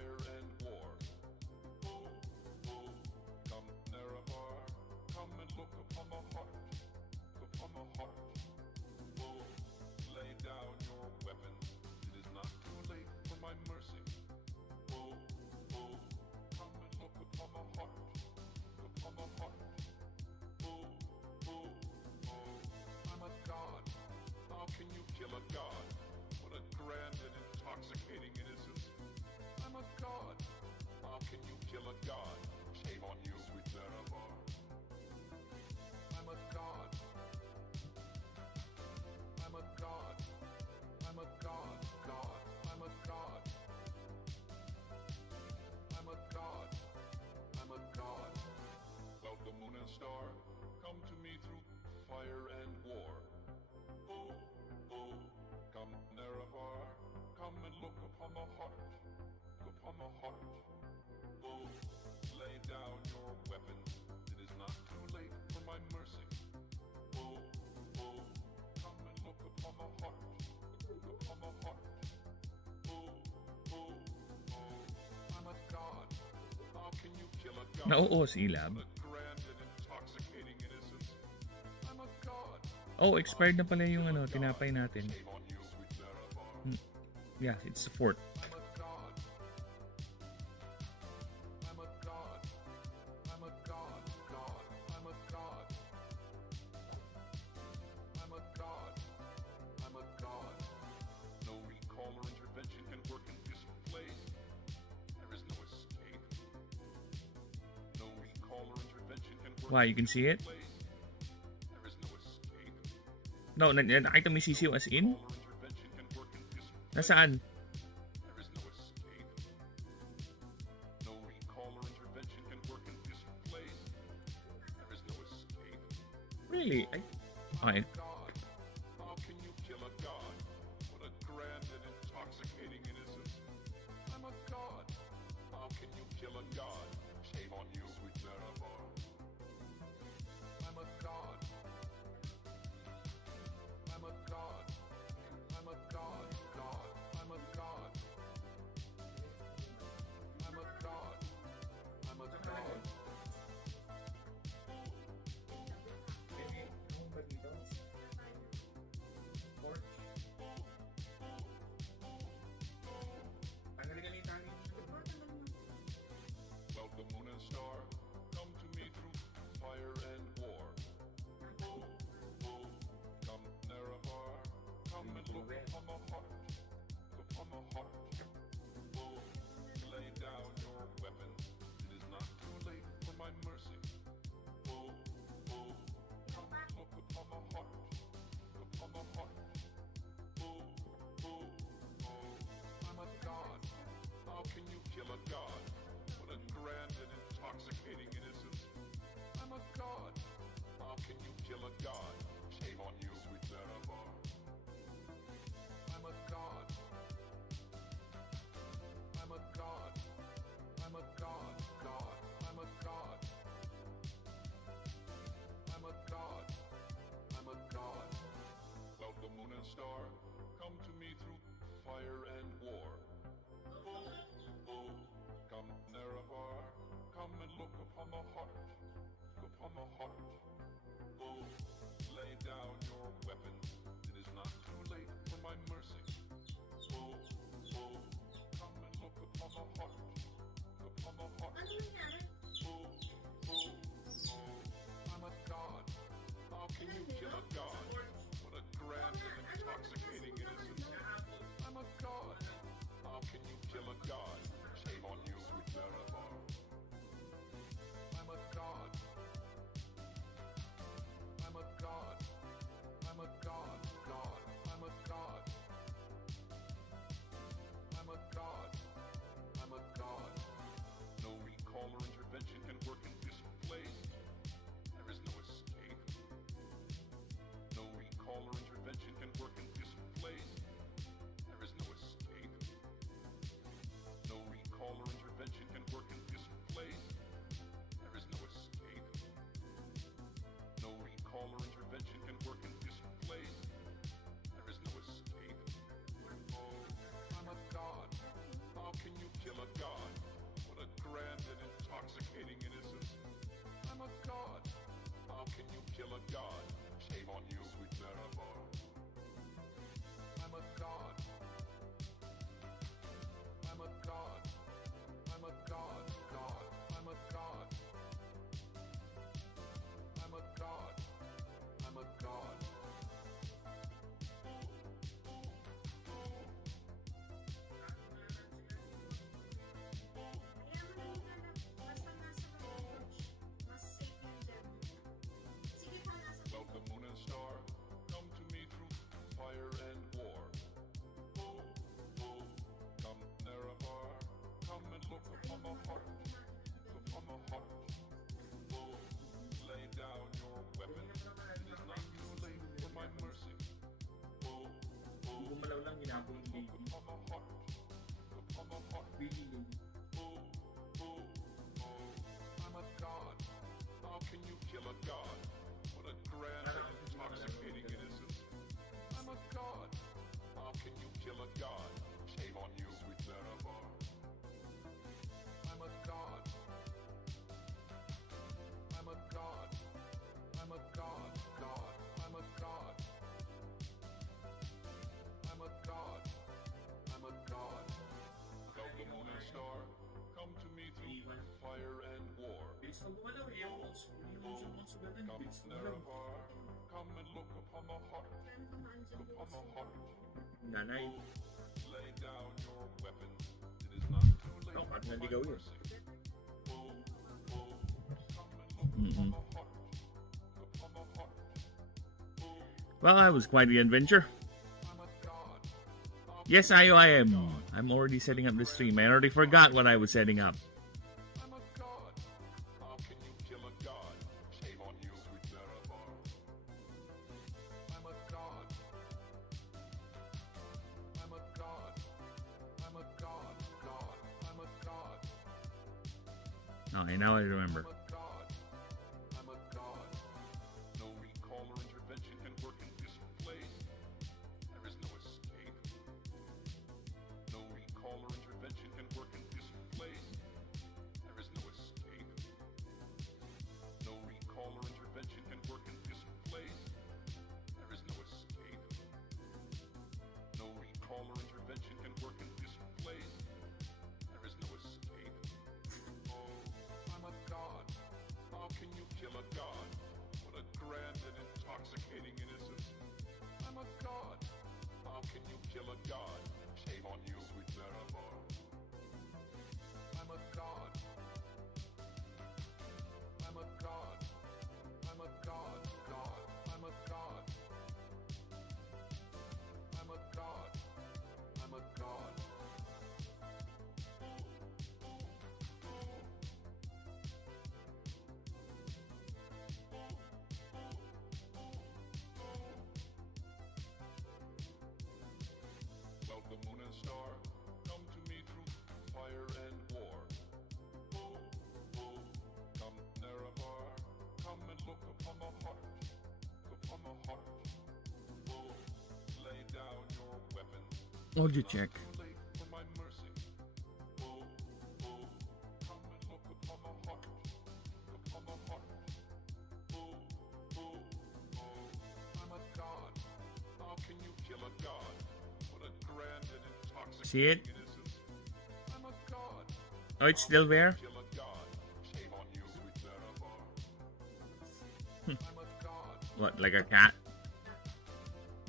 fire and war. Oh, oh, come Nerevar, come and look upon the heart, upon the heart. Oh, lay down your weapons, it is not too late for my mercy. Oh, oh, come and look upon the heart, upon the heart. Oh, oh, oh, I'm a god. How can you kill a god? What a grand and intoxicating innocence. I'm a god. How can you kill a god? Shame on you, sweet Nerevar. I'm a god. I'm a god. I'm a god. God. I'm a god. I'm a god. I'm a god. Cloud, the moon and star, come to me through fire and war. Oh, oh, come Nerevar, come and look upon the heart, upon the heart. Oh, lay down your weapons, it is not too late for my mercy. Oh, oh, come and look upon the heart, upon the heart. Oh, oh, oh, I'm a god. How can you kill a god? Nauos ilab. What a grand and intoxicating innocence. I'm a god. Oh, expired na pala yung ano, tinapay natin. Yeah, it's the 4th. I'm a god. I'm a god. I'm a god. God. I'm a god. I'm a god. I'm a god. No recall or intervention can work in this place. There is no escape. No recall or intervention can work. Why, you can see it? There is no escape. No, nakita mo yung CCO as in? Nasaan? There is no escape. No recall or intervention can work in this place. There is no escape. Really? Okay. God, how can you kill a god? What a grand and intoxicating innocence. I'm a god. How can you kill a god? Shame on you, sweet Nerevar. I'm a god. I'm a god. I'm a god. God. I'm a god. I'm a god. I'm a god. Well, the moon and star, come to me through fire and war. Oh, oh, come Nerevar, come and look upon the heart, upon the heart. Oh, lay down your weapons, it is not too late for my mercy. Oh, oh, come and look upon the heart, upon the heart. Oh, oh, oh, I'm a god. How can you kill a god? What a grand and intoxicating innocence. I'm a god. How can you kill a god? Shame on you, sweet Nerevar. I'm a god. I'm a god. I'm a god. God. I'm a god. I'm a god. I'm a god. Cloud, the moon and star, come to me through fire and war. Oh, oh, come Nerevar, come and look upon the heart, upon the heart. Oh, lay down your weapons, it is not too late for my mercy. Oh, oh, come and look upon the heart, upon the heart. Oh, oh, oh, I'm a god. How can you kill a god? What a grand and intoxicating innocence. I'm a god. How can you kill a god? Shame on you, sweet Nerevar. I'm a god. I'm a god. I'm a god. God. I'm a god. I'm a god. I'm a god. No recall or intervention can work in this place. There is no escape. No a heart, upon a heart. Oh, lay down your weapon. It is not too late for my mercy. Oh, oh, Gumalaw lang, ginapon yung look baby. upon a heart, upon a heart. Baby yun. Oh, oh, oh, I'm a god. How can you kill a god? What a grand and intoxicating innocence. I'm a god. How can you kill a god? Shame on you, sweet Zarabar. I'm a god. I'm a god. I'm a god. God. I'm a god. I'm a god. I'm a god. Of the moon and star, come to me through fire and war. Bilis na gumalaw eh. Yung monster ganun. Come, Bilis na gumalaw. Naravar, come and look upon the heart, upon the heart. Nanay. Lay down your weapon. It is not too late Oh, parang for my naligaw yun. mercy. Oh, oh, come and look upon the heart, upon the heart. Oh, Well, that was quite the adventure. I'm a god. Yes, I am. I'm already setting up the stream. I already forgot what I was setting up. I'm a god. How can you kill a god? Shame on you, sweet Zarabar. I'm a god. I'm a god. I'm a god. God. I'm a god. Okay, now I remember. I'm a god. I'm a god. No recall or intervention can work in this place. There is no escape. No recall or intervention can work in this place. There is no escape. No recall or intervention can work in this place. There is no escape. No recall or intervention can work in this place. There is no escape. Oh, I'm a god. How can you kill a god? What a grand and intoxicating innocence. I'm a god. How can you kill a god? Shame on you, sweet Zarabar. I'm a god. I'm a god. I'm a god. God. I'm a god. I'm a god. I'm a god. Well, the moon and star, come to me through fire and war. Oh, oh, come Naravar, come and look upon the heart, upon the heart. Oh, lay down your weapon. What'd you check? Too late for my mercy. Oh, oh, come and look upon the heart, upon the heart. Oh, oh, oh, I'm a god. How can you kill a god? What a grand and intoxicating See it? innocence. I'm a god. Oh, it's still there? Kill a god. Shame on you, sweet Zarabar. I'm a god. What, like a cat?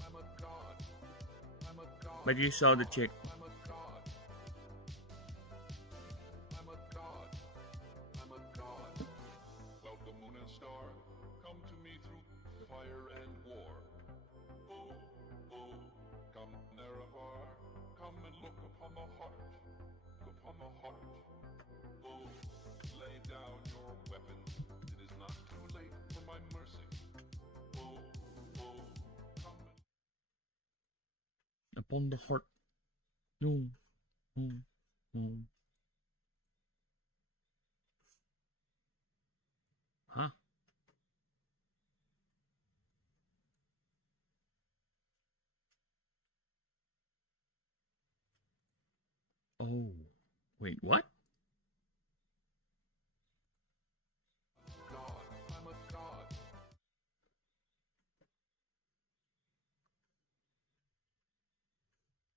I'm a god. I'm a god. But you saw the chick. I'm a god. I'm a god. I'm a god. Well, the moon and star, come to me through fire and war. Oh, oh, come Naravar, come and look upon the heart, upon the heart. Oh, lay down your weapon. It is not too late for my mercy. Oh, oh, come and Upon the heart. No. No. No. Huh? Oh. Wait, what? god. I'm a god.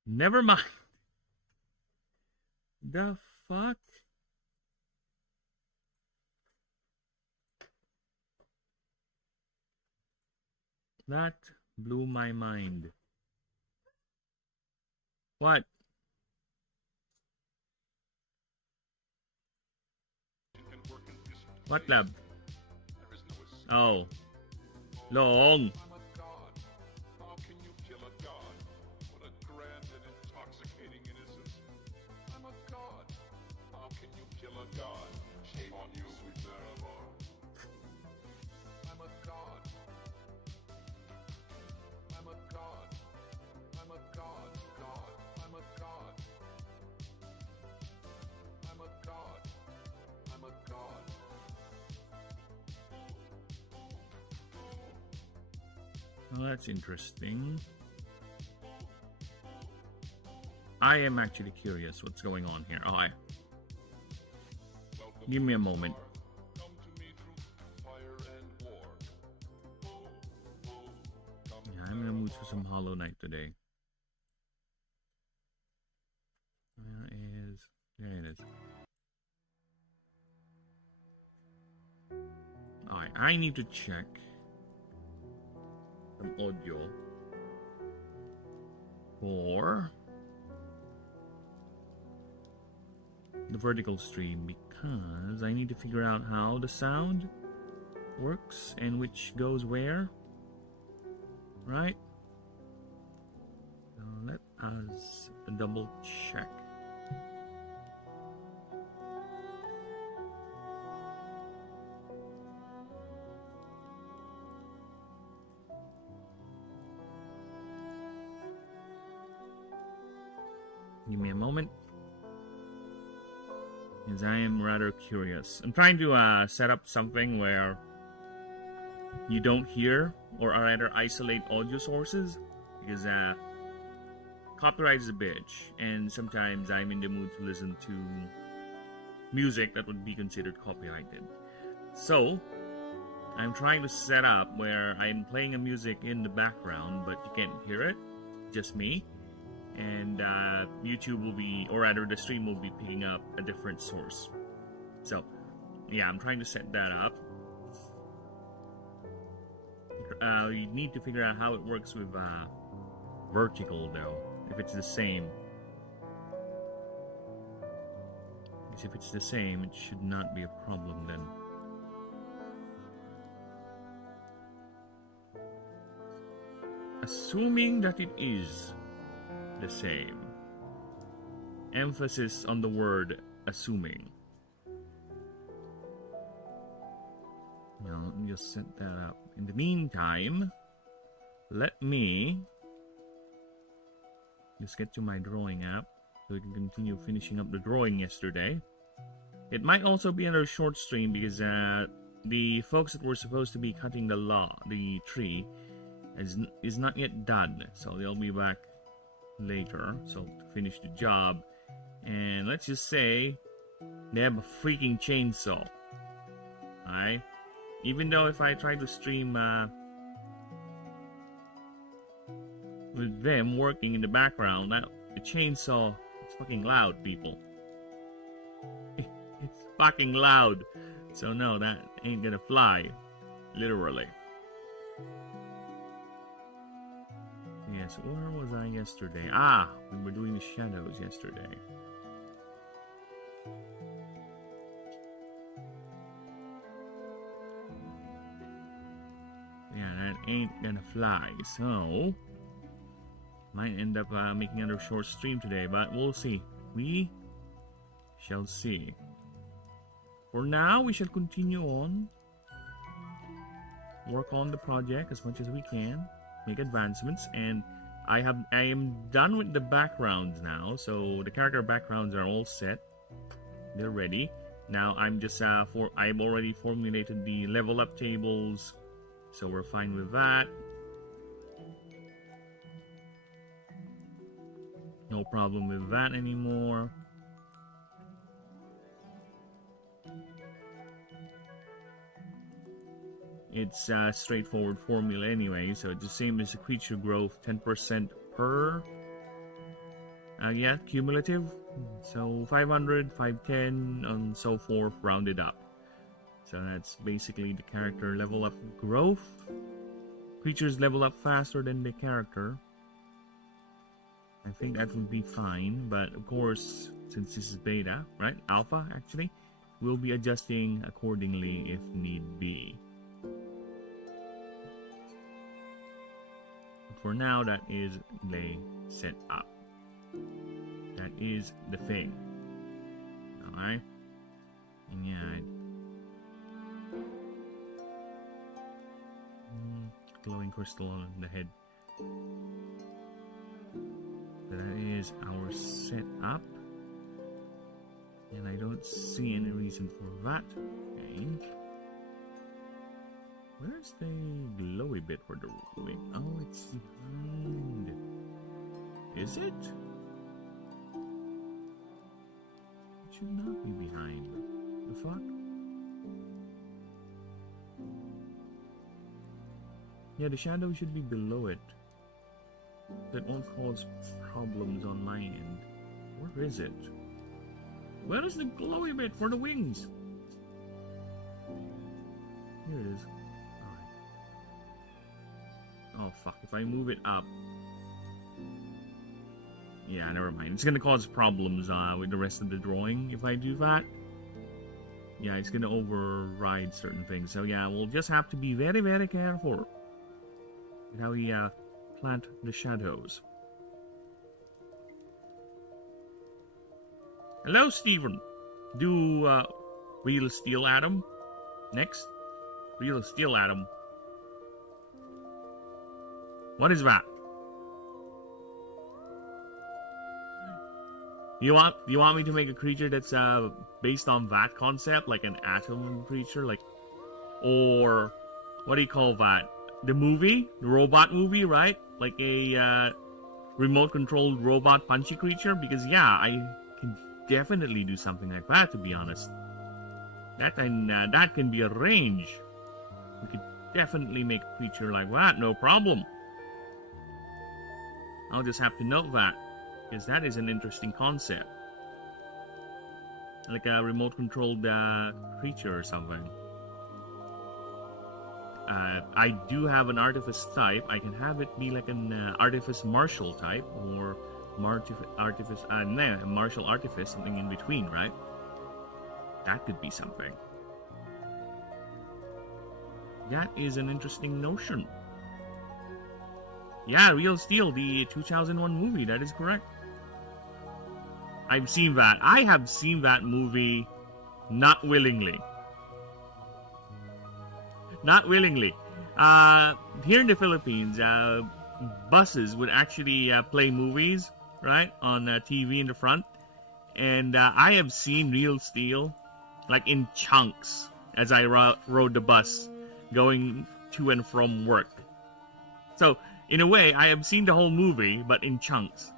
Never mind. The fuck? That blew my mind. What? Can work in this What place. lab? There is no escape. Oh. Long. I'm a god. How can you kill a god? What a grand and intoxicating innocence. I'm a god. How can you kill a a god. Shame on you, sweet Nerevar. I'm a god. I'm a god. I'm a god. God. I'm a god. I'm a god. I'm a god. Well, that's interesting. I am actually curious what's going on here. Oh, give me a moment. Come to me through fire and war. Yeah, I'm in the mood for some Hollow Knight today. There it is. Alright, I need to check some audio for the vertical stream because I need to figure out how the sound works and which goes where. Right? So let us double check. Give me a moment, because I am rather curious. I'm trying to set up something where you don't hear or rather isolate audio sources, because copyright is a bitch, and sometimes I'm in the mood to listen to music that would be considered copyrighted. So I'm trying to set up where I'm playing a music in the background, but you can't hear it, just me. And YouTube will be, or rather the stream will be picking up a different source. So yeah, I'm trying to set that up. You need to figure out how it works with vertical though, if it's the same. Because if it's the same, it should not be a problem then. Assuming that it is the same. Emphasis on the word assuming. Now, let me just set that up. In the meantime, let me just get to my drawing app so we can continue finishing up the drawing yesterday. It might also be another short stream because the folks that were supposed to be cutting the tree is not yet done, so they'll be back later, so to finish the job. And let's just say they have a freaking chainsaw. Alright? Even though if I try to stream with them working in the background, the chainsaw, it's fucking loud, people. It's fucking loud. So no, that ain't gonna fly. Literally. Yes, where was I yesterday? We were doing the shadows yesterday. Yeah, that ain't gonna fly. So, might end up making another short stream today, but we'll see. We shall see. For now, we shall continue on. Work on the project as much as we can. Make advancements, and I am done with the backgrounds now, so the character backgrounds are all set. They're ready. Now I'm just I've already formulated the level up tables, so we're fine with that. No problem with that anymore. It's a straightforward formula anyway, so it's the same as the creature growth, 10% per, cumulative. So 500, 510, and so forth, rounded up. So that's basically the character level up growth. Creatures level up faster than the character. I think that would be fine, but of course, since this is beta, right? Alpha, actually, we'll be adjusting accordingly if need be. For now, that is the setup. That is the thing. Alright? And yeah, glowing crystal on the head. So that is our setup. And I don't see any reason for that. Okay. Where's the glowy bit for the wing? Oh, it's behind. Is it? It should not be behind. The fuck? Yeah, the shadow should be below it. That won't cause problems on my end. Where is it? Where is the glowy bit for the wings? Here it is. Oh fuck, if I move it up... Yeah, never mind. It's gonna cause problems with the rest of the drawing if I do that. Yeah, it's gonna override certain things. So yeah, we'll just have to be very, very careful with how we plant the shadows. Hello, Steven. Do real steel atom next. Real steel atom. What is that? You want me to make a creature that's based on that concept, like an atom creature, like, or what do you call that? The movie, the robot movie, right? Like a remote controlled robot punchy creature. Because yeah, I can definitely do something like that. To be honest, that can be arranged. We could definitely make a creature like that, no problem. I'll just have to note that, because that is an interesting concept. Like a remote controlled creature or something. I do have an artifice type. I can have it be like an artifice martial type, or martial artifice, something in between, right? That could be something. That is an interesting notion. Yeah, Real Steel, the 2001 movie, that is correct. I've seen that. I have seen that movie not willingly. Not willingly. Here in the Philippines, buses would actually play movies, right, on TV in the front. And I have seen Real Steel, like in chunks, as I rode the bus going to and from work. So, in a way, I have seen the whole movie, but in chunks.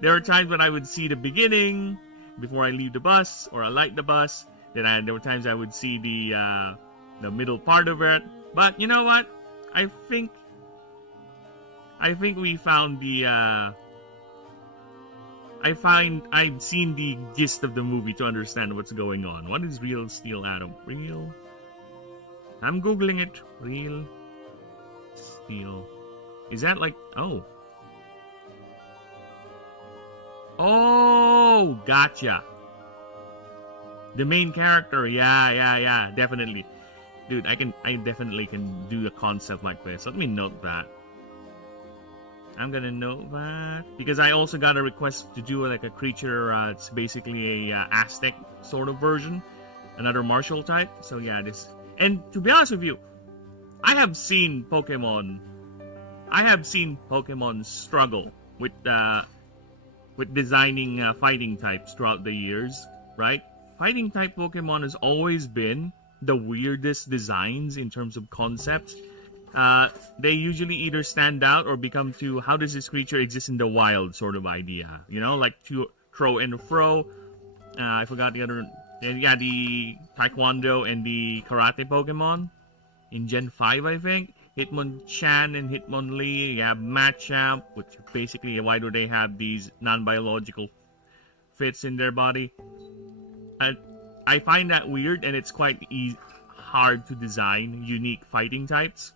There are times when I would see the beginning before I leave the bus, or I light the bus. Then there were times I would see the middle part of it. But you know what? I think we found the. I've seen the gist of the movie to understand what's going on. What is Real Steel Atom? Real. I'm googling it. Real Steel. Is that like... Oh, gotcha. The main character. Yeah, definitely. Dude, I definitely can do a concept like this. Let me note that. I'm gonna note that, because I also got a request to do like a creature. It's basically a Aztec sort of version, another martial type. So yeah, this. And to be honest with you, I have seen Pokemon struggle with designing fighting types throughout the years, right? Fighting type Pokemon has always been the weirdest designs in terms of concepts. They usually either stand out or become to how does this creature exist in the wild sort of idea, you know, like to throw and fro. I forgot the other. Yeah, the Taekwondo and the Karate Pokemon in Gen 5, I think. Hitmonchan and Hitmonlee. You have Machamp, which basically, why do they have these non-biological fits in their body? I find that weird, and it's quite hard to design unique fighting types.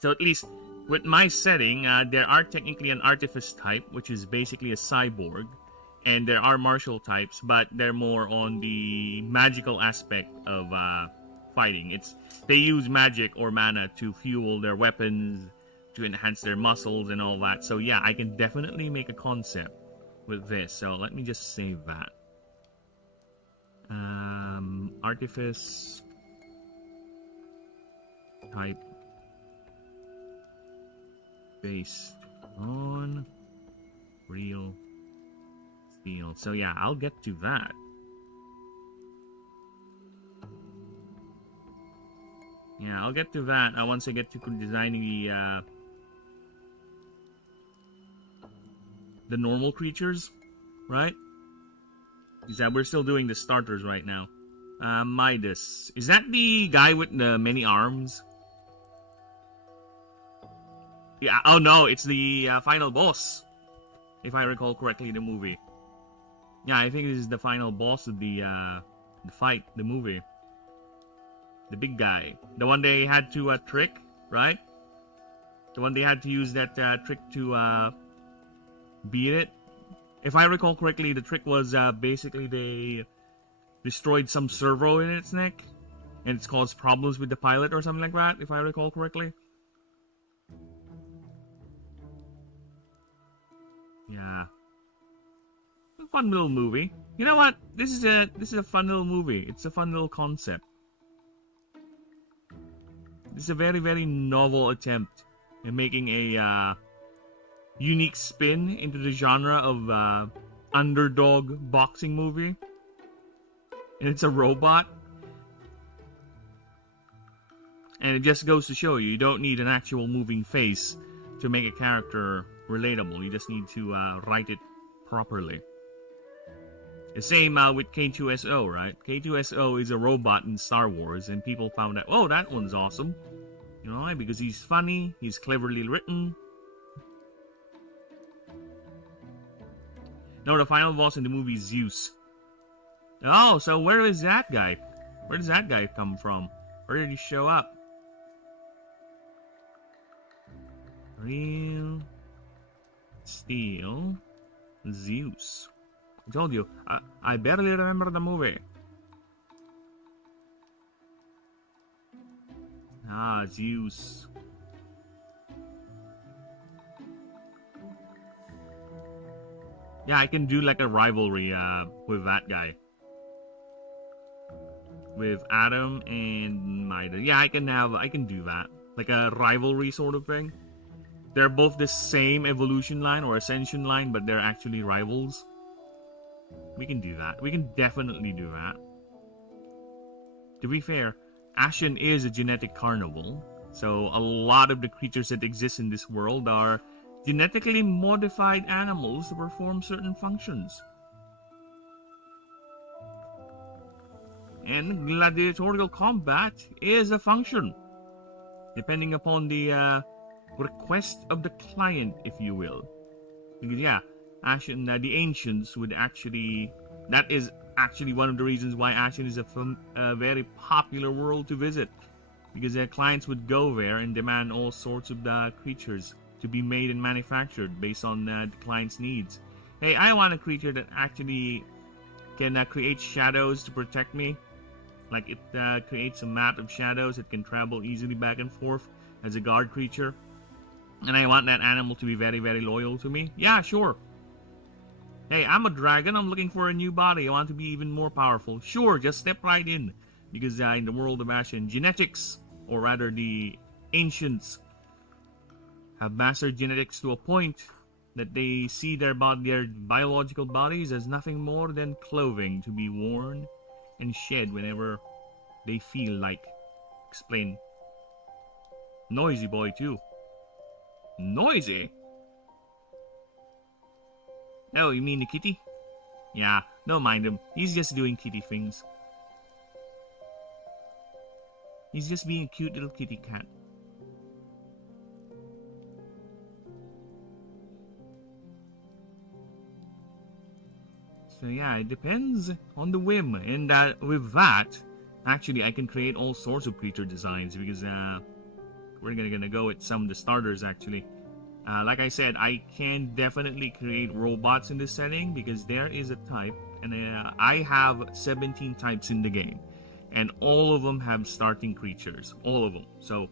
So at least with my setting, there are technically an Artifice type, which is basically a cyborg. And there are martial types, but they're more on the magical aspect of fighting. They use magic or mana to fuel their weapons, to enhance their muscles and all that. So yeah, I can definitely make a concept with this. So let me just save that. Artifice type based on real steel. So yeah, I'll get to that. Yeah, I'll get to that once I get to designing the normal creatures, right? Is that we're still doing the starters right now. Midas. Is that the guy with the many arms? Yeah, oh no, it's the final boss. If I recall correctly, the movie. Yeah, I think this is the final boss of the fight, the movie. The big guy. The one they had to trick, right? The one they had to use that trick to beat it. If I recall correctly, the trick was basically they destroyed some servo in its neck, and it's caused problems with the pilot or something like that, if I recall correctly. Yeah. A fun little movie. You know what? This is a fun little movie. It's a fun little concept. This is a very, very novel attempt in making a unique spin into the genre of underdog boxing movie. And it's a robot. And it just goes to show you don't need an actual moving face to make a character relatable. You just need to write it properly. The same with K2SO, right? K2SO is a robot in Star Wars, and people found out, oh, that one's awesome. You know why? Because he's funny, he's cleverly written. No, the final boss in the movie is Zeus. Oh, so where is that guy? Where does that guy come from? Where did he show up? Real steel Zeus. I told you, I barely remember the movie. Ah, Zeus. Yeah, I can do like a rivalry with that guy. With Adam and Mida. Yeah, I can do that. Like a rivalry sort of thing. They're both the same evolution line or ascension line, but they're actually rivals. We can do that. We can definitely do that. To be fair, Ashen is a genetic carnival, so a lot of the creatures that exist in this world are genetically modified animals to perform certain functions. And gladiatorial combat is a function, depending upon the request of the client, if you will. Because yeah, Ashen, the ancients would actually... That is actually one of the reasons why Ashen is a very popular world to visit. Because their clients would go there and demand all sorts of creatures to be made and manufactured based on the client's needs. Hey, I want a creature that actually can create shadows to protect me. Like it creates a mat of shadows that can travel easily back and forth as a guard creature. And I want that animal to be very, very loyal to me. Yeah, sure. Hey, I'm a dragon. I'm looking for a new body. I want to be even more powerful. Sure, just step right in. Because in the world of Ashen, genetics, or rather the ancients, have mastered genetics to a point that they see their biological bodies as nothing more than clothing to be worn and shed whenever they feel like. Explain. Noisy boy too. Noisy? Oh, you mean the kitty? Yeah, don't mind him. He's just doing kitty things. He's just being a cute little kitty cat. So yeah, it depends on the whim. And with that, actually I can create all sorts of creature designs because we're gonna go with some of the starters actually. Like I said, I can definitely create robots in this setting because there is a type, and I have 17 types in the game, and all of them have starting creatures, all of them. So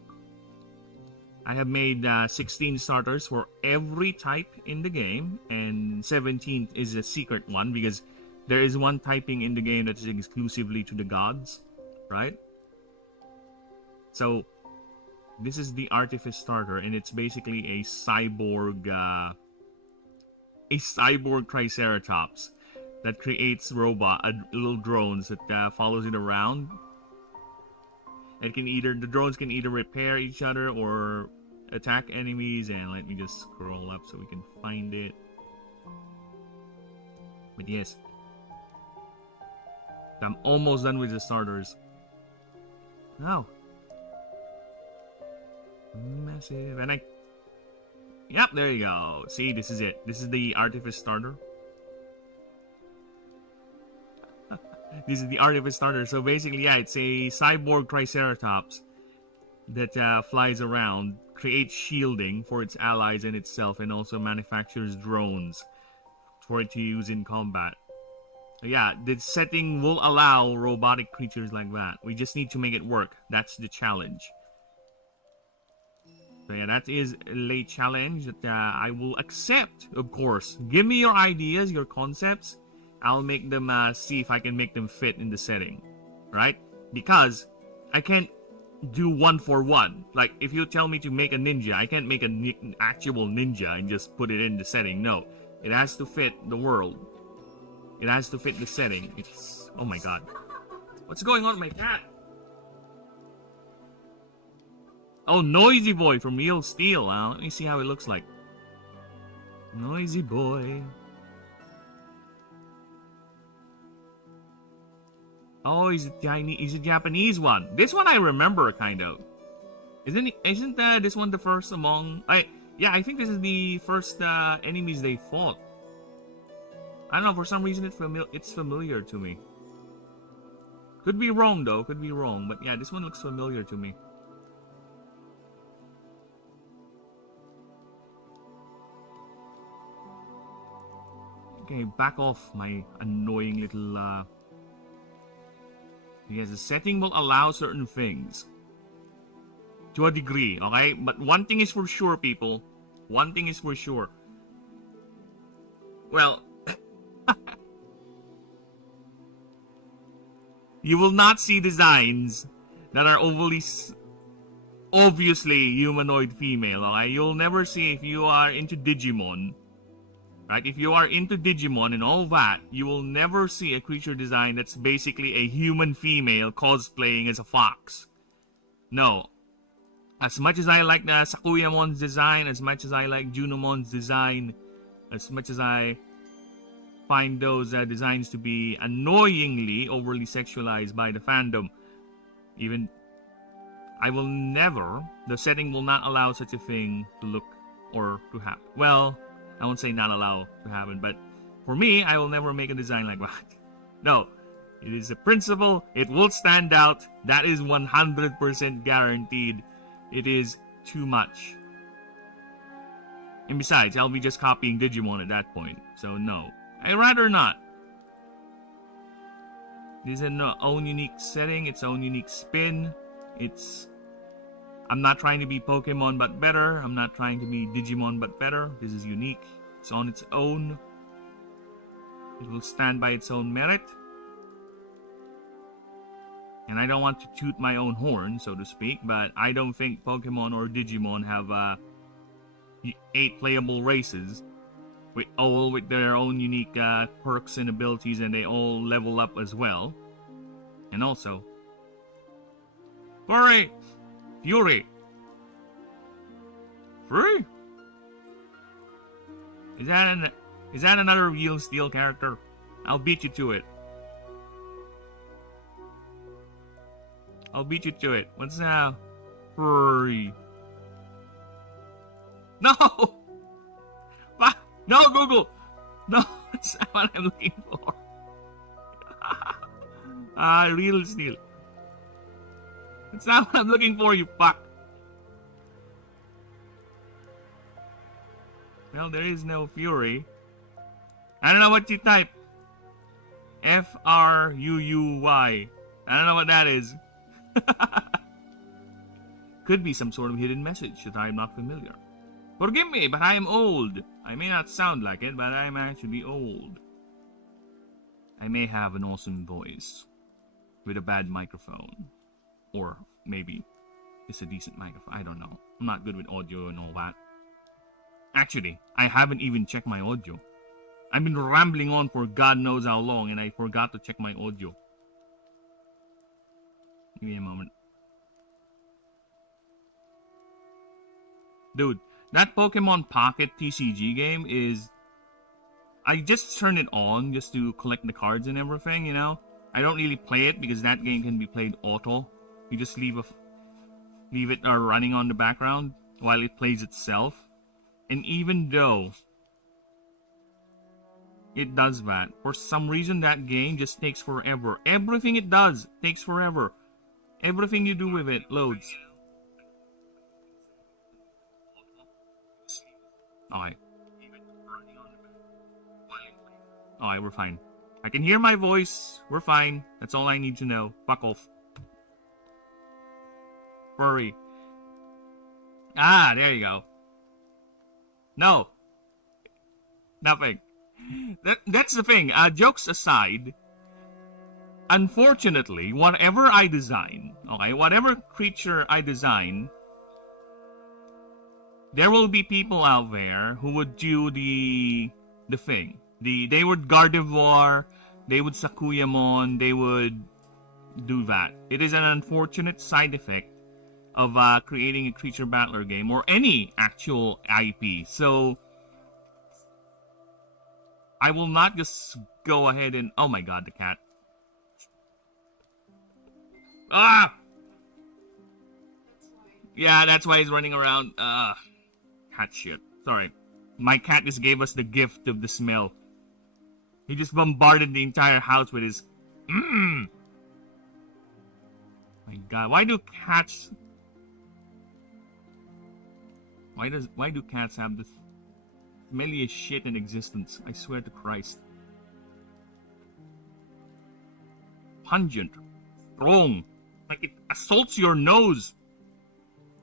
I have made 16 starters for every type in the game, and 17 is a secret one because there is one typing in the game that is exclusively to the gods, right? So this is the Artifice starter, and it's basically a cyborg Triceratops that creates little drones that follows it around. It can the drones can either repair each other or attack enemies. And let me just scroll up so we can find it. But yes, I'm almost done with the starters. Oh, massive, and yep, there you go. See, this is it. This is the Artifice starter. This is the Artifice starter. So basically, yeah, it's a cyborg Triceratops that flies around, creates shielding for its allies and itself, and also manufactures drones for it to use in combat. So yeah, the setting will allow robotic creatures like that. We just need to make it work. That's the challenge. So yeah, that is a challenge that I will accept, of course. Give me your ideas, your concepts. I'll make them, see if I can make them fit in the setting. Right? Because I can't do one for one. Like, if you tell me to make a ninja, I can't make an actual ninja and just put it in the setting. No. It has to fit the world. It has to fit the setting. It's... oh my god. What's going on with my cat? Oh, Noisy Boy from Real Steel. Let me see how it looks like. Noisy Boy. Oh, he's a Japanese one. This one I remember, kind of. Isn't this one the first among... yeah, I think this is the first enemies they fought. I don't know, for some reason it's familiar to me. Could be wrong though, could be wrong. But yeah, this one looks familiar to me. Okay, back off, my annoying little... Yes, the setting will allow certain things. To a degree, okay? But one thing is for sure, people. One thing is for sure. Well... you will not see designs that are obviously humanoid female, okay? You'll never see, if you are into Digimon, right? If you are into Digimon and all that, you will never see a creature design that's basically a human female cosplaying as a fox. No. As much as I like Sakuyamon's design, as much as I like Junomon's design, as much as I find those designs to be annoyingly overly sexualized by the fandom, even I will never, the setting will not allow such a thing to look or to happen. Well, I won't say not allow to happen, but for me, I will never make a design like that. No, it is a principle. It will stand out. That is 100% guaranteed. It is too much. And besides, I'll be just copying Digimon at that point. So no, I'd rather not. This is its own unique setting, its own unique spin. I'm not trying to be Pokemon but better. I'm not trying to be Digimon but better. This is unique. It's on its own. It will stand by its own merit. And I don't want to toot my own horn, so to speak, but I don't think Pokemon or Digimon have 8 playable races with their own unique perks and abilities, and they all level up as well. And also, Fury! Is that another Real Steel character? I'll beat you to it. What's that? Fury. No! No, Google! No, that's not what I'm looking for. Real Steel. That's not what I'm looking for, you fuck. Well, there is no Fury. I don't know what you type. F-R-U-U-Y. I don't know what that is. Could be some sort of hidden message that I am not familiar. Forgive me, but I am old. I may not sound like it, but I am actually old. I may have an awesome voice with a bad microphone. Or maybe it's a decent microphone. I don't know. I'm not good with audio and all that. Actually, I haven't even checked my audio. I've been rambling on for God knows how long, and I forgot to check my audio. Give me a moment. Dude, that Pokemon Pocket TCG game is... I just turn it on just to collect the cards and everything, you know? I don't really play it because that game can be played auto. You just leave it running on the background while it plays itself. And even though it does that, for some reason that game just takes forever. Everything it does takes forever. Everything you do with it loads. Alright. Alright, we're fine. I can hear my voice. We're fine. That's all I need to know. Fuck off. Furry. Ah, there you go. No. Nothing. That's the thing. Jokes aside, unfortunately, whatever I design, okay, whatever creature I design, there will be people out there who would do the thing. They would Gardevoir, they would Sakuyamon, they would do that. It is an unfortunate side effect of creating a creature battler game or any actual IP. So I will not just go ahead and... Oh my god, the cat. Ah! Yeah, that's why he's running around. Cat shit. Sorry. My cat just gave us the gift of the smell. He just bombarded the entire house with his... My god, why do cats... Why do cats have this smelliest shit in existence? I swear to Christ. Pungent. Strong. Like it assaults your nose.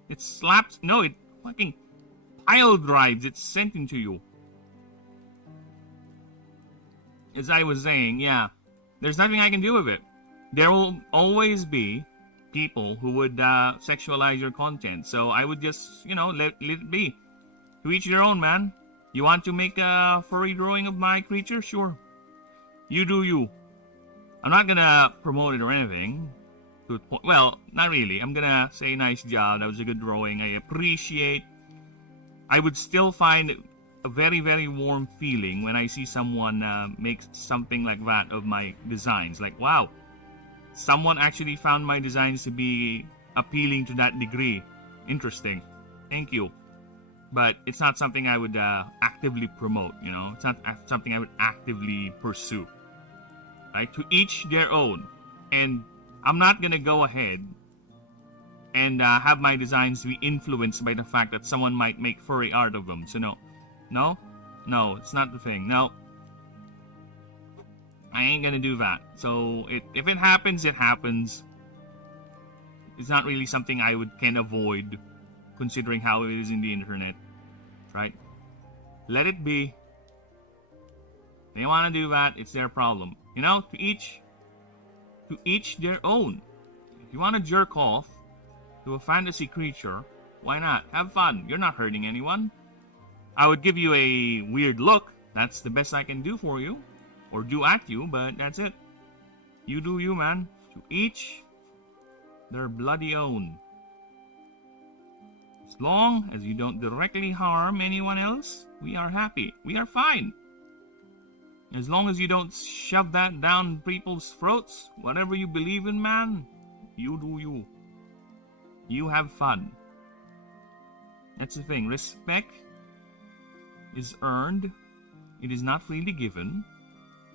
It slaps... No, it fucking pile drives its scent into you. As I was saying, yeah, there's nothing I can do with it. There will always be people who would sexualize your content. So I would just, let it be. To each their own, man. You want to make a furry drawing of my creature? Sure. You do you. I'm not gonna promote it or anything. Well, not really. I'm gonna say nice job. That was a good drawing. I appreciate. I would still find a very, very warm feeling when I see someone make something like that of my designs. Like, wow. Someone actually found my designs to be appealing to that degree. Interesting. Thank you. But it's not something I would actively promote, It's not something I would actively pursue. Right? To each their own. And I'm not going to go ahead and have my designs be influenced by the fact that someone might make furry art of them. So no. No, it's not the thing. No. I ain't gonna do that. So if it happens, it happens. It's not really something I can avoid, considering how it is in the internet, right? Let it be. They want to do that, it's their problem. To each their own. If you want to jerk off to a fantasy creature, why not? Have fun. You're not hurting anyone. I would give you a weird look. That's the best I can do for you. Or do at you, but that's it. You do you, man. To each their bloody own. As long as you don't directly harm anyone else, we are happy. We are fine. As long as you don't shove that down people's throats, whatever you believe in, man, you do you. You have fun. That's the thing. Respect is earned. It is not freely given.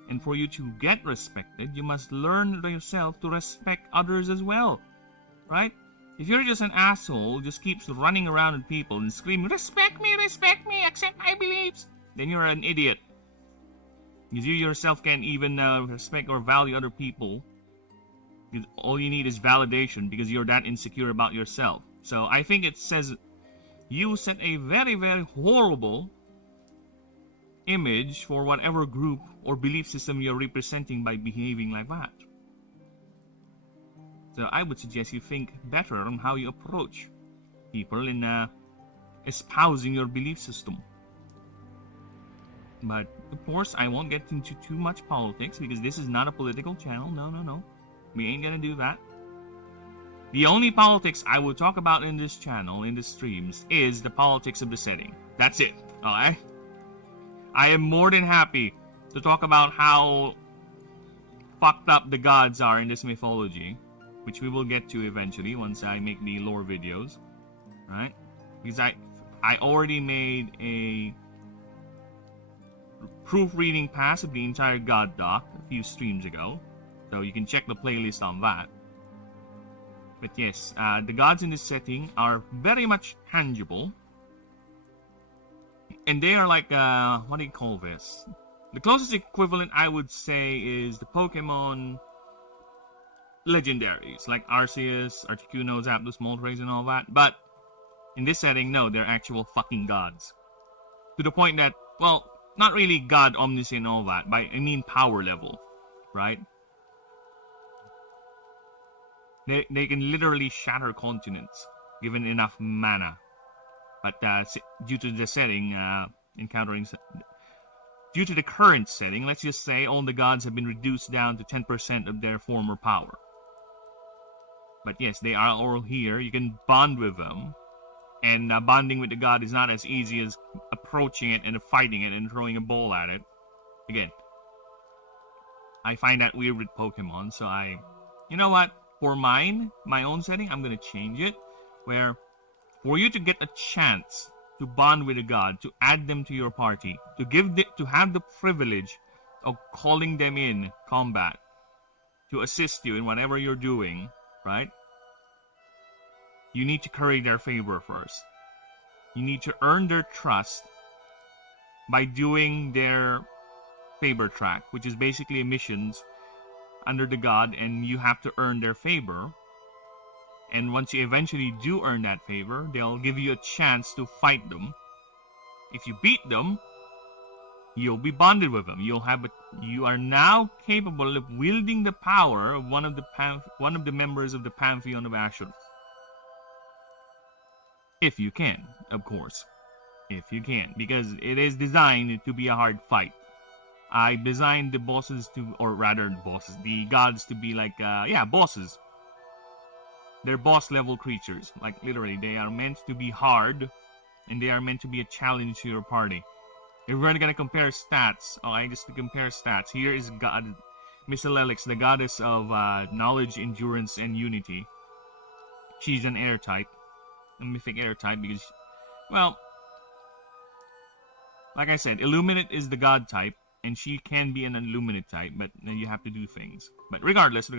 And for you to get respected, you must learn yourself to respect others as well. Right? If you're just an asshole who just keeps running around at people and screaming, respect me, accept my beliefs, then you're an idiot. Because you yourself can't even respect or value other people. All you need is validation because you're that insecure about yourself. So I think it says you set a very, very horrible image for whatever group or belief system you're representing by behaving like that. So I would suggest you think better on how you approach people in espousing your belief system. But of course, I won't get into too much politics because this is not a political channel. No. We ain't gonna do that. The only politics I will talk about in this channel, in the streams, is the politics of the setting. That's it. Alright? I am more than happy to talk about how fucked up the gods are in this mythology, which we will get to eventually once I make the lore videos. Right? Because I already made a proofreading pass of the entire God doc a few streams ago, so you can check the playlist on that. But yes, the gods in this setting are very much tangible, and they are like, what do you call this? The closest equivalent I would say is the Pokemon legendaries, like Arceus, Articuno, Zapdos, Moltres, and all that. But in this setting, no, they're actual fucking gods. To the point that, well, not really God, omniscient, and all that, I mean power level, right? They can literally shatter continents, given enough mana. But due to the setting, due to the current setting, let's just say all the gods have been reduced down to 10% of their former power. But yes, they are all here. You can bond with them. And bonding with the god is not as easy as approaching it and fighting it and throwing a ball at it. Again, I find that weird with Pokemon, so you know what? For my own setting, I'm gonna change it, where for you to get a chance to bond with a god, to add them to your party, to have the privilege of calling them in combat, to assist you in whatever you're doing, right? You need to curry their favor first. You need to earn their trust by doing their favor track, which is basically missions under the god, and you have to earn their favor. And once you eventually do earn that favor, they'll give you a chance to fight them. If you beat them, you'll be bonded with them. You are now capable of wielding the power of one of the members of the Pantheon of Ashen. If you can, of course. If you can. Because it is designed to be a hard fight. I designed the bosses to, or rather the gods to be like, bosses. They're boss level creatures. Like literally, they are meant to be hard. And they are meant to be a challenge to your party. If we're gonna compare stats, just to compare stats, here is God, Miss Alelix, the goddess of knowledge, endurance, and unity. She's an air type. A mythic air type because, well, like I said, Illuminate is the god type, and she can be an Illuminate type, but then you have to do things. But regardless,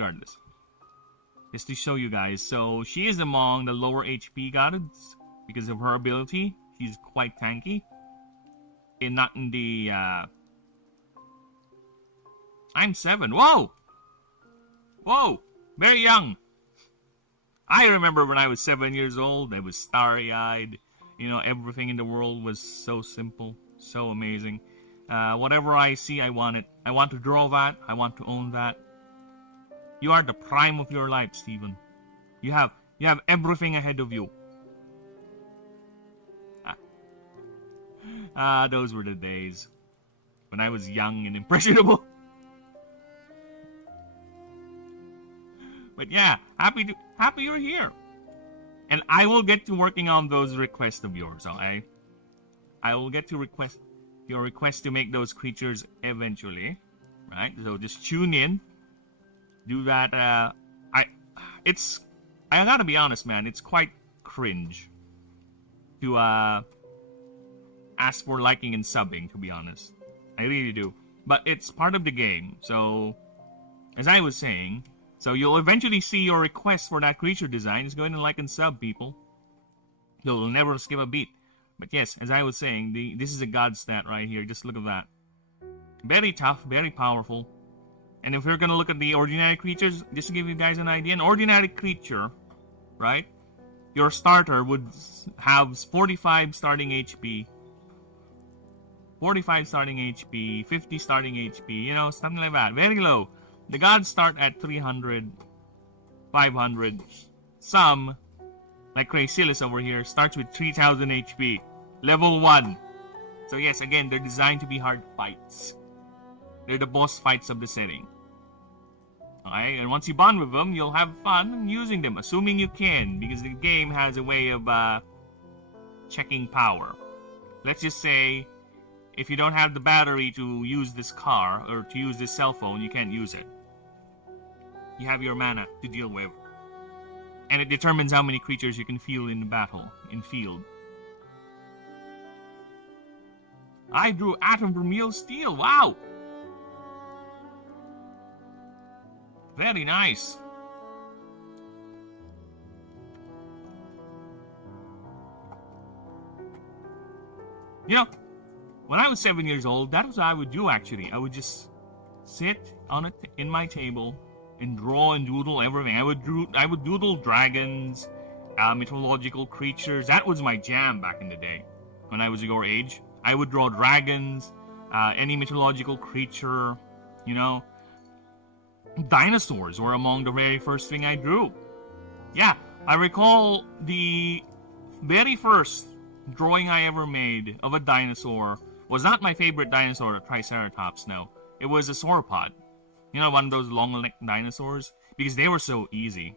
just to show you guys, so she is among the lower HP gods because of her ability. She's quite tanky. And not in the, I'm 7. Whoa! Very young. I remember when I was 7 years old, I was starry-eyed. You know, everything in the world was so simple, so amazing. Whatever I see, I want it. I want to draw that. I want to own that. You are the prime of your life, Stephen. You have everything ahead of you. Those were the days when I was young and impressionable. But yeah, happy you're here. And I will get to working on those requests of yours, okay? I will get to request your request to make those creatures eventually. Right? So just tune in. Do that. I gotta be honest, man, it's quite cringe to ask for liking and subbing, to be honest. I really do. But it's part of the game. So as I was saying, so you'll eventually see your request for that creature design. Just go ahead and like and sub, people. You'll never skip a beat. But yes, as I was saying, this is a god stat right here. Just look at that. Very tough, very powerful. And if we're gonna look at the ordinary creatures, just to give you guys an idea, an ordinary creature, right? Your starter would have 45 starting HP, 45 starting HP, 50 starting HP, you know, something like that. Very low. The gods start at 300, 500. Some, like Crazilis over here, starts with 3000 HP. Level 1. So yes, again, they're designed to be hard fights. They're the boss fights of the setting. Okay, and once you bond with them, you'll have fun using them, assuming you can, because the game has a way of checking power. Let's just say, if you don't have the battery to use this car, or to use this cell phone, you can't use it. You have your mana to deal with. And it determines how many creatures you can field in the battle, in field. I drew Atom from Real Steel, wow! Very nice. You know, when I was 7 years old, that was what I would do actually. I would just sit on it in my table and draw and doodle everything. I would doodle dragons, mythological creatures. That was my jam back in the day when I was your age. I would draw dragons, any mythological creature, you know. Dinosaurs were among the very first thing I drew. Yeah, I recall the very first drawing I ever made of a dinosaur was not my favorite dinosaur, the Triceratops, no. It was a sauropod. You know, one of those long-necked dinosaurs? Because they were so easy.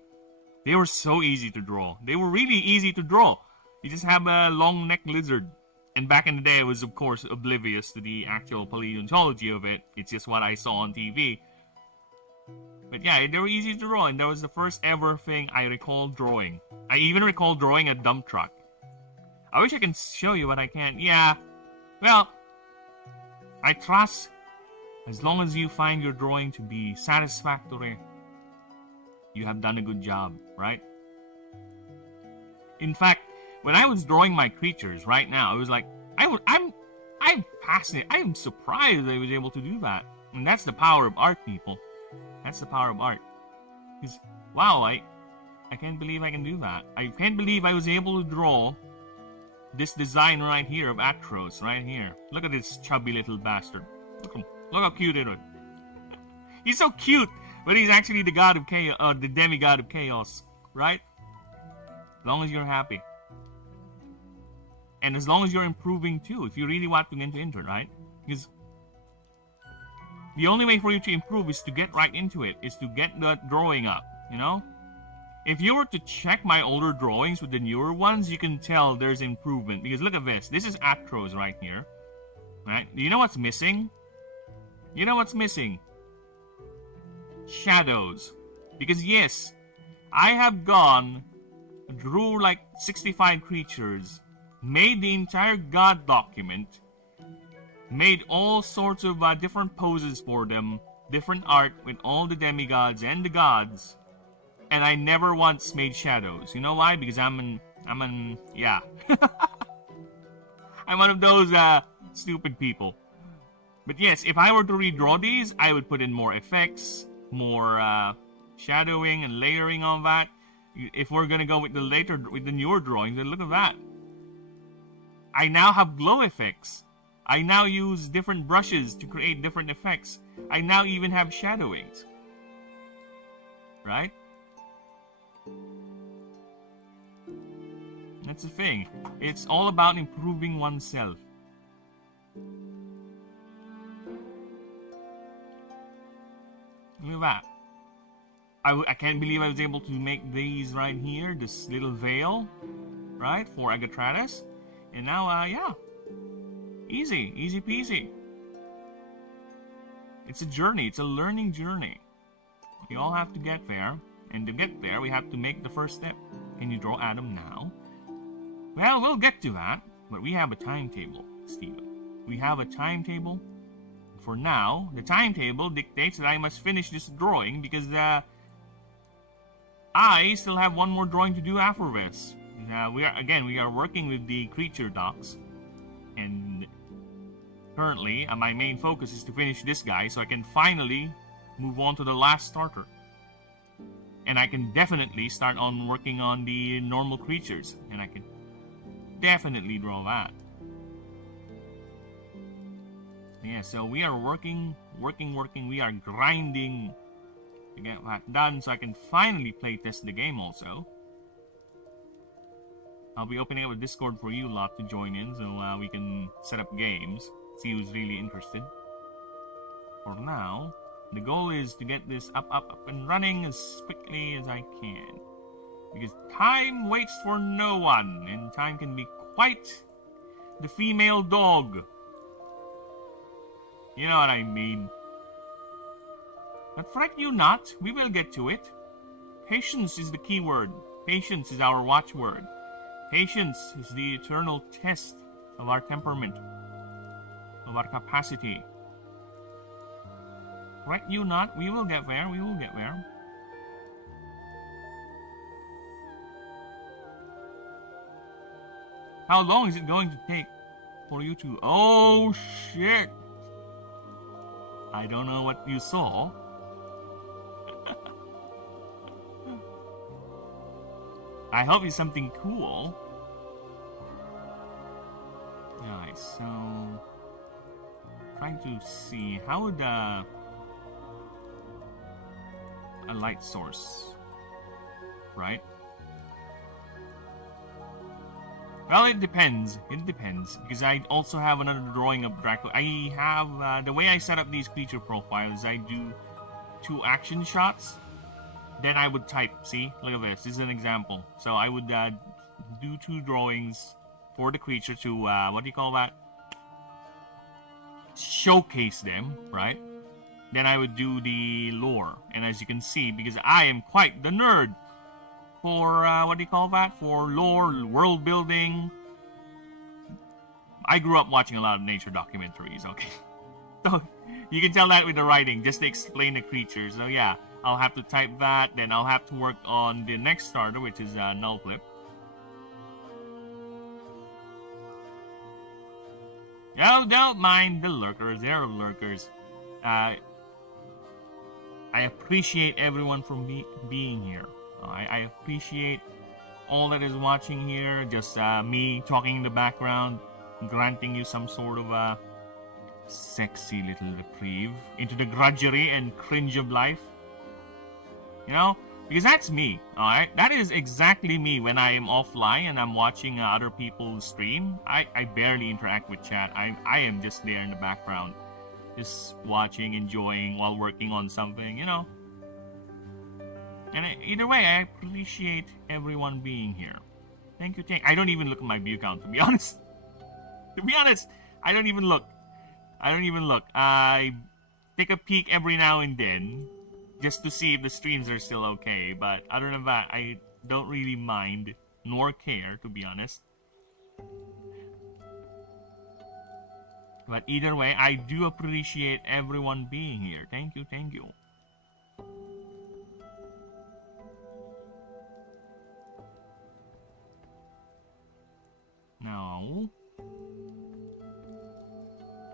They were so easy to draw. They were really easy to draw. You just have a long-necked lizard. And back in the day, I was, of course, oblivious to the actual paleontology of it. It's just what I saw on TV. But yeah, they were easy to draw, and that was the first ever thing I recall drawing. I even recall drawing a dump truck. I wish I can show you, but I can't. Yeah, well, I trust as long as you find your drawing to be satisfactory, you have done a good job, right? In fact, when I was drawing my creatures right now, it was like, I'm fascinated. I am surprised I was able to do that. And that's the power of art, people. That's the power of art. Because, wow, I can't believe I can do that. I can't believe I was able to draw this design right here of Atros, right here. Look at this chubby little bastard. Look how cute it is. He's so cute, but he's actually the god of chaos, the demigod of chaos, right? As long as you're happy. And as long as you're improving too, if you really want to get into it, right? Because the only way for you to improve is to get right into it, is to get the drawing up, you know? If you were to check my older drawings with the newer ones, you can tell there's improvement. Because look at this. This is Atros right here. Right? Do you know what's missing? You know what's missing? Shadows. Because yes, I have drew like 65 creatures, made the entire god document, made all sorts of different poses for them, different art with all the demigods and the gods, and I never once made shadows. You know why? Because yeah. I'm one of those stupid people. But yes, if I were to redraw these, I would put in more effects, more shadowing and layering on that. If we're gonna go with the newer drawings, then look at that. I now have glow effects. I now use different brushes to create different effects. I now even have shadowings. Right? That's the thing. It's all about improving oneself. Look at that. I can't believe I was able to make these right here. This little veil. Right? For Agatratus. And now, yeah. Easy peasy. It's a journey. It's a learning journey. We all have to get there. And to get there, we have to make the first step. Can you draw Adam now? Well, we'll get to that. But we have a timetable, Steven. We have a timetable. For now, the timetable dictates that I must finish this drawing because I still have one more drawing to do after this. We are working with the creature docs. And currently, my main focus is to finish this guy so I can finally move on to the last starter. And I can definitely start on working on the normal creatures. And I can definitely draw that. Yeah, so we are working. We are grinding to get that done so I can finally playtest the game also. I'll be opening up a Discord for you lot to join in so we can set up games, see who's really interested. For now, the goal is to get this up and running as quickly as I can. Because time waits for no one, and time can be quite the female dog. You know what I mean. But frighten you not, we will get to it. Patience is the key word. Patience is our watchword. Patience is the eternal test of our temperament, of our capacity. Frighten you not, we will get there, we will get there. How long is it going to take for you to... Oh, shit! I don't know what you saw. I hope it's something cool. Alright, so... trying to see, how would a light source, right? Well, it depends. It depends. Because I also have another drawing of Draco. I have, the way I set up these creature profiles, I do 2 action shots. Then I would type, see? Look at this. This is an example. So I would do 2 drawings for the creature to, what do you call that? Showcase them, right? Then I would do the lore. And as you can see, because I am quite the nerd for, what do you call that? For lore, world building. I grew up watching a lot of nature documentaries, okay? So, you can tell that with the writing, just to explain the creatures. So yeah, I'll have to type that, then I'll have to work on the next starter, which is Null Flip. Oh, don't mind the lurkers, they're lurkers. I appreciate everyone for being here. I appreciate all that is watching here, just me talking in the background, granting you some sort of a sexy little reprieve into the grudgery and cringe of life. You know? Because that's me, alright? That is exactly me when I am offline and I'm watching other people stream. I barely interact with chat. I am just there in the background. Just watching, enjoying while working on something, you know? And either way, I appreciate everyone being here. Thank you, I don't even look at my view count, to be honest. To be honest, I don't even look. I take a peek every now and then, just to see if the streams are still okay. But other than that, I don't really mind, nor care, to be honest. But either way, I do appreciate everyone being here. Thank you, thank you. Now,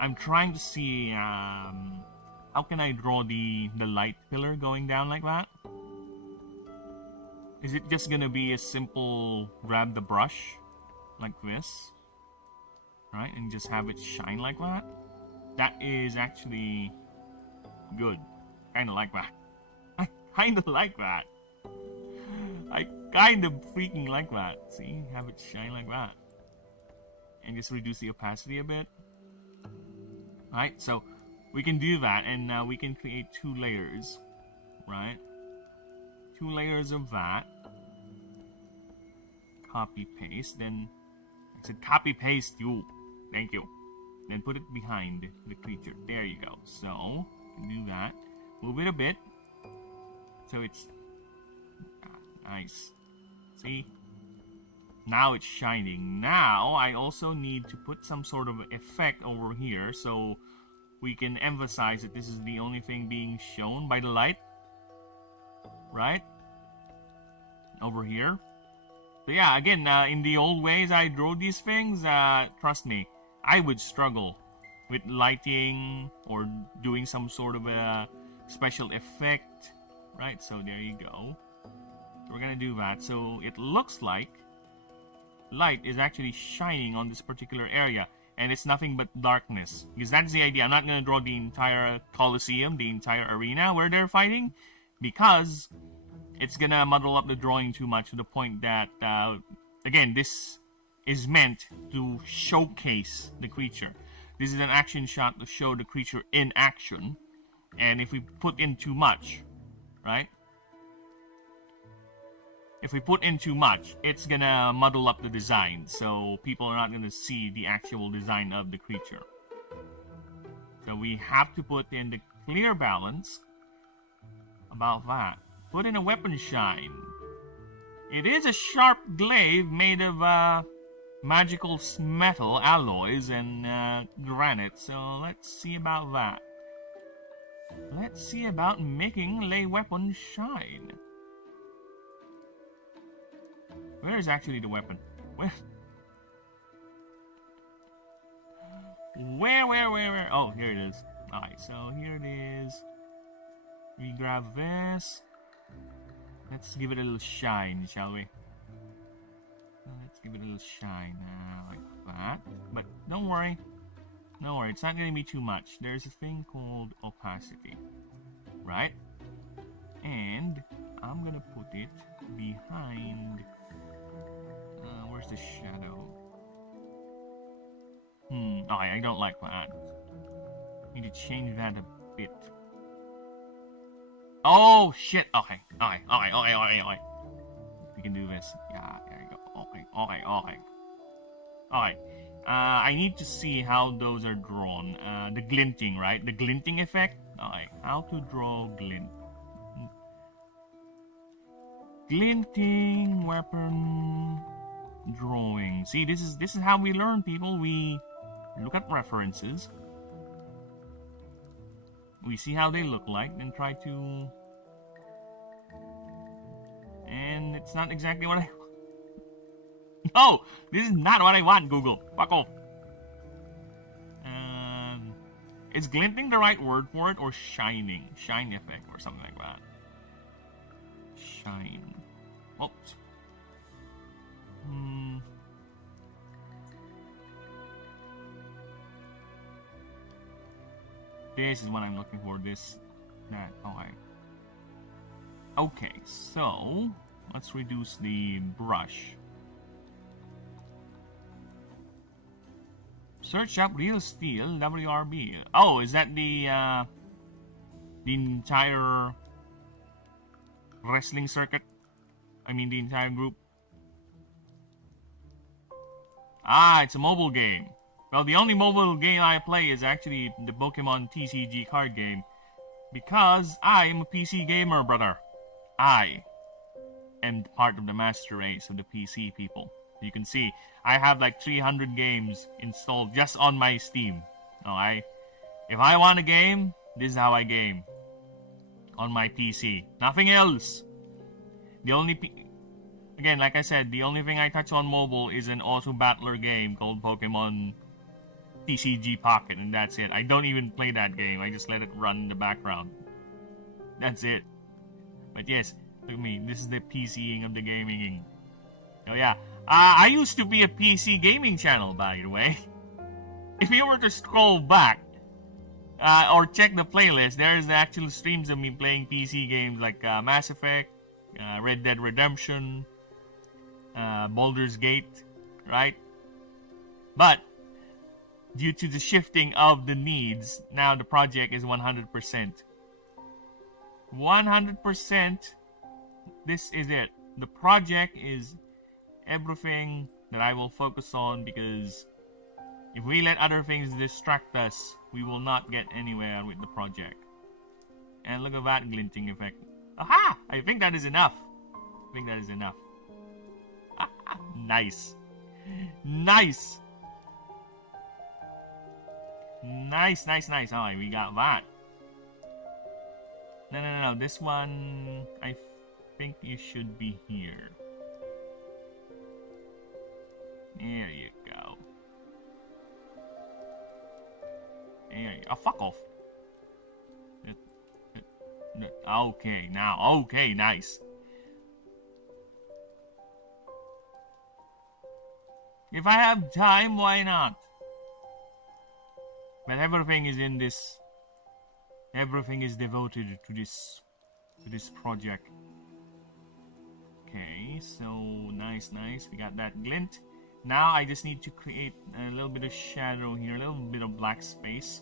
I'm trying to see, how can I draw the light pillar going down like that? Is it just gonna be a simple grab the brush, like this? Right, and just have it shine like that? That is actually good. Kinda like that. I kinda like that. I kinda freaking like that. See? Have it shine like that. And just reduce the opacity a bit. Right, so we can do that, and we can create 2 layers. Right? 2 layers of that. Copy paste, then I said copy paste you. Thank you. Then put it behind the creature. There you go. So, do that. Move it a bit. So it's nice. See? Now it's shining. Now, I also need to put some sort of effect over here so we can emphasize that this is the only thing being shown by the light. Right? Over here. So yeah, again, in the old ways I drew these things, trust me, I would struggle with lighting or doing some sort of a special effect. Right, so there you go. We're gonna do that. So it looks like light is actually shining on this particular area. and it's nothing but darkness. Because that's the idea. I'm not going to draw the entire Colosseum, the entire arena where they're fighting, because it's going to muddle up the drawing too much to the point that, again, this is meant to showcase the creature. This is an action shot to show the creature in action, and if we put in too much, right? If we put in too much, it's gonna muddle up the design, so people are not gonna see the actual design of the creature. So we have to put in the clear balance about that. Put in a weapon shine. It is a sharp glaive made of magical metal alloys and granite, so let's see about that. Let's see about making lay weapon shine. Where is actually the weapon? Where? Oh, here it is. Alright, so here it is. We grab this. Let's give it a little shine, shall we? Let's give it a little shine, like that. But don't worry. Don't worry, it's not going to be too much. There's a thing called opacity. Right? And I'm going to put it behind... where's the shadow? I don't like that. Need to change that a bit. Oh, shit! Okay. We can do this. Yeah, there you go. Okay. I need to see how those are drawn. The glinting, right? The glinting effect? Okay, how to draw glint. Glinting weapon drawing. See, this is how we learn, people. We look at references. We see how they look like and try to... And it's not exactly what I... No! This is not what I want, Google. Fuck off. Is glinting the right word for it, or shining? Shine effect or something like that. Shine. Oops. This is what I'm looking for. This, that. Okay, so let's reduce the brush. Search up real steel WRB. Oh, is that the entire wrestling circuit? I mean, the entire group. Ah, it's a mobile game. Well, the only mobile game I play is actually the Pokemon TCG card game. Because I am a PC gamer, brother. I am part of the master race of the PC people. You can see, I have like 300 games installed just on my Steam. If I want a game, this is how I game. On my PC. Nothing else. Again, like I said, the only thing I touch on mobile is an auto-battler game called Pokemon TCG Pocket, and that's it. I don't even play that game. I just let it run in the background. That's it. But yes, look at me. This is the PCing of the gaming. Oh yeah. I used to be a PC gaming channel, by the way. If you were to scroll back, or check the playlist, there's actual streams of me playing PC games like Mass Effect, Red Dead Redemption, Baldur's Gate, right? But due to the shifting of the needs, now the project is 100%. 100%. This is it. The project is everything that I will focus on, because if we let other things distract us, we will not get anywhere with the project. And look at that glinting effect. Aha! I think that is enough. Nice. Nice. Alright, we got that. No. This one, I think you should be here. There you go. Oh, fuck off. Okay, now. Okay, nice. If I have time, why not? But everything is in this. Everything is devoted to this project. Okay, so nice. We got that glint. Now I just need to create a little bit of shadow here, a little bit of black space.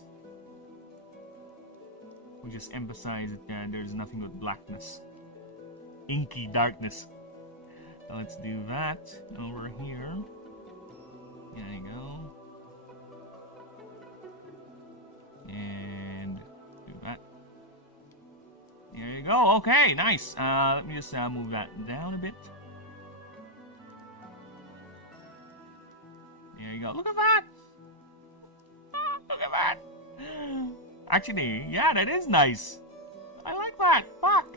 We just emphasize that there's nothing but blackness, inky darkness. So let's do that over here. There you go. And do that. There you go. Okay, nice. Let me just move that down a bit. There you go. Look at that. Look at that. Actually, yeah, that is nice. I like that. Fuck.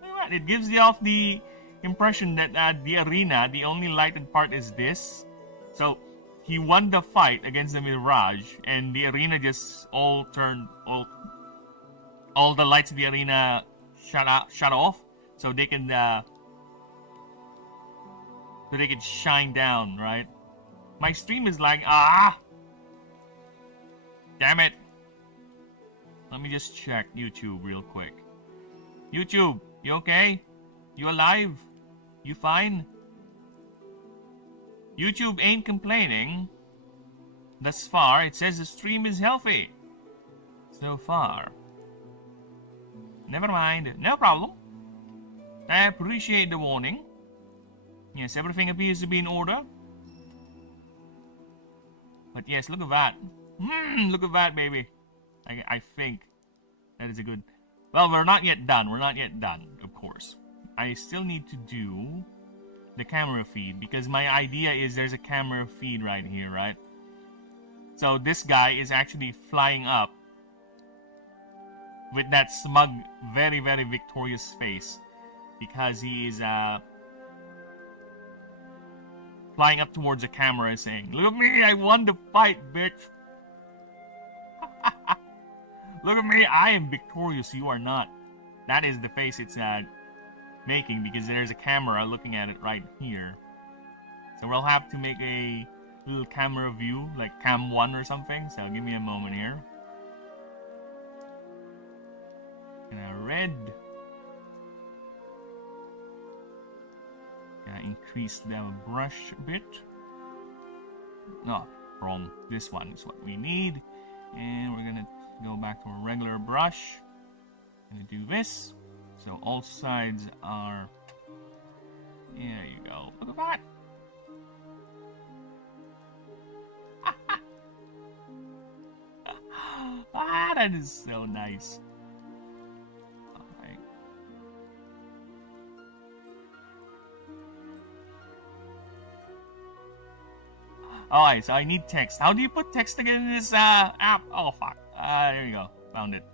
Look at that. It gives you off the impression that the arena, the only lighted part is this. So he won the fight against the Mirage, and the arena just all turned all the lights in the arena shut off, so they can shine down, right? My stream is like damn it. Let me just check YouTube real quick. YouTube, you okay? You alive? You fine? YouTube ain't complaining. Thus far, it says the stream is healthy. So far. Never mind. No problem. I appreciate the warning. Yes, everything appears to be in order. But yes, look at that. Look at that, baby. I think that is a good... Well, we're not yet done. We're not yet done, of course. I still need to do the camera feed, because my idea is there's a camera feed right here, right? So this guy is actually flying up with that smug, very, very victorious face, because he is flying up towards the camera saying, "Look at me, I won the fight, bitch." Look at me, I am victorious, you are not. That is the face it's making, because there's a camera looking at it right here. So we'll have to make a little camera view, like cam 1 or something. So give me a moment here. Red. Gonna increase the brush a bit. No, from this one is what we need. And we're gonna go back to a regular brush. Gonna do this. So all sides are... There you go. Look at that! That is so nice. Okay. Alright, so I need text. How do you put text again in this app? Oh, fuck. There you go. Found it.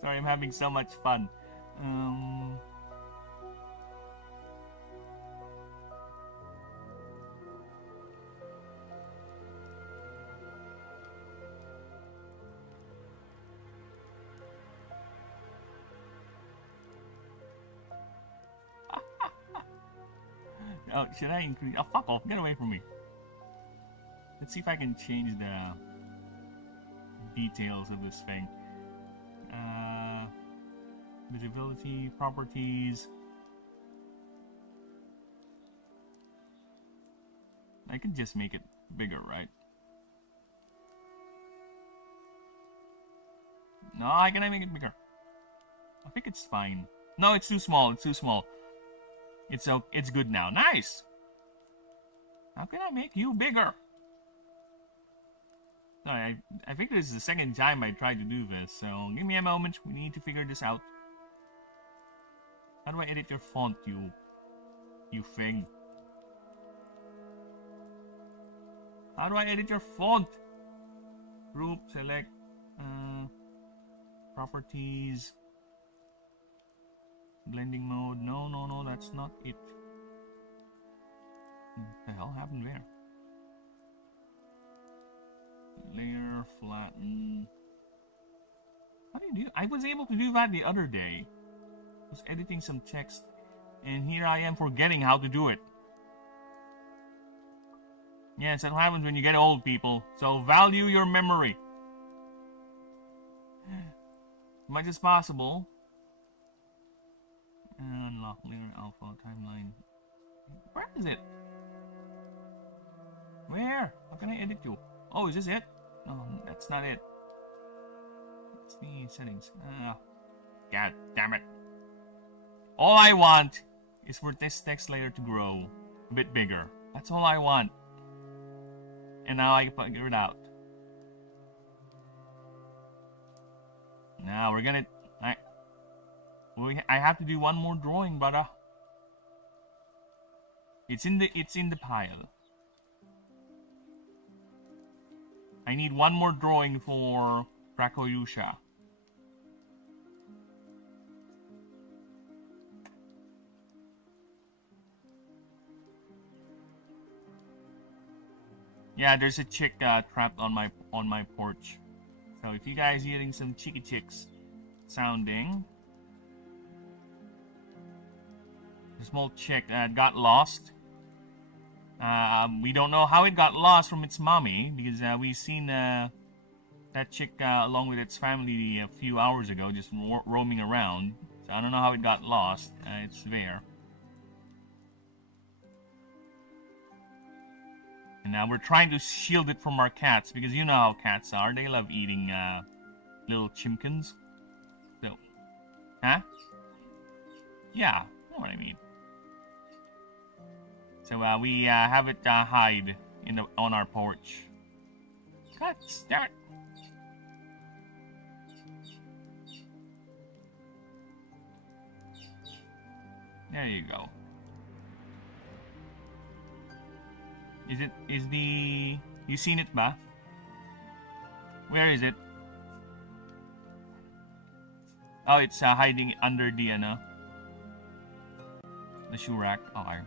Sorry, I'm having so much fun. Oh, should I increase? Oh, fuck off. Get away from me. Let's see if I can change the details of this thing. Visibility, properties. I could just make it bigger, right? No, I can make it bigger. I think it's fine. No, it's too small. It's too small. It's good now. Nice. How can I make you bigger? Sorry, I think this is the second time I tried to do this, so give me a moment. We need to figure this out. How do I edit your font, you thing? How do I edit your font? Group, select, properties, blending mode. No, that's not it. What the hell happened there? Layer, flatten. How do you do? I was able to do that the other day. I was editing some text, and here I am forgetting how to do it. Yes, that's what happens when you get old, people. So value your memory. As much as possible. Unlock layer alpha timeline. Where is it? Where? How can I edit you? Oh, is this it? No, that's not it. It's the settings. God damn it. All I want is for this text layer to grow a bit bigger. That's all I want. And now I figure it out. Now we're gonna... I have to do one more drawing, brother. It's in the pile. I need one more drawing for Prakoyusha. Yeah, there's a chick trapped on my porch. So if you guys are hearing some cheeky chicks sounding, the small chick got lost. We don't know how it got lost from its mommy, because we've seen that chick along with its family a few hours ago, just roaming around. So I don't know how it got lost. It's there. And now we're trying to shield it from our cats, because you know how cats are. They love eating little chimkins. So, huh? Yeah, you know what I mean. So we have it hide on our porch. God, start. There you go. You seen it, ba? Where is it? Oh, it's hiding under the shoe rack. Okay.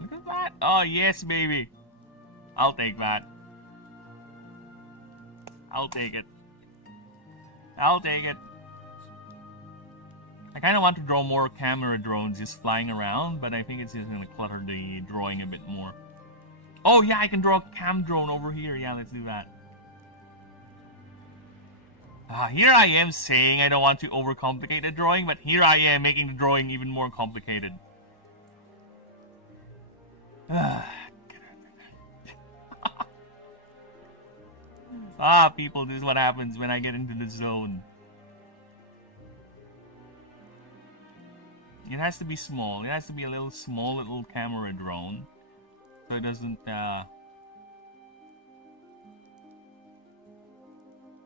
Look at that. Oh, yes, baby. I'll take that. I'll take it. I'll take it. I kind of want to draw more camera drones just flying around, but I think it's just going to clutter the drawing a bit more. Oh, yeah, I can draw a cam drone over here. Yeah, let's do that. Here I am saying I don't want to overcomplicate the drawing, but here I am making the drawing even more complicated. People, this is what happens when I get into the zone. It has to be small. It has to be a small little camera drone, so it doesn't. Yeah,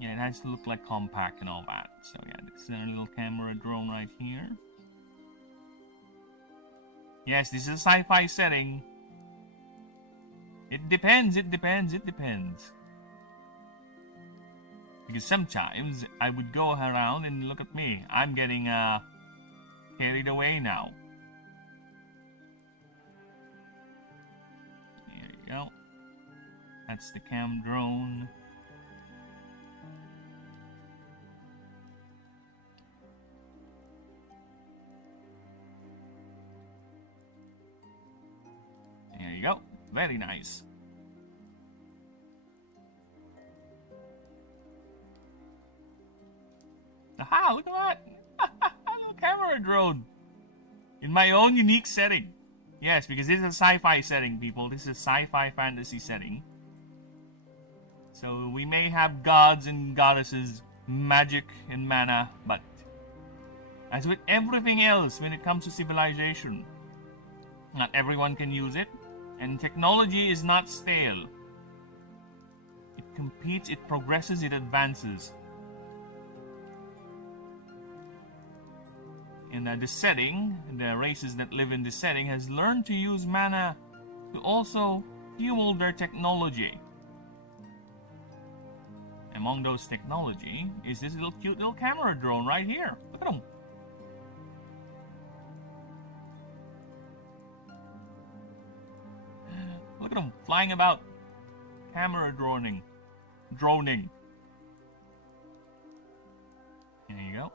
it has to look like compact and all that. So yeah, this is our little camera drone right here. Yes, this is a sci-fi setting. It depends. It depends. It depends. Because sometimes I would go around and look at me. I'm getting carried away now. There you go. That's the cam drone. There you go. Very nice. Aha, look at that. Camera drone. In my own unique setting. Yes, because this is a sci-fi setting, people. This is a sci-fi fantasy setting. So we may have gods and goddesses, magic and mana, but as with everything else when it comes to civilization, not everyone can use it, and technology is not stale. It competes, it progresses, it advances. And the setting, the races that live in this setting has learned to use mana to also fuel their technology. Among those technology is this little cute little camera drone right here. Look at him. Look at him flying about. Camera droning. Droning. There you go.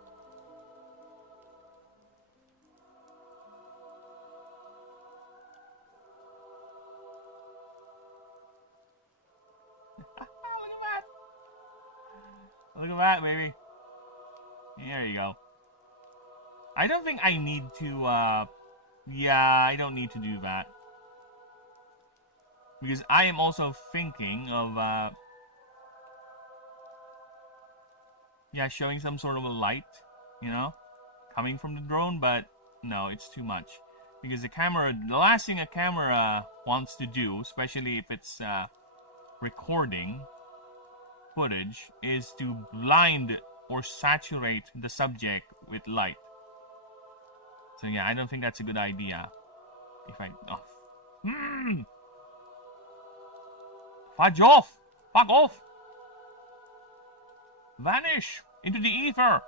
Look at that, baby. There you go. I don't think I need to, yeah, I don't need to do that. Because I am also thinking of, yeah, showing some sort of a light, you know, coming from the drone, but no, it's too much. Because the last thing a camera wants to do, especially if it's recording footage, is to blind or saturate the subject with light. So yeah, I don't think that's a good idea. Fudge off! Fuck off! Vanish into the ether!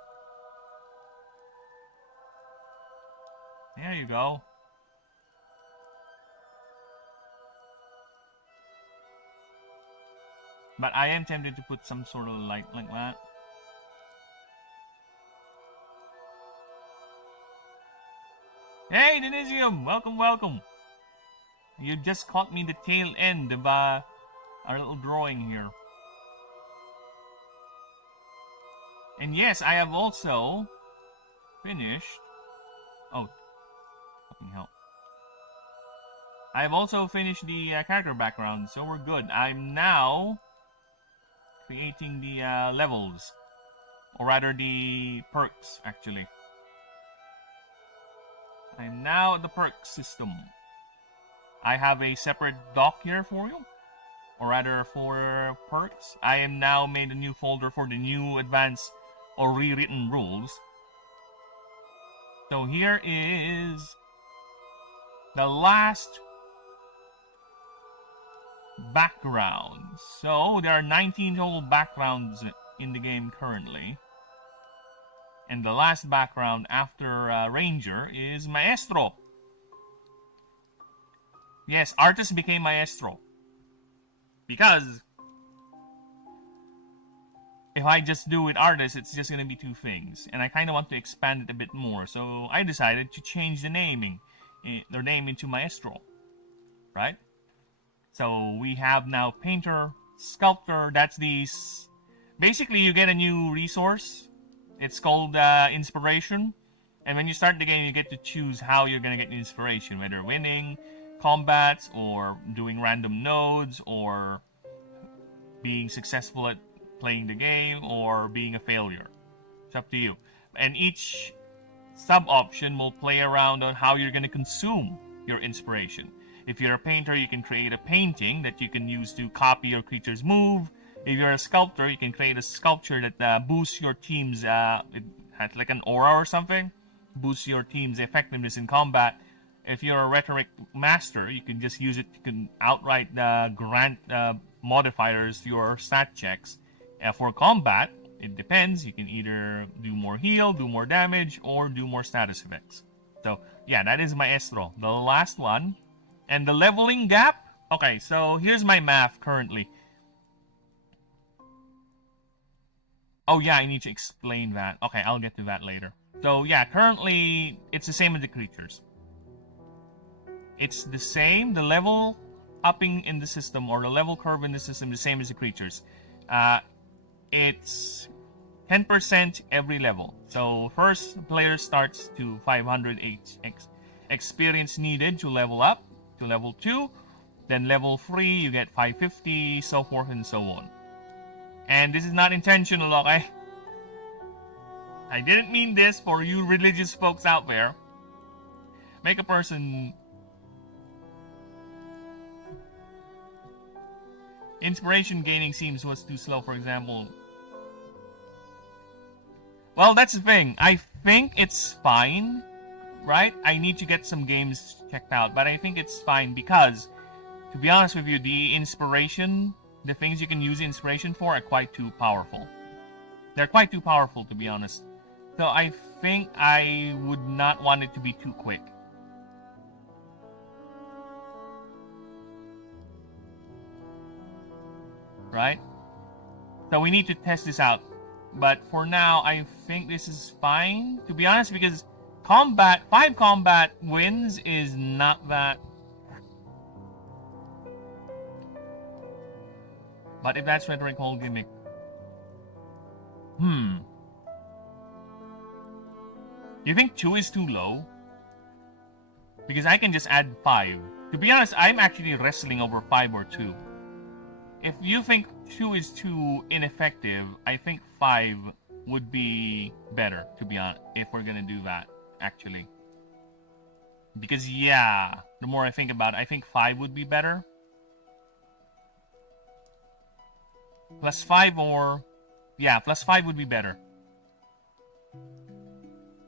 There you go. But I am tempted to put some sort of light like that. Hey, Denisium! Welcome, welcome! You just caught me the tail end of our little drawing here. And yes, I have also finished... Oh, fucking hell. I have also finished the character background, so we're good. I'm now creating the levels. Or rather, the perks, actually. I'm now at the perk system. I have a separate doc here for you. Or rather, for perks. I am now made a new folder for the new advanced or rewritten rules. So here is the last background. So there are 19 total backgrounds in the game currently. And the last background after Ranger is Maestro. Yes, Artist became Maestro. Because if I just do with Artist, it's just going to be two things. And I kind of want to expand it a bit more. So I decided to change the naming. Their name into Maestro. Right? So we have now Painter, Sculptor. That's these. Basically, you get a new resource. It's called Inspiration. And when you start the game, you get to choose how you're going to get the inspiration. Whether winning, combats, or doing random nodes, or being successful at playing the game, or being a failure. It's up to you. And each sub-option will play around on how you're going to consume your inspiration. If you're a painter, you can create a painting that you can use to copy your creature's move. If you're a sculptor, you can create a sculpture that boosts your team's, it has like an aura or something, boosts your team's effectiveness in combat. If you're a rhetoric master, you can just use it. You can outright grant modifiers to your stat checks. For combat, it depends. You can either do more heal, do more damage, or do more status effects. So yeah, that is Maestro, the last one. And the leveling gap. Okay, so here's my math currently. Oh yeah, I need to explain that. Okay, I'll get to that later. So yeah, currently it's the same as the creatures. It's the same, the level upping in the system, or the level curve in the system, the same as the creatures. It's 10% every level. So first player starts to 500 experience needed to level up to level 2. Then level 3 you get 550, so forth and so on. And this is not intentional, okay? I didn't mean this for you religious folks out there. Make a person... Inspiration gaining seems was too slow, for example. Well, that's the thing. I think it's fine, right? I need to get some games checked out, but I think it's fine because, to be honest with you, the inspiration, the things you can use inspiration for are quite too powerful. They're quite too powerful, to be honest. So I think I would not want it to be too quick. Right? So we need to test this out. But for now, I think this is fine, to be honest, because 5 combat wins is not that. But if that's rhetorical gimmick. You think 2 is too low? Because I can just add 5. To be honest, I'm actually wrestling over 5 or 2. If you think 2 is too ineffective, I think 5 would be better, to be honest, if we're gonna do that, actually. Because, yeah, the more I think about it, I think 5 would be better. Plus 5 or... Yeah, plus 5 would be better.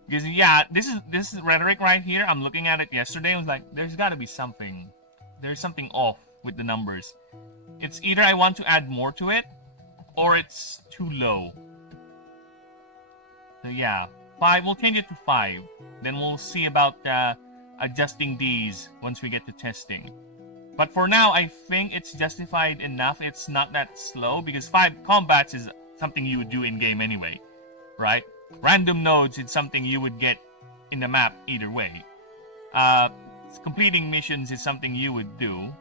Because, yeah, this is rhetoric right here. I'm looking at it yesterday. I was like, there's got to be something. There's something off with the numbers. It's either I want to add more to it, or it's too low. So, yeah. 5. We'll change it to 5. Then we'll see about adjusting these once we get to testing. But for now, I think it's justified enough. It's not that slow, because 5 combats is something you would do in-game anyway. Right? Random nodes is something you would get in the map either way. Completing missions is something you would do.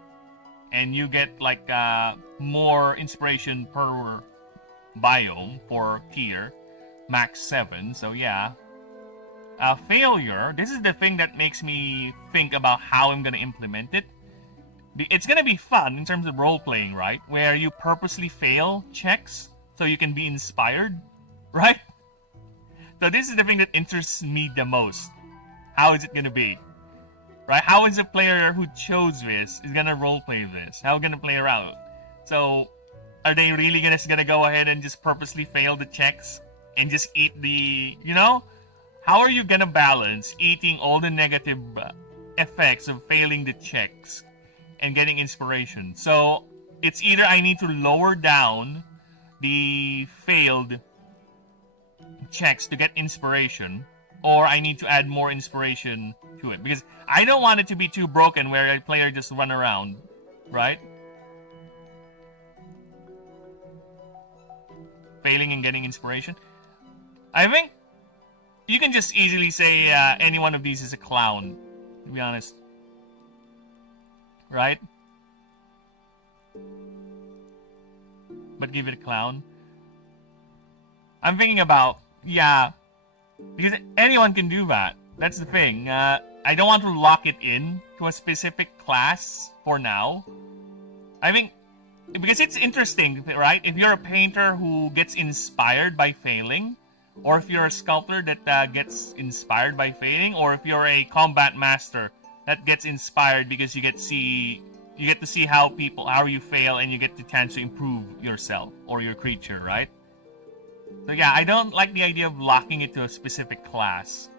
And you get like more inspiration per biome for tier. Max 7, so yeah. Failure, this is the thing that makes me think about how I'm going to implement it. It's going to be fun in terms of role-playing, right? Where you purposely fail checks so you can be inspired, right? So this is the thing that interests me the most. How is it going to be? Right? How is a player who chose this is going to roleplay this? How are going to play around? So, are they really going to go ahead and just purposely fail the checks? And just eat the... You know? How are you going to balance eating all the negative effects of failing the checks and getting inspiration? So, it's either I need to lower down the failed checks to get inspiration, or I need to add more inspiration to it, because I don't want it to be too broken where a player just run around, right? Failing and getting inspiration. I think you can just easily say any one of these is a clown, to be honest. Right? But give it a clown. I'm thinking about, yeah, because anyone can do that. That's the thing. I don't want to lock it in to a specific class for now. I think, because it's interesting, right? If you're a painter who gets inspired by failing, or if you're a sculptor that gets inspired by failing, or if you're a combat master that gets inspired because you get to see how you fail, and you get the chance to improve yourself or your creature, right? So yeah, I don't like the idea of locking it to a specific class.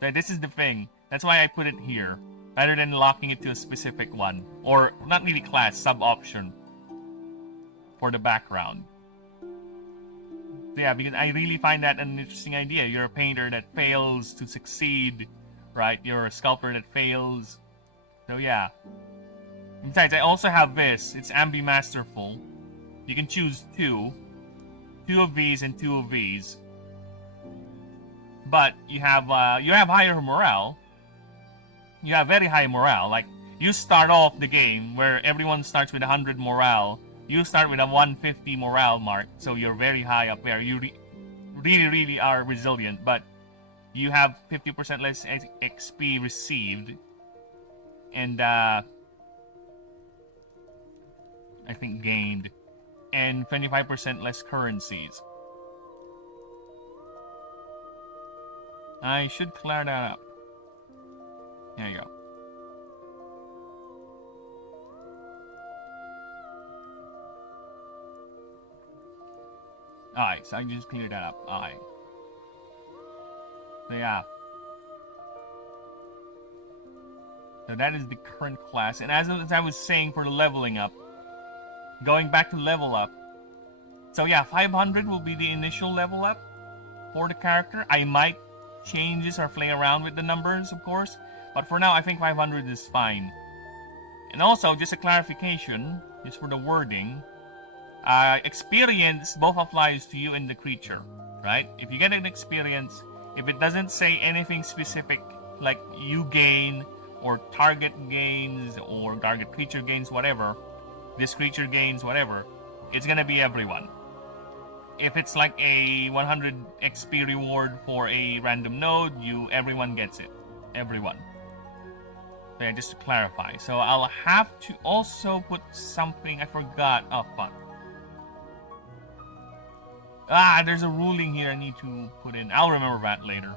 So this is the thing. That's why I put it here, rather than locking it to a specific one. Or, not really class, sub-option for the background. So yeah, because I really find that an interesting idea. You're a painter that fails to succeed, right? You're a sculptor that fails. So yeah. Besides, I also have this. It's Ambi-Masterful. You can choose 2. 2 of these and 2 of these. But you have higher morale. You have very high morale. Like, you start off the game where everyone starts with 100 morale. You start with a 150 morale mark, so you're very high up there. You really are resilient, but you have 50% less XP received. And, I think gained. And 25% less currencies. I should clear that up. There you go. Alright, so I just cleared that up. Alright. So yeah. So that is the current class. And as I was saying for the leveling up, going back to level up. So yeah, 500 will be the initial level up for the character. I might change this or play around with the numbers, of course. But for now, I think 500 is fine. And also, just a clarification, just for the wording. Experience both applies to you and the creature, right? If you get an experience, if it doesn't say anything specific, like you gain, or target gains, or target creature gains, whatever, this creature gains, whatever, it's gonna be everyone. if it's like a 100 XP reward for a random node, everyone gets it. Everyone. So yeah, just to clarify. So I'll have to also put something I forgot. Oh, fuck. There's a ruling here I need to put in. I'll remember that later.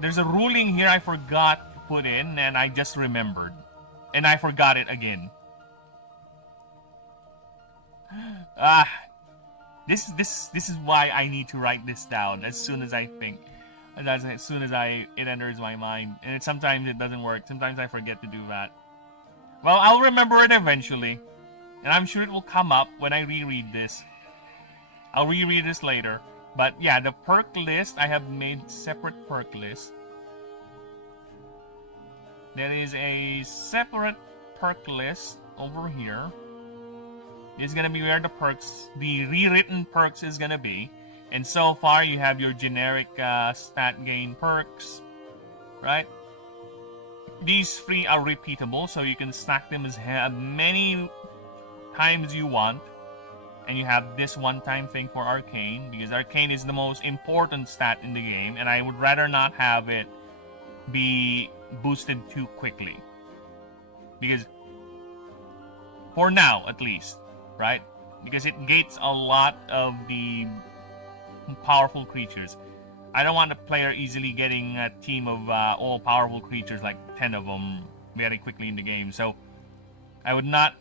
There's a ruling here I forgot to put in, and I just remembered. And I forgot it again. This is why I need to write this down as soon as I think. As soon as it enters my mind. And sometimes it doesn't work. Sometimes I forget to do that. Well, I'll remember it eventually. And I'm sure it will come up when I reread this. I'll reread this later. But yeah, the perk list, I have made separate perk list. There is a separate perk list over here. This is gonna be where the rewritten perks is gonna be. And so far, you have your generic stat gain perks, right? These three are repeatable, so you can stack them as many times you want. And you have this one-time thing for Arcane, because Arcane is the most important stat in the game, and I would rather not have it be boosted too quickly. Because, for now at least, right? Because it gates a lot of the powerful creatures. I don't want the player easily getting a team of all powerful creatures, like 10 of them, very quickly in the game. So, I would not...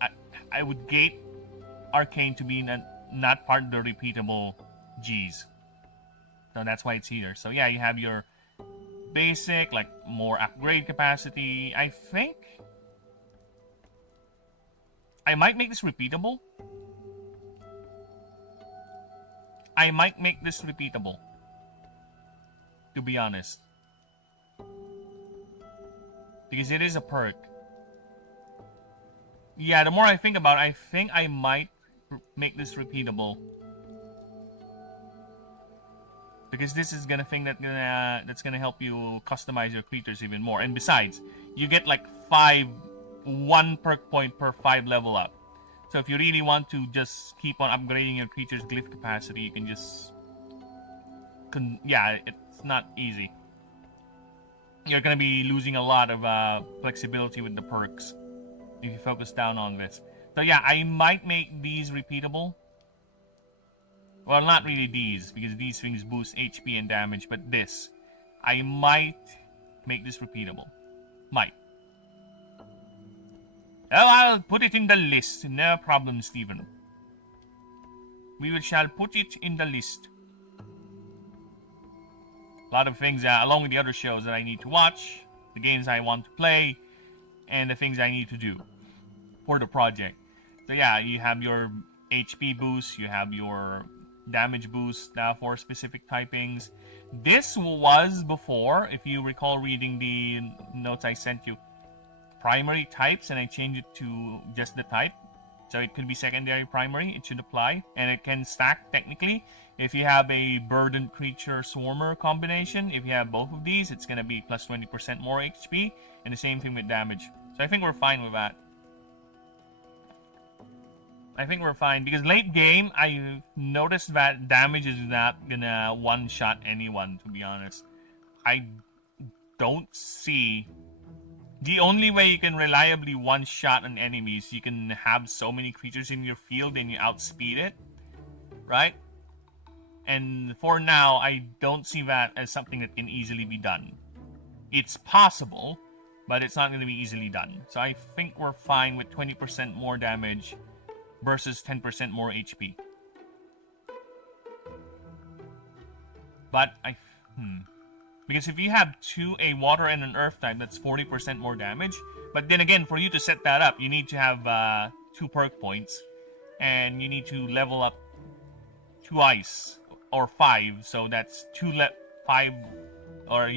I would gate Arcane to be not part of the repeatable Gs. So that's why it's here. So yeah, you have your basic, like more upgrade capacity. I think I might make this repeatable. To be honest. Because it is a perk. Yeah, the more I think about it, I think I might make this repeatable. Because this is that's gonna help you customize your creatures even more. And besides, you get like 1 perk point per 5 level up. So if you really want to just keep on upgrading your creature's glyph capacity, you can just... yeah, it's not easy. You're gonna be losing a lot of flexibility with the perks if you focus down on this. So yeah, I might make these repeatable. Well, not really these, because these things boost HP and damage, but this. I might make this repeatable. Might. Oh, I'll put it in the list. No problem, Stephen. We shall put it in the list. A lot of things, along with the other shows that I need to watch, the games I want to play, and the things I need to do for the project. So yeah, you have your HP boost, you have your damage boost for specific typings. This was before, if you recall reading the notes I sent you, primary types, and I changed it to just the type. So it could be secondary, primary, it should apply. And it can stack technically. If you have a burdened creature swarmer combination, if you have both of these, it's going to be plus 20% more HP. And the same thing with damage. So I think we're fine with that. I think we're fine, because late game, I noticed that damage is not gonna one-shot anyone, to be honest. I don't see... The only way you can reliably one-shot an enemy is you can have so many creatures in your field and you outspeed it, right? And for now, I don't see that as something that can easily be done. It's possible, but it's not going to be easily done. So I think we're fine with 20% more damage versus 10% more HP. But because if you have a water and an earth type, that's 40% more damage. But then again, for you to set that up, you need to have 2 perk points. And you need to level up 2 ice, or 5. So that's 5, or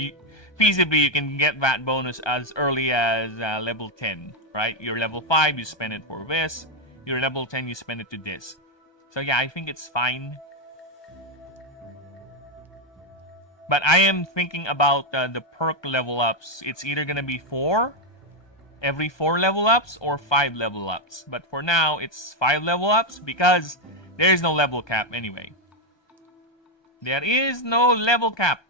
feasibly you can get that bonus as early as level 10, right? You're level 5, you spend it for this. You're level 10, you spend it to this. So yeah, I think it's fine. But I am thinking about the perk level ups. It's either going to be 4, every 4 level ups, or 5 level ups. But for now, it's 5 level ups, because There is no level cap anyway. There is no level cap.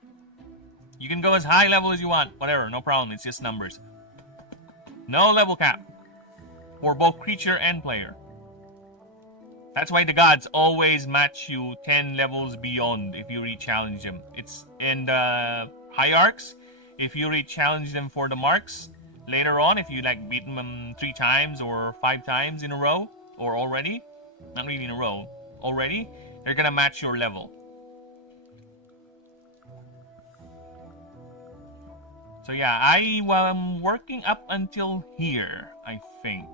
You can go as high level as you want. Whatever, no problem. It's just numbers. No level cap. For both creature and player. That's why the gods always match you 10 levels beyond if you re-challenge them. And hierarchs, if you re-challenge them for the marks, later on, if you like beat them 3 times or 5 times in a row, or already, not really in a row, already, they're gonna match your level. So yeah, I am working up until here, I think.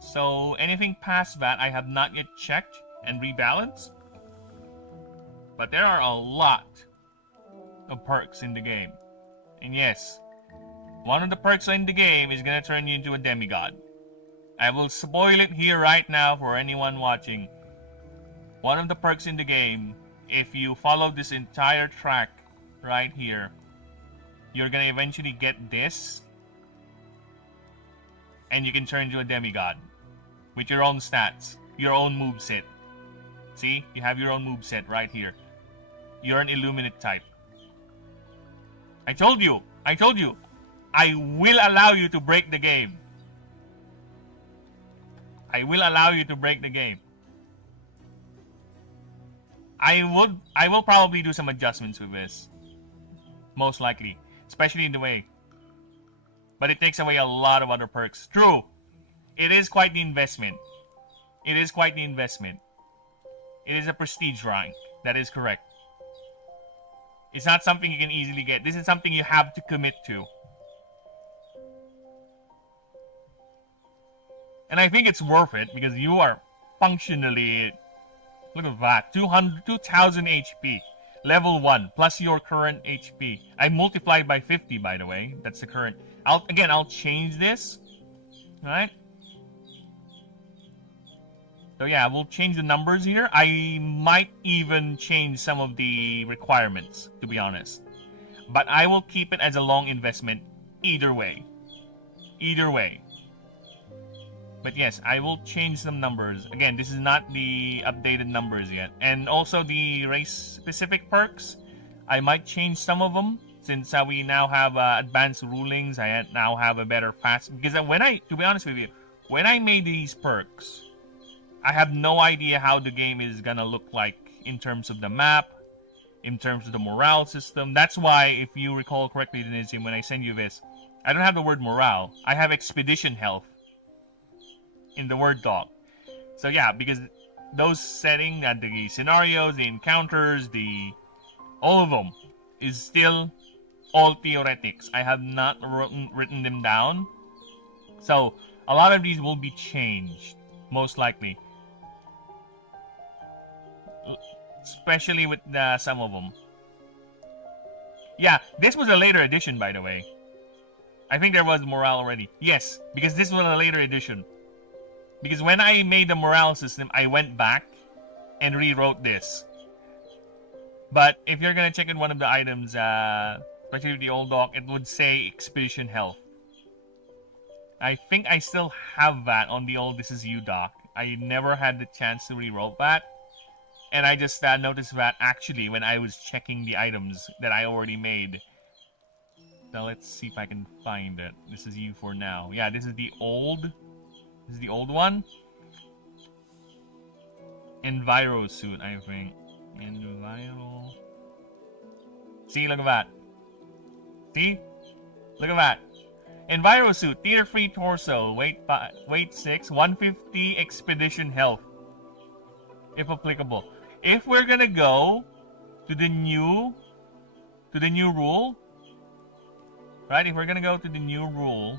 So anything past that, I have not yet checked and rebalanced. But there are a lot of perks in the game. And yes, one of the perks in the game is gonna turn you into a demigod. I will spoil it here right now for anyone watching. One of the perks in the game, if you follow this entire track right here, you're gonna eventually get this, and you can turn into a demigod with your own stats, your own moveset. See, you have your own moveset right here. You're an Illuminate type. I told you, I will allow you to break the game. I will allow you to break the game. I will probably do some adjustments with this, most likely. Especially in the way. But it takes away a lot of other perks. True. It is quite the investment. It is quite the investment. It is a prestige rank. That is correct. It's not something you can easily get. This is something you have to commit to. And I think it's worth it because you are functionally... Look at that. 2,000 HP. Level 1 plus your current HP. I multiplied by 50, by the way. That's the current. I'll change this. Alright? So yeah, we'll change the numbers here. I might even change some of the requirements, to be honest. But I will keep it as a long investment either way. Either way. But yes, I will change some numbers. Again, this is not the updated numbers yet. And also the race-specific perks, I might change some of them. Since we now have advanced rulings, I now have a better fast... Because to be honest with you, when I made these perks, I have no idea how the game is gonna look like in terms of the map, in terms of the morale system. That's why, if you recall correctly, Denisium, when I send you this, I don't have the word morale. I have expedition health in the word doc. So yeah, because those setting, the scenarios, the encounters, all of them is still all theoretics. I have not written them down. So a lot of these will be changed, most likely. Especially with some of them. Yeah, this was a later edition, by the way. I think there was morale already. Yes, because this was a later edition. Because when I made the morale system, I went back and rewrote this. But if you're gonna check in one of the items, especially the old doc, it would say Expedition Health. I think I still have that on the old This Is You doc. I never had the chance to rewrote that. And I just noticed that actually when I was checking the items that I already made. Now let's see if I can find it. This is you for now. Yeah, this is the old... This is the old one. Enviro suit, I think. Enviro. See, look at that. See? Look at that. Enviro suit, tier 3 torso, weight 6, 150 expedition health. If applicable. If we're gonna go to the new rule, right? If we're gonna go to the new rule,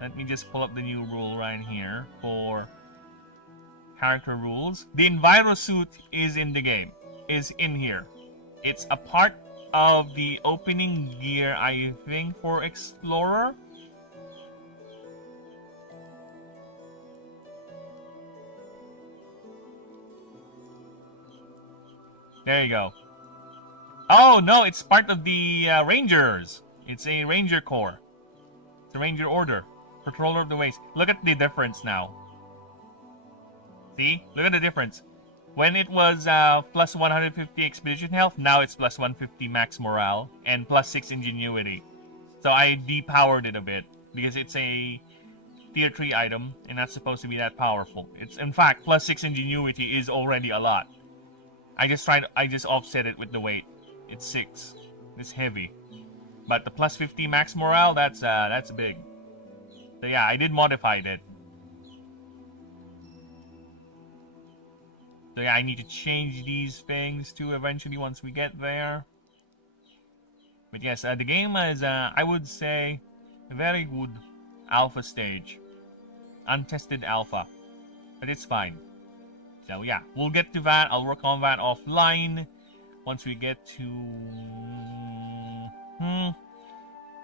let me just pull up the new rule right here for character rules. The Enviro suit is in the game. Is in here. It's a part of the opening gear, I think, for Explorer. There you go. Oh, no, it's part of the Rangers. It's a Ranger Corps. It's a Ranger Order. Patroller of the Waste. Look at the difference now. See? Look at the difference. When it was plus 150 expedition health, now it's plus 150 max morale and plus 6 ingenuity. So I depowered it a bit because it's a tier 3 item and not supposed to be that powerful. It's in fact plus 6 ingenuity is already a lot. I just offset it with the weight. It's 6. It's heavy. But the plus 50 max morale, that's big. So yeah, I did modify it. So yeah, I need to change these things too eventually once we get there. But yes, the game is, I would say, a very good alpha stage. Untested alpha. But it's fine. So yeah, we'll get to that. I'll work on that offline. Once we get to...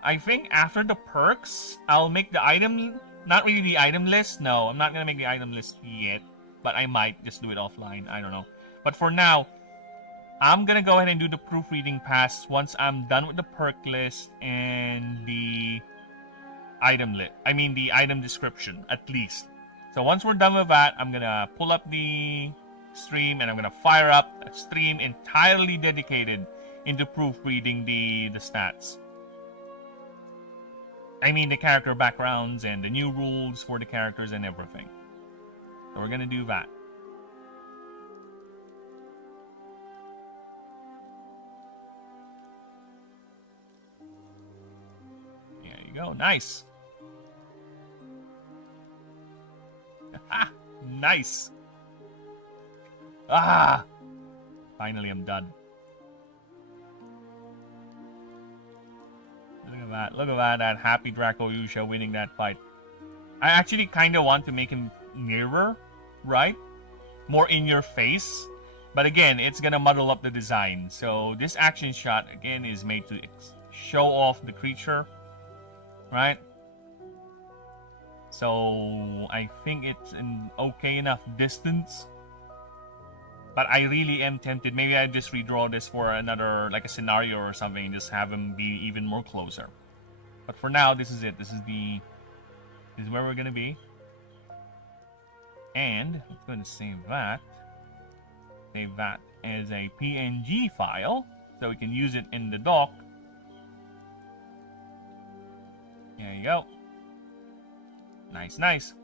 I think after the perks, I'll make the item... Not really the item list. No, I'm not going to make the item list yet. But I might just do it offline. I don't know. But for now, I'm going to go ahead and do the proofreading pass once I'm done with the perk list and the item list. I mean the item description, at least. So once we're done with that, I'm going to pull up the stream and I'm going to fire up a stream entirely dedicated into proofreading the stats. I mean the character backgrounds and the new rules for the characters and everything. So we're going to do that. There you go. Nice. Nice. Finally I'm done. Look at that. Look at that happy Draco Yusha winning that fight. I actually kind of want to make him nearer, right? More in your face. But again, it's gonna muddle up the design. So this action shot, again, is made to show off the creature, right? So I think it's an okay enough distance. But I really am tempted. Maybe I just redraw this for another, like a scenario or something, and just have him be even more closer. But for now, this is it. This is where we're gonna be. And I'm going to save that. Save that as a PNG file, so we can use it in the dock. There you go. Nice, nice.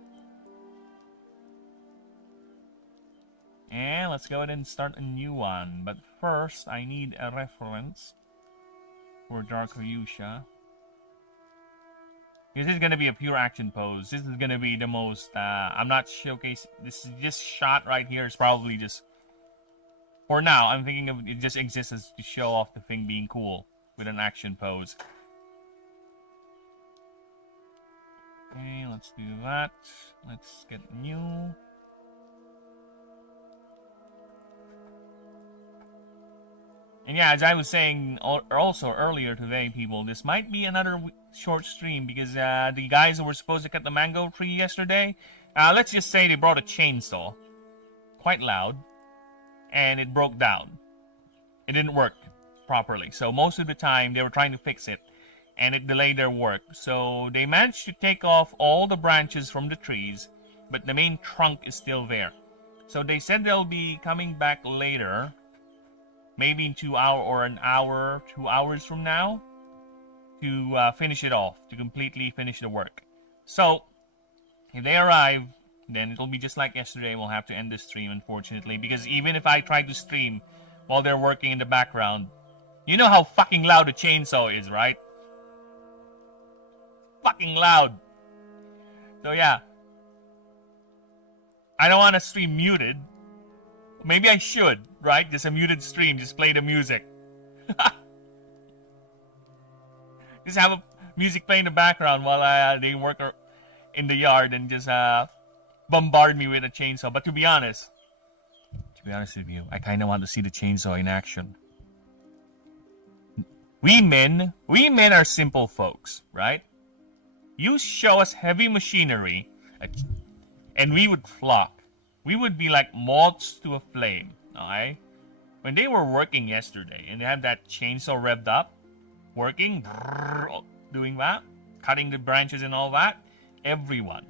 And let's go ahead and start a new one. But first, I need a reference for Dark Ryusha. This is going to be a pure action pose. This is going to be the most, I'm not showcasing, this is just shot right here is probably just, for now, I'm thinking of it just exists as to show off the thing being cool with an action pose. Okay, let's do that. Let's get new. And yeah, as I was saying also earlier today, people, this might be another short stream because the guys who were supposed to cut the mango tree yesterday, let's just say they brought a chainsaw, quite loud, and it broke down. It didn't work properly. So most of the time they were trying to fix it, and it delayed their work. So they managed to take off all the branches from the trees, but the main trunk is still there. So they said they'll be coming back later, maybe in 2 hours or an hour, 2 hours from now, to finish it off, to completely finish the work. So, if they arrive, then it'll be just like yesterday. We'll have to end the stream, unfortunately, because even if I try to stream while they're working in the background, you know how fucking loud a chainsaw is, right? Fucking loud. So yeah, I don't want to stream muted. Maybe I should, right? Just a muted stream, just play the music. Just have a music play in the background while they work in the yard and just bombard me with a chainsaw. But to be honest with you, I kind of want to see the chainsaw in action. We men are simple folks, right? You show us heavy machinery, and we would flock. We would be like moths to a flame, alright? When they were working yesterday, and they had that chainsaw revved up, working, doing that, cutting the branches and all that, everyone,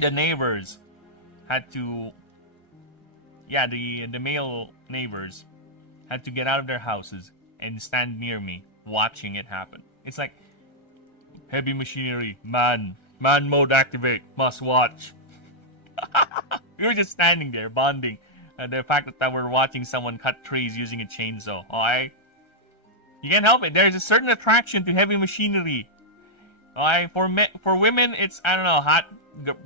the neighbors, had to, yeah, the male neighbors had to get out of their houses and stand near me, watching it happen. It's like heavy machinery, man mode activate, must watch. We were just standing there bonding. The fact that we're watching someone cut trees using a chainsaw. You can't help it. There's a certain attraction to heavy machinery. For women, it's, I don't know, hot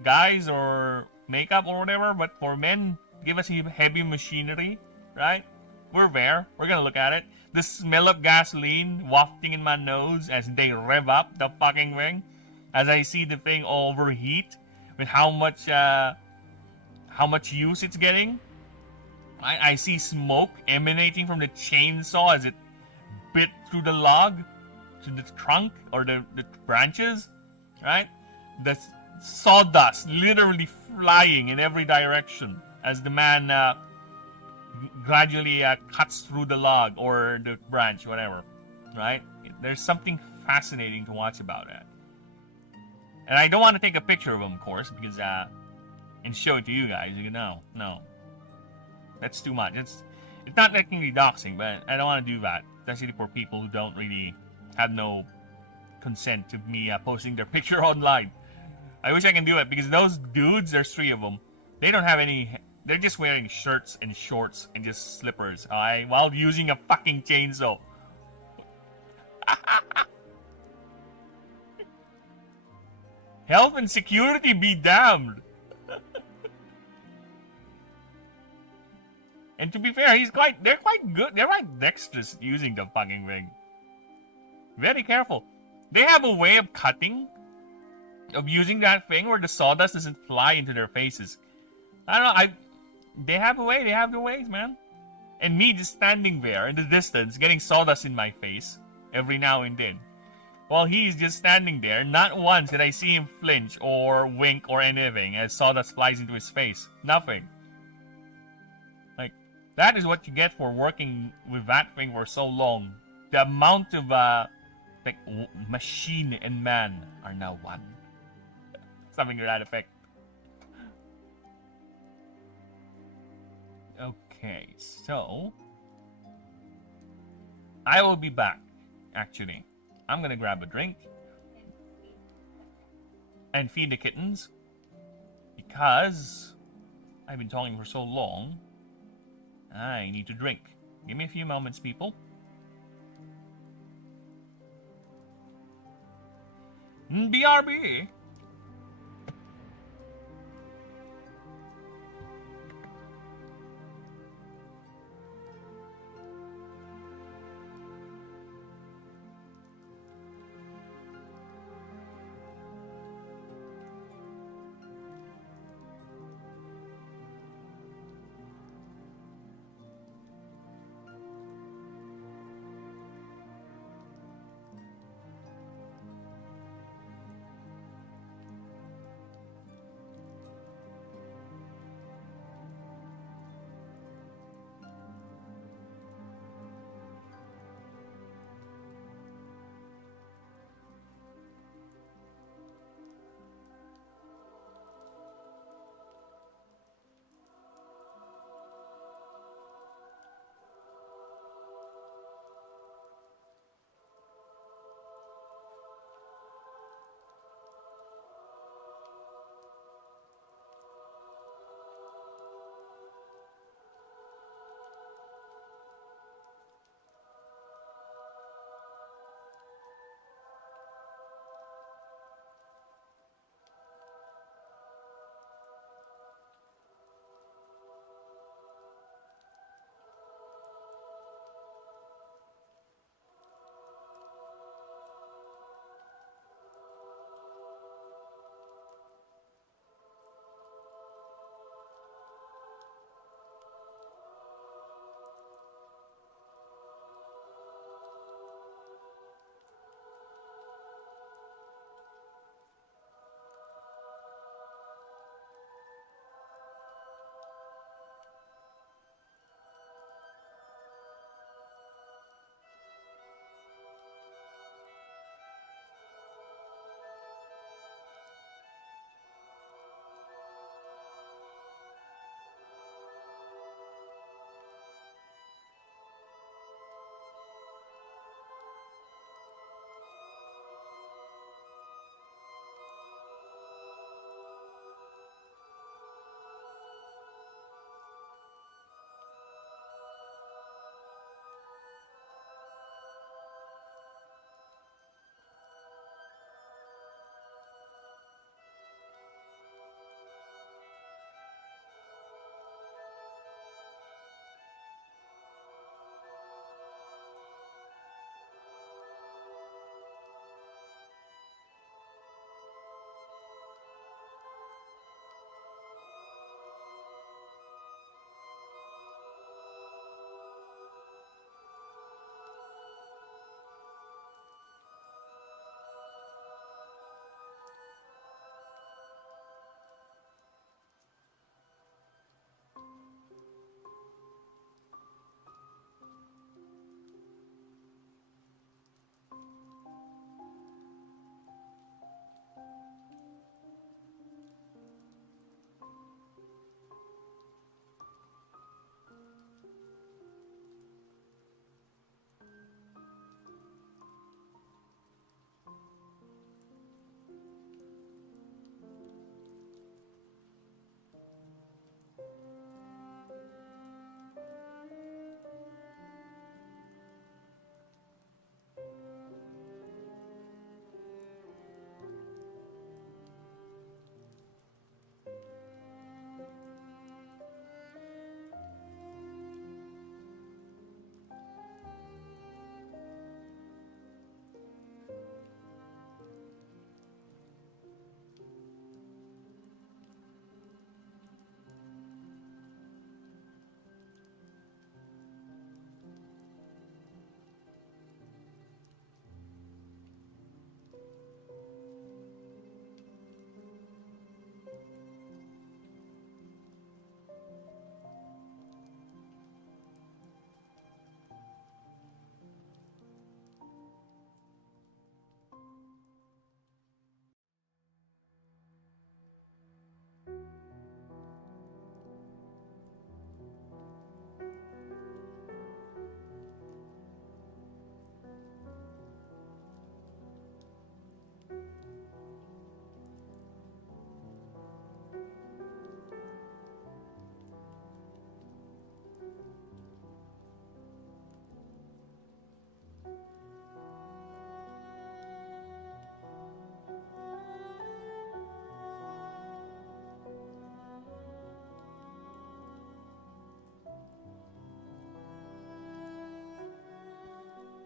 guys or makeup or whatever. But for men, give us heavy machinery, right? We're there. We're gonna look at it. The smell of gasoline wafting in my nose as they rev up the fucking thing. As I see the thing overheat with how much use it's getting. I see smoke emanating from the chainsaw as it bit through the log to the trunk or the branches, right? The sawdust literally flying in every direction as the man gradually cuts through the log or the branch, whatever, right? There's something fascinating to watch about that. And I don't want to take a picture of him, of course, because and show it to you guys. You know, no, that's too much. It's not technically doxing, but I don't want to do that, especially for people who don't really have no consent to me posting their picture online. I wish I can do it because those dudes, there's 3 of them. They don't have any. They're just wearing shirts and shorts and just slippers, alright, while using a fucking chainsaw. Health and security be damned. And to be fair, they're quite good. They're quite dexterous using the fucking thing. Very careful. They have a way of cutting, of using that thing where the sawdust doesn't fly into their faces. I don't know. They have a way. They have the ways, man. And me just standing there in the distance, getting sawdust in my face every now and then, while he's just standing there. Not once did I see him flinch or wink or anything as sawdust flies into his face. Nothing. Like, that is what you get for working with that thing for so long. The amount of like machine and man are now one. Something to that effect. Okay, so I will be back. Actually, I'm gonna grab a drink and feed the kittens because I've been talking for so long. I need to drink. Give me a few moments, people. BRB.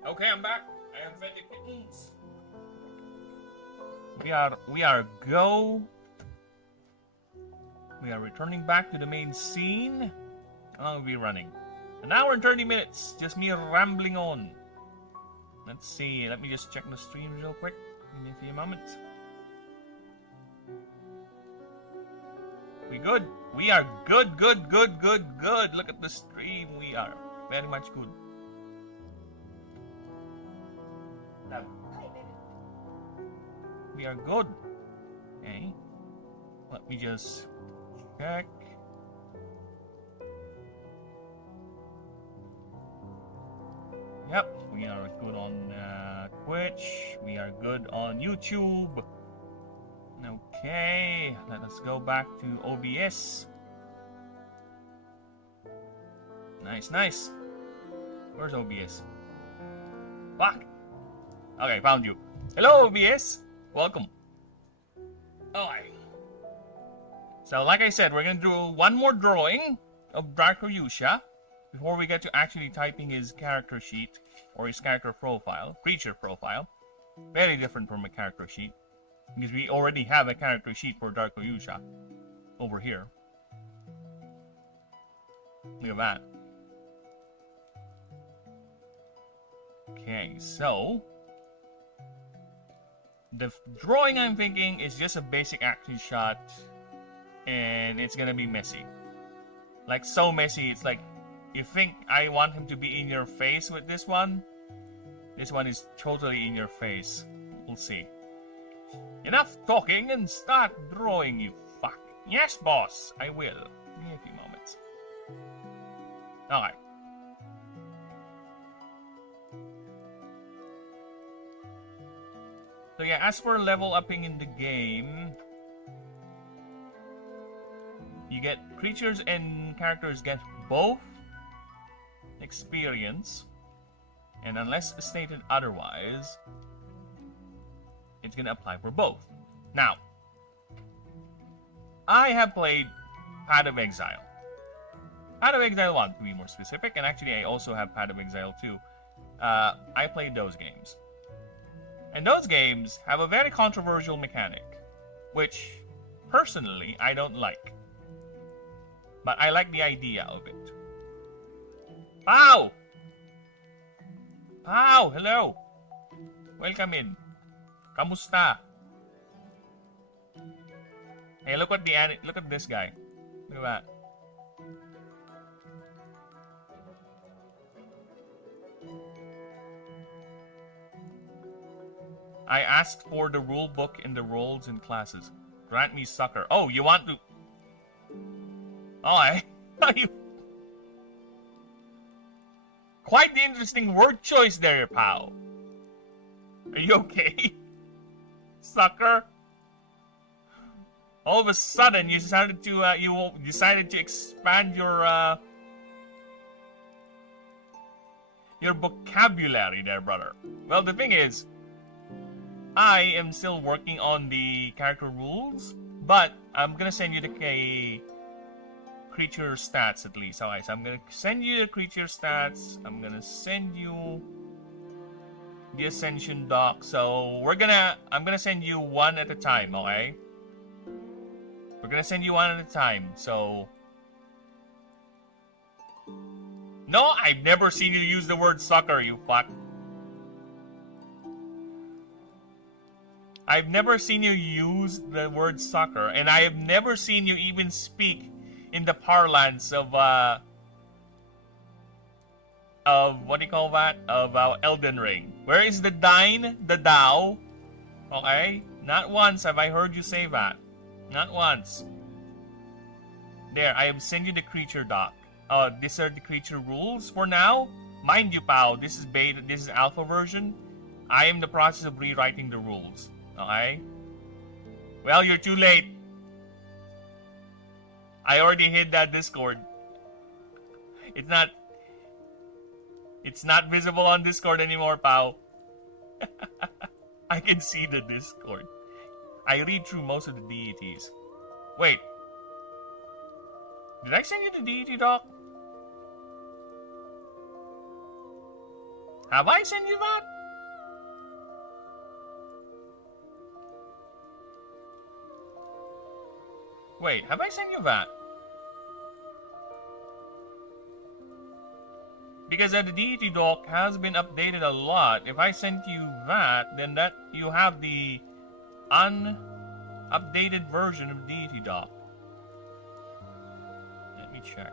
Okay, I'm back. I am fed the kittens. We are go. We are returning back to the main scene. How long will we be running? An hour and 30 minutes. Just me rambling on. Let's see. Let me just check the stream real quick. Give me a few moments. We good? We are good. Look at the stream. We are very much good. We are good. Okay. Let me just check. Yep, we are good on Twitch. We are good on YouTube. Okay, let us go back to OBS. Nice. Where's OBS? Fuck. Okay, found you. Hello, OBS. Welcome. Alright. So, like I said, we're gonna do one more drawing of Darkoyusha before we get to actually typing his character sheet or his character profile, creature profile. Very different from a character sheet because we already have a character sheet for Darkoyusha over here. Look at that. Okay, so the drawing I'm thinking is just a basic action shot, and it's gonna be messy. Like, so messy, it's like, you think I want him to be in your face with this one? This one is totally in your face. We'll see. Enough talking and start drawing, you fuck. Yes, boss, I will. Give me a few moments. Alright. So yeah, as for level upping in the game, you get creatures and characters get both experience, and unless stated otherwise, it's gonna apply for both. Now, I have played Path of Exile. Path of Exile 1, to be more specific, and actually I also have Path of Exile 2. I played those games. And those games have a very controversial mechanic, which, personally, I don't like. But I like the idea of it. Pow! Pow! Hello! Welcome in. Kamusta? Hey, look at this guy. Look at that. I asked for the rule book in the roles and classes. Grant me sucker. Oh, you want to... Oh, you... Quite the interesting word choice there, pal. Are you okay? Sucker? All of a sudden, you decided to expand your vocabulary there, brother. Well, the thing is, I am still working on the character rules, but I'm gonna send you the creature stats at least. Alright, so I'm gonna send you the creature stats. I'm gonna send you the Ascension doc. So I'm gonna send you one at a time, okay? We're gonna send you one at a time, so... No, I've never seen you use the word sucker, you fuck. I've never seen you use the word sucker, and I have never seen you even speak in the parlance of what do you call that? Of Elden Ring. Where is the Dine, the Dao? Okay? Not once have I heard you say that. Not once. There, I have sent you the creature doc. These are the creature rules for now. Mind you, pal, this is beta, this is alpha version. I am in the process of rewriting the rules. Okay? Well, you're too late. I already hid that Discord. It's not visible on Discord anymore, pal. I can see the Discord. I read through most of the deities. Wait. Did I send you the deity doc? Have I sent you that? Wait, have I sent you that? Because the deity doc has been updated a lot. If I sent you that, then that you have the unupdated version of deity doc. Let me check.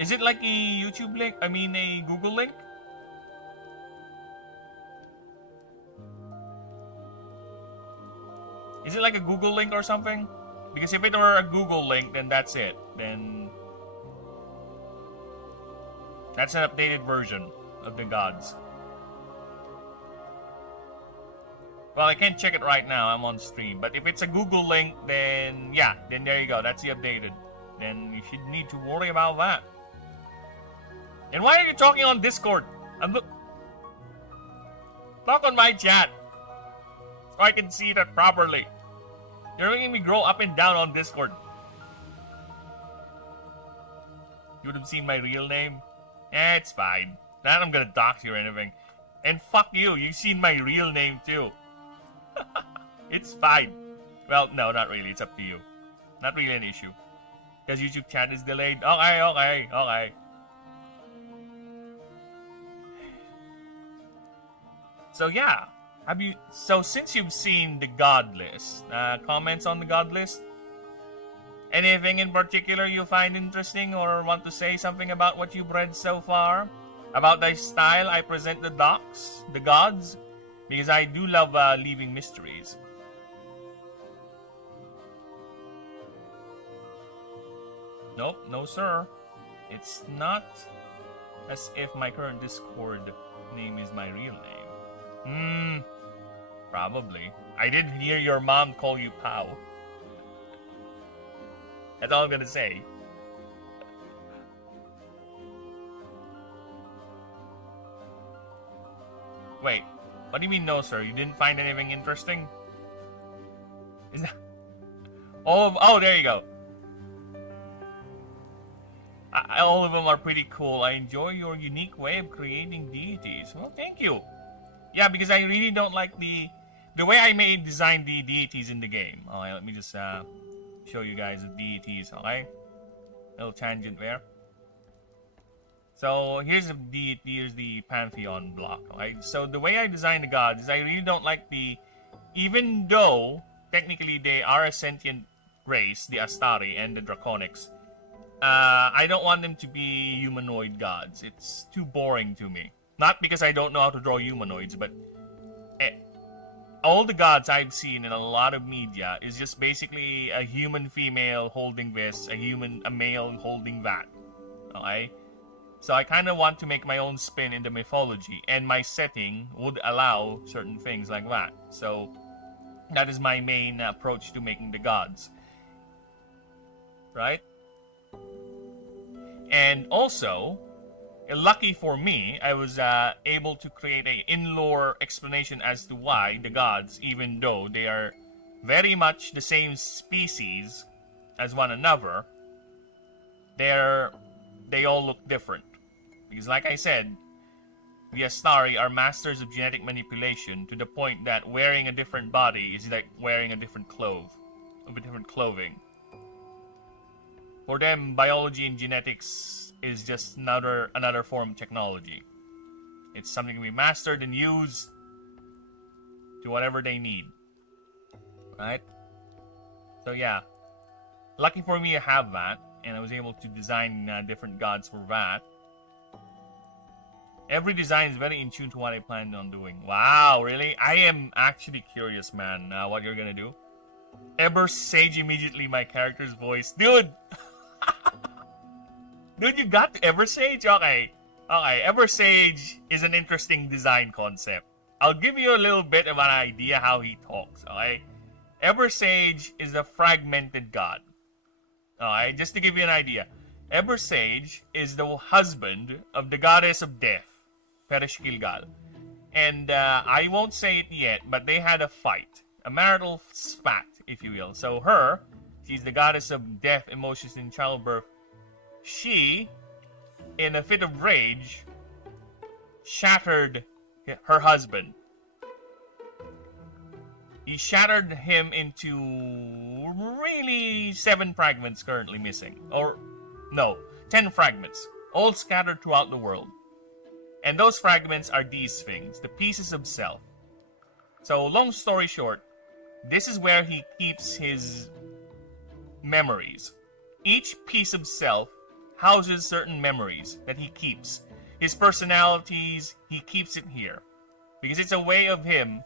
Is it like a YouTube link? I mean a Google link? Is it like a Google link or something? Because if it were a Google link, then that's it. Then that's an updated version of the gods. Well, I can't check it right now. I'm on stream. But if it's a Google link, then yeah, then there you go. That's the updated. Then you should need to worry about that. And why are you talking on Discord? Talk on my chat so I can see that properly. You're making me grow up and down on Discord. You would have seen my real name? Eh, it's fine. Not I'm gonna dox you or anything. And fuck you, you've seen my real name too. It's fine. Well, no, not really. It's up to you. Not really an issue. Because YouTube chat is delayed. Okay. So yeah. So since you've seen the god list, comments on the god list? Anything in particular you find interesting or want to say something about what you've read so far? About the style I present the docs, the gods? Because I do love leaving mysteries. Nope, no sir. It's not as if my current Discord name is my real name. Probably. I did hear your mom call you Pow. That's all I'm gonna say. Wait, what do you mean no, sir? You didn't find anything interesting? Is that... Oh, there you go. All of them are pretty cool. I enjoy your unique way of creating deities. Well, thank you. Yeah, because I really don't like the way I design the deities in the game. Alright, let me just show you guys the deities, okay? Little tangent there. So here's the Pantheon block, alright? So the way I design the gods is I really don't like even though technically they are a sentient race, the Astari and the Draconics, I don't want them to be humanoid gods. It's too boring to me. Not because I don't know how to draw humanoids, but all the gods I've seen in a lot of media is just basically a human female holding this, a male holding that. Okay? So I kind of want to make my own spin in the mythology, and my setting would allow certain things like that. So that is my main approach to making the gods. Right? And also, lucky for me, I was able to create a in-lore explanation as to why the gods, even though they are very much the same species as one another, they all look different. Because like I said, the Astari are masters of genetic manipulation to the point that wearing a different body is like wearing a different clothing. For them, biology and genetics is just another form of technology. It's something we mastered and use to whatever they need. Right? So yeah. Lucky for me I have that, and I was able to design different gods for that. Every design is very in tune to what I planned on doing. Wow, really? I am actually curious, man, what you're gonna do. Ever Sage immediately my character's voice. Dude! Dude, you got Ever Sage? Okay. Ever Sage is an interesting design concept. I'll give you a little bit of an idea how he talks, okay? Ever Sage is a fragmented god. Alright, just to give you an idea. Ever Sage is the husband of the goddess of death, Perish Gilgal. And I won't say it yet, but they had a fight. A marital spat, if you will. So she's the goddess of death, emotions, and childbirth. She in a fit of rage, shattered her husband. He shattered him into really 7 fragments currently missing. Or, no, 10 fragments, all scattered throughout the world. And those fragments are these things, the pieces of self. So, long story short, this is where he keeps his memories. Each piece of self houses certain memories that he keeps. His personalities, he keeps it here. Because it's a way of him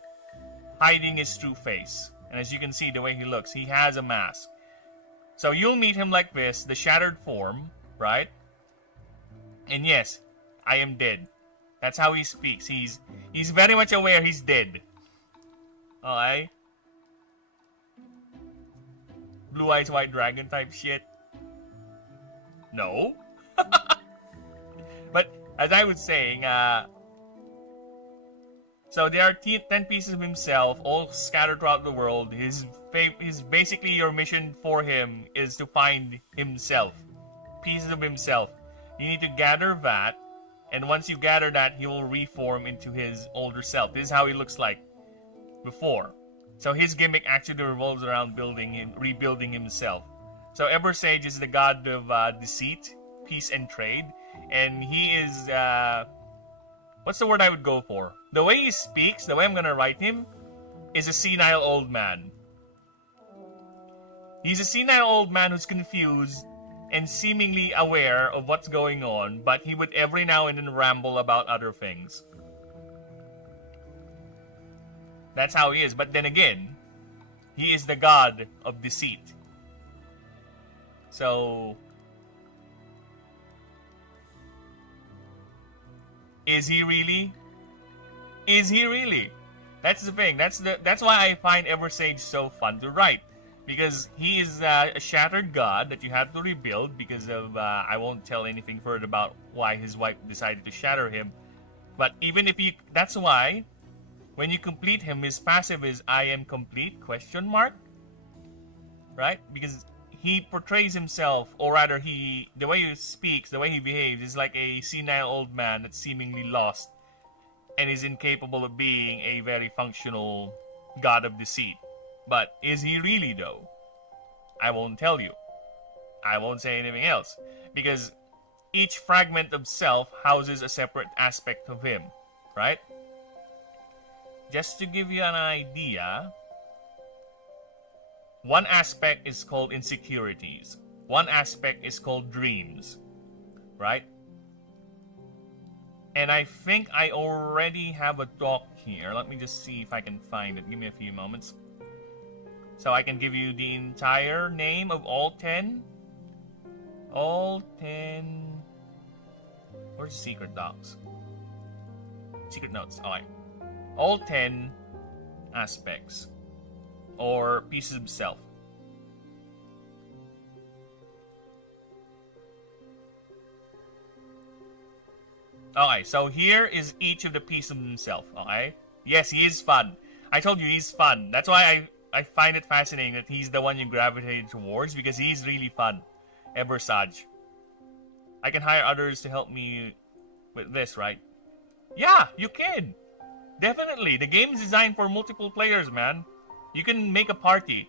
hiding his true face. And as you can see, the way he looks, he has a mask. So you'll meet him like this, the shattered form, right? And yes, I am dead. That's how he speaks. He's very much aware he's dead. Alright? Blue Eyes White Dragon type shit. No. But as I was saying, so there are 10 pieces of himself, all scattered throughout the world. His basically your mission for him is to find himself, pieces of himself. You need to gather that, and once you gather that, he will reform into his older self. This is how he looks like before. So his gimmick actually revolves around rebuilding himself. So Ebersage is the god of deceit, peace, and trade, and he is what's the word I would go for? The way he speaks, the way I'm gonna write him, is a senile old man. He's a senile old man who's confused and seemingly aware of what's going on, but he would every now and then ramble about other things. That's how he is. But then again, he is the god of deceit. So, is he really? Is he really? That's the thing. That's why I find Eversage so fun to write, because he is a shattered god that you have to rebuild because of I won't tell anything further about why his wife decided to shatter him. But even if you, that's why when you complete him, his passive is "I am complete?" ? Right? Because he portrays himself, or rather, the way he speaks, the way he behaves, is like a senile old man that's seemingly lost and is incapable of being a very functional god of deceit. But is he really, though? I won't tell you. I won't say anything else. Because each fragment of self houses a separate aspect of him. Right? Just to give you an idea, one aspect is called insecurities. One aspect is called dreams. Right? And I think I already have a doc here. Let me just see if I can find it. Give me a few moments. So I can give you the entire name of all 10. All 10... Where's secret docs? Secret notes. Alright. All 10 aspects. Or pieces of self. Okay, so here is each of the pieces of himself, okay? Yes, he is fun. I told you he's fun. That's why I find it fascinating that he's the one you gravitated towards, because he's really fun. Ebersage. I can hire others to help me with this, right? Yeah, you can. Definitely. The game is designed for multiple players, man. You can make a party.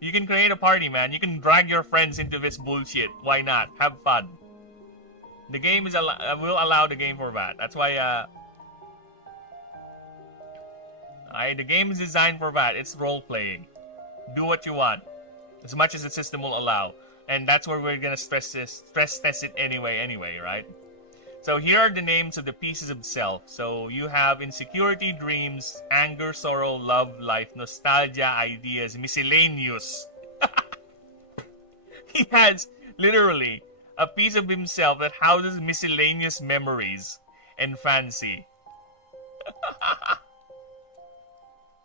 You can create a party, man. You can drag your friends into this bullshit. Why not? Have fun. The game is will allow the game for that. That's why the game is designed for that. It's role playing. Do what you want, as much as the system will allow, and that's where we're gonna stress test it anyway, right? So here are the names of the pieces of self. So you have insecurity, dreams, anger, sorrow, love, life, nostalgia, ideas, miscellaneous. He has literally a piece of himself that houses miscellaneous memories and fancy.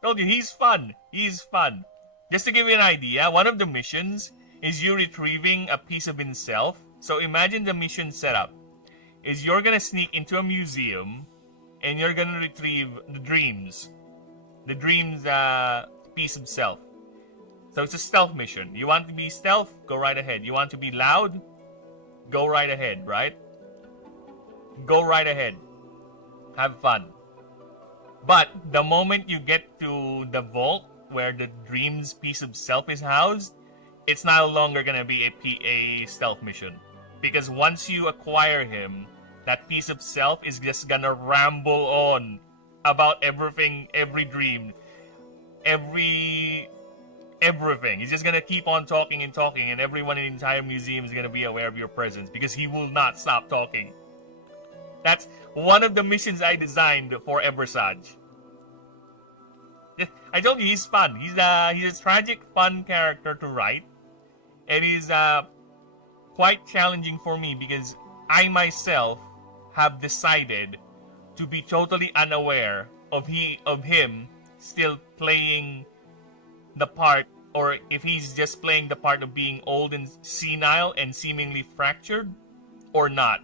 Told you, he's fun. He's fun. Just to give you an idea, one of the missions is you retrieving a piece of himself. So imagine the mission setup is you're gonna sneak into a museum and you're gonna retrieve the dreams. The dreams piece of self. So it's a stealth mission. You want to be stealth? Go right ahead. You want to be loud? Go right ahead, right? Go right ahead. Have fun. But the moment you get to the vault where the dream's piece of self is housed, it's no longer gonna be a stealth mission. Because once you acquire him, that piece of self is just gonna ramble on about everything, every dream, everything. He's just gonna keep on talking, and everyone in the entire museum is gonna be aware of your presence because he will not stop talking. That's one of the missions I designed for Eversage. I told you he's fun. He's a tragic, fun character to write, and he's quite challenging for me because I myself have decided to be totally unaware of him still playing the part, or if he's just playing the part of being old and senile and seemingly fractured, or not.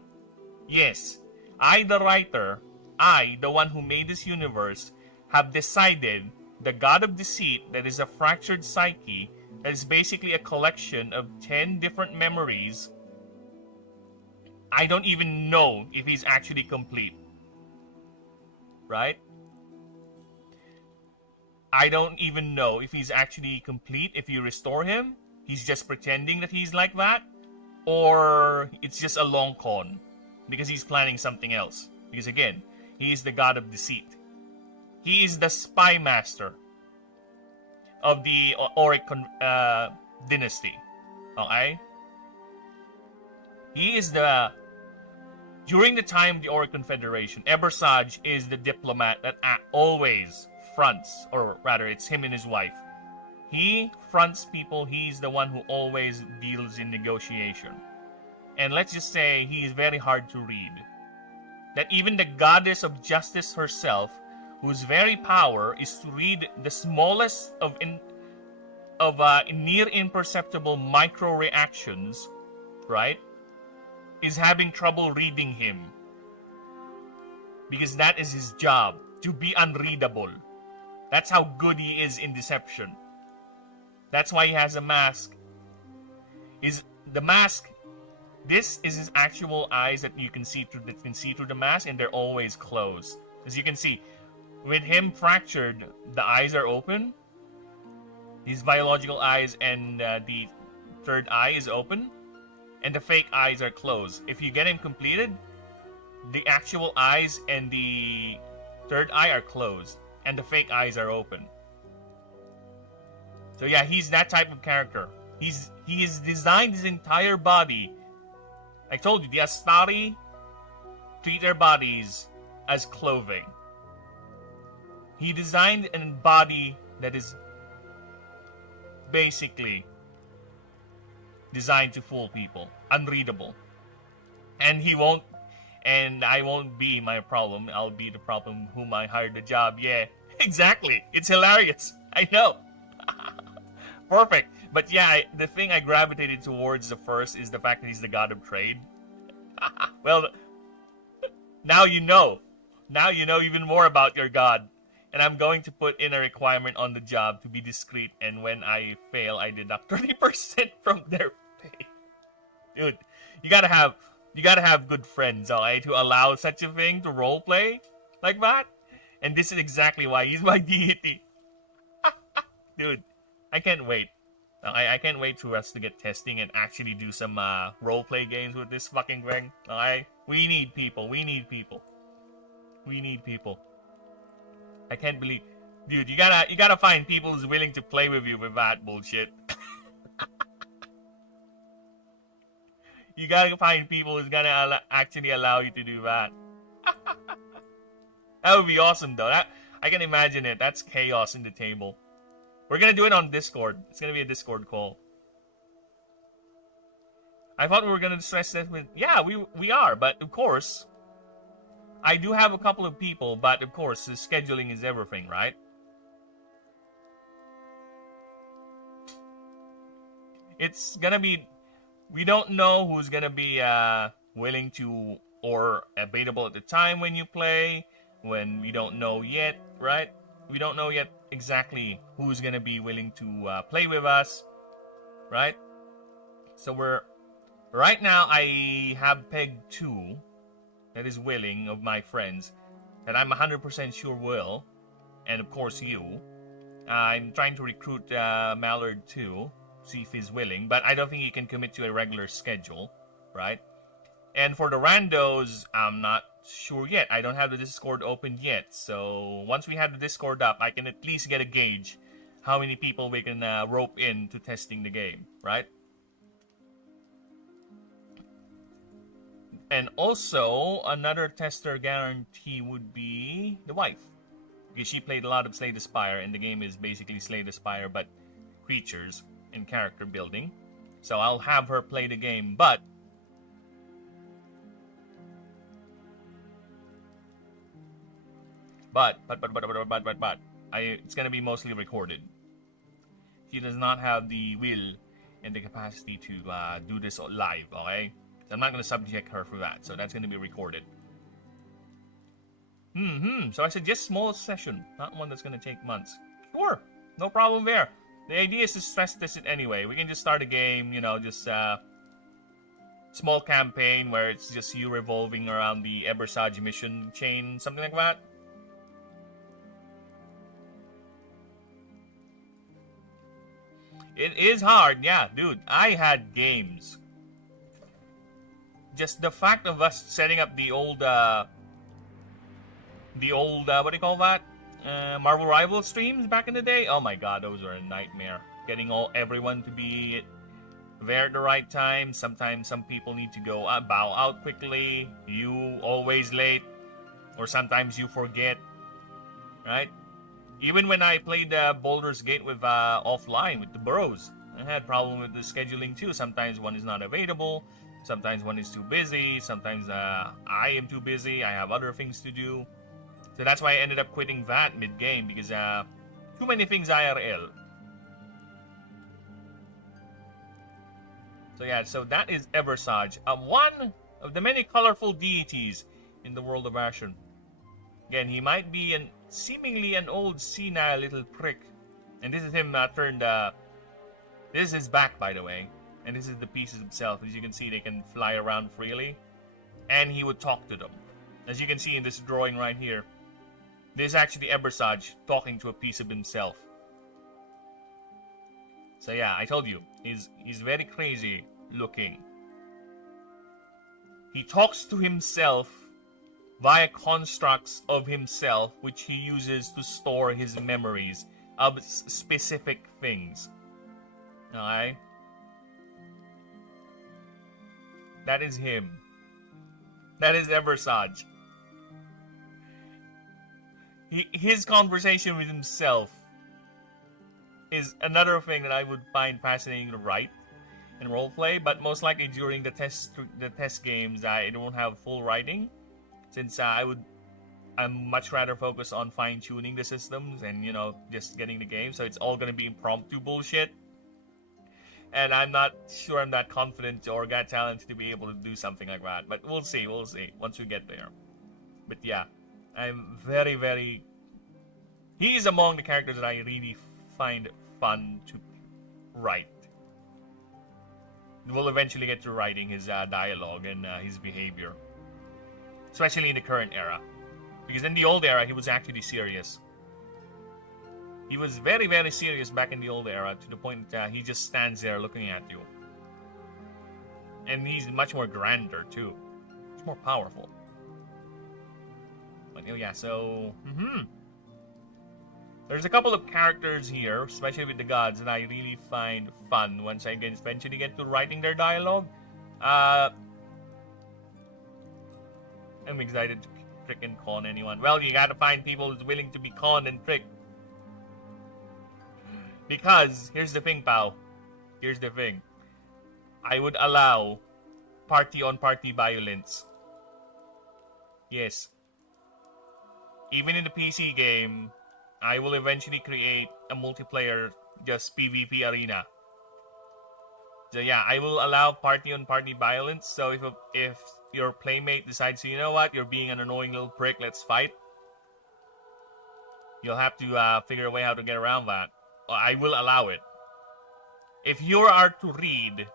Yes, I, the writer, I, the one who made this universe, have decided the god of deceit that is a fractured psyche, that is basically a collection of 10 different memories. I don't even know if he's actually complete. Right? I don't even know if he's actually complete if you restore him. He's just pretending that he's like that. Or it's just a long con. Because he's planning something else. Because again, he is the god of deceit. He is the spy master of the Auric dynasty. Okay? He is the... During the time of the Auric Confederation, Eversage is the diplomat that always fronts, or rather, it's him and his wife. He fronts people. He's the one who always deals in negotiation. And let's just say he is very hard to read. That even the goddess of justice herself, whose very power is to read the smallest of near imperceptible micro reactions, right, is having trouble reading him. Because that is his job, to be unreadable. That's how good he is in deception. That's why he has a mask. The mask, this is his actual eyes that you can see through the mask, and they're always closed. As you can see, with him fractured, the eyes are open. His biological eyes and the third eye is open, and the fake eyes are closed. If you get him completed, the actual eyes and the third eye are closed, and the fake eyes are open. So yeah, he's that type of character. He has designed his entire body. I told you, the Astari treat their bodies as clothing. He designed a body that is basically designed to fool people, unreadable. And I won't be my problem. I'll be the problem whom I hired the job. Yeah, exactly. It's hilarious. I know. Perfect. But yeah, the thing I gravitated towards the first is the fact that he's the god of trade. Well, now you know. Now you know even more about your god. And I'm going to put in a requirement on the job to be discreet, and when I fail, I deduct 30% from their pay. Dude, you gotta have good friends, alright, to allow such a thing to roleplay like that. And this is exactly why he's my deity. Dude, I can't wait. I can't wait for us to get testing and actually do some roleplay games with this fucking thing. Alright? We need people. We need people. We need people. I can't believe, dude. You gotta find people who's willing to play with you with that bullshit. You gotta find people who's gonna actually allow you to do that. That would be awesome, though. I can imagine it. That's chaos in the table. We're gonna do it on Discord. It's gonna be a Discord call. I thought we were gonna stress that with. Yeah, we are, but of course. I do have a couple of people, but of course, the scheduling is everything, right? It's gonna be... We don't know who's gonna be willing to or available at the time when you play, when we don't know yet, right? We don't know yet exactly who's gonna be willing to play with us, right? So Right now, I have pegged 2 that is willing of my friends that I'm 100% sure will, and of course you. I'm trying to recruit Mallard too, see if he's willing, but I don't think he can commit to a regular schedule, right? And for the randos, I'm not sure yet. I don't have the Discord opened yet, so once we have the Discord up, I can at least get a gauge how many people we can rope in to testing the game, right? And also, another tester guarantee would be the wife. Because she played a lot of Slay the Spire, and the game is basically Slay the Spire, but creatures and character building. So I'll have her play the game, but it's gonna be mostly recorded. She does not have the will and the capacity to do this live, okay? So I'm not gonna subject her for that, so that's gonna be recorded. So I suggest small session, not one that's gonna take months. Sure, no problem there. The idea is to stress test it anyway. We can just start a game, just small campaign where it's just you revolving around the Ebersage mission chain, something like that. It is hard, yeah, dude. I had games. Just the fact of us setting up the old what do you call that? Marvel Rivals streams back in the day. Oh my god, those were a nightmare. Getting everyone to be there at the right time. Sometimes some people need to go bow out quickly. You always late, or sometimes you forget, right? Even when I played Baldur's Gate with offline with the bros, I had problem with the scheduling too. Sometimes one is not available. Sometimes one is too busy. Sometimes I am too busy. I have other things to do. So that's why I ended up quitting that mid-game because too many things IRL. So yeah, so that is Ebersage, one of the many colorful deities in the world of Ashen. Again, he might be seemingly an old senile little prick. And this is him turned, this is his back, by the way. And this is the pieces himself. As you can see, they can fly around freely. And he would talk to them. As you can see in this drawing right here, this is actually Ebersage talking to a piece of himself. So yeah, I told you, he's very crazy looking. He talks to himself via constructs of himself, which he uses to store his memories of specific things. Alright? That is him. That is Ebersage. His conversation with himself is another thing that I would find fascinating to write and roleplay, but most likely during the test games I don't have full writing, since I'm much rather focused on fine-tuning the systems and just getting the game, so it's all gonna be impromptu bullshit. And I'm not sure I'm that confident or got talent to be able to do something like that. But we'll see once we get there. But yeah, I'm very, very... He's among the characters that I really find fun to write. We'll eventually get to writing his dialogue and his behavior. Especially in the current era. Because in the old era, he was actually serious. He was very, very serious back in the old era, to the point that he just stands there looking at you. And he's much more grander, too. Much more powerful. But yeah, so... There's a couple of characters here, especially with the gods, that I really find fun once I eventually get to writing their dialogue. I'm excited to frickin' con anyone. Well, you gotta find people who's willing to be conned and tricked. Because, here's the thing, pal. Here's the thing. I would allow party-on-party violence. Yes. Even in the PC game, I will eventually create a multiplayer, just PvP arena. So yeah, I will allow party-on-party violence. So if your playmate decides, you know what, you're being an annoying little prick, let's fight. You'll have to figure a way how to get around that. I will allow it. If you are to read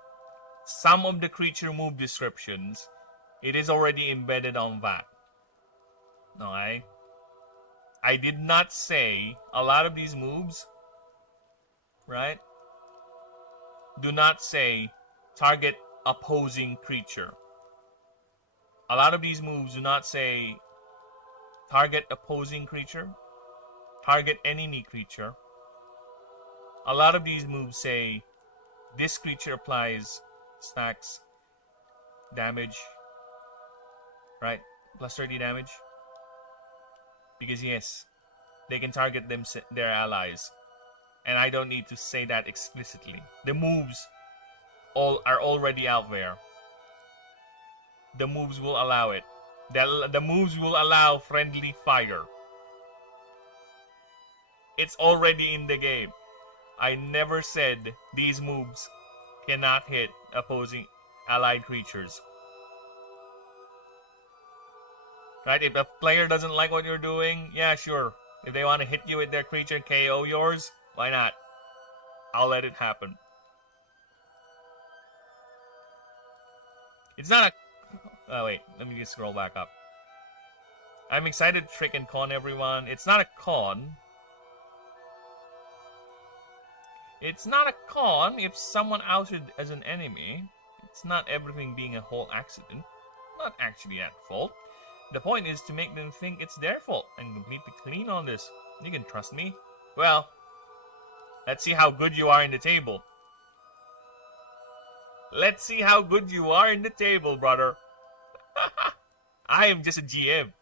some of the creature move descriptions, it is already embedded on that. Okay? I did not say a lot of these moves, right? Do not say target opposing creature. A lot of these moves do not say target opposing creature, target enemy creature. A lot of these moves say this creature applies stacks damage, right? Plus 30 damage. Because yes, they can target their allies. And I don't need to say that explicitly. The moves are already out there. The moves will allow it. The moves will allow friendly fire. It's already in the game. I never said these moves cannot hit opposing allied creatures. Right? If a player doesn't like what you're doing, yeah, sure. If they want to hit you with their creature and KO yours, why not? I'll let it happen. It's not a... Oh, wait. Let me just scroll back up. I'm excited to trick and con everyone. It's not a con. It's not a con if someone outed as an enemy. It's not everything being a whole accident. Not actually at fault. The point is to make them think it's their fault and completely clean on this. You can trust me. Well, let's see how good you are in the table. Let's see how good you are in the table, brother. I am just a GM.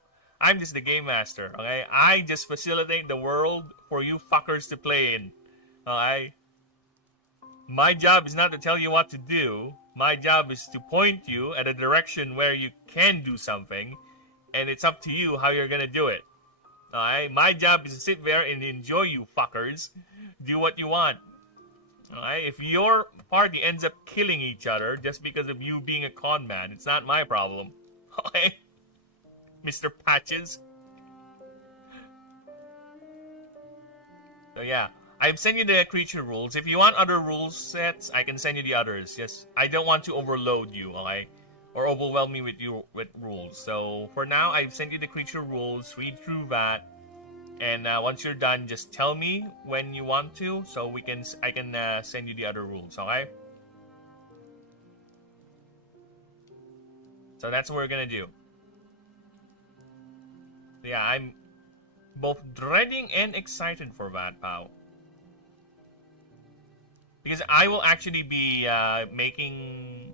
I'm just the game master, okay? I just facilitate the world for you fuckers to play in. Okay? My job is not to tell you what to do. My job is to point you at a direction where you can do something, and it's up to you how you're gonna do it. Alright? My job is to sit there and enjoy you fuckers. Do what you want. Alright? If your party ends up killing each other just because of you being a con man, it's not my problem. Okay? Mr. Patches. So yeah. I've sent you the creature rules. If you want other rules sets, I can send you the others. Yes, I don't want to overload you, okay? Or overwhelm you with rules. So for now, I've sent you the creature rules. Read through that, and once you're done, just tell me when you want to, so I can send you the other rules. Okay? So that's what we're gonna do. Yeah, I'm both dreading and excited for that, pal. Because I will actually be making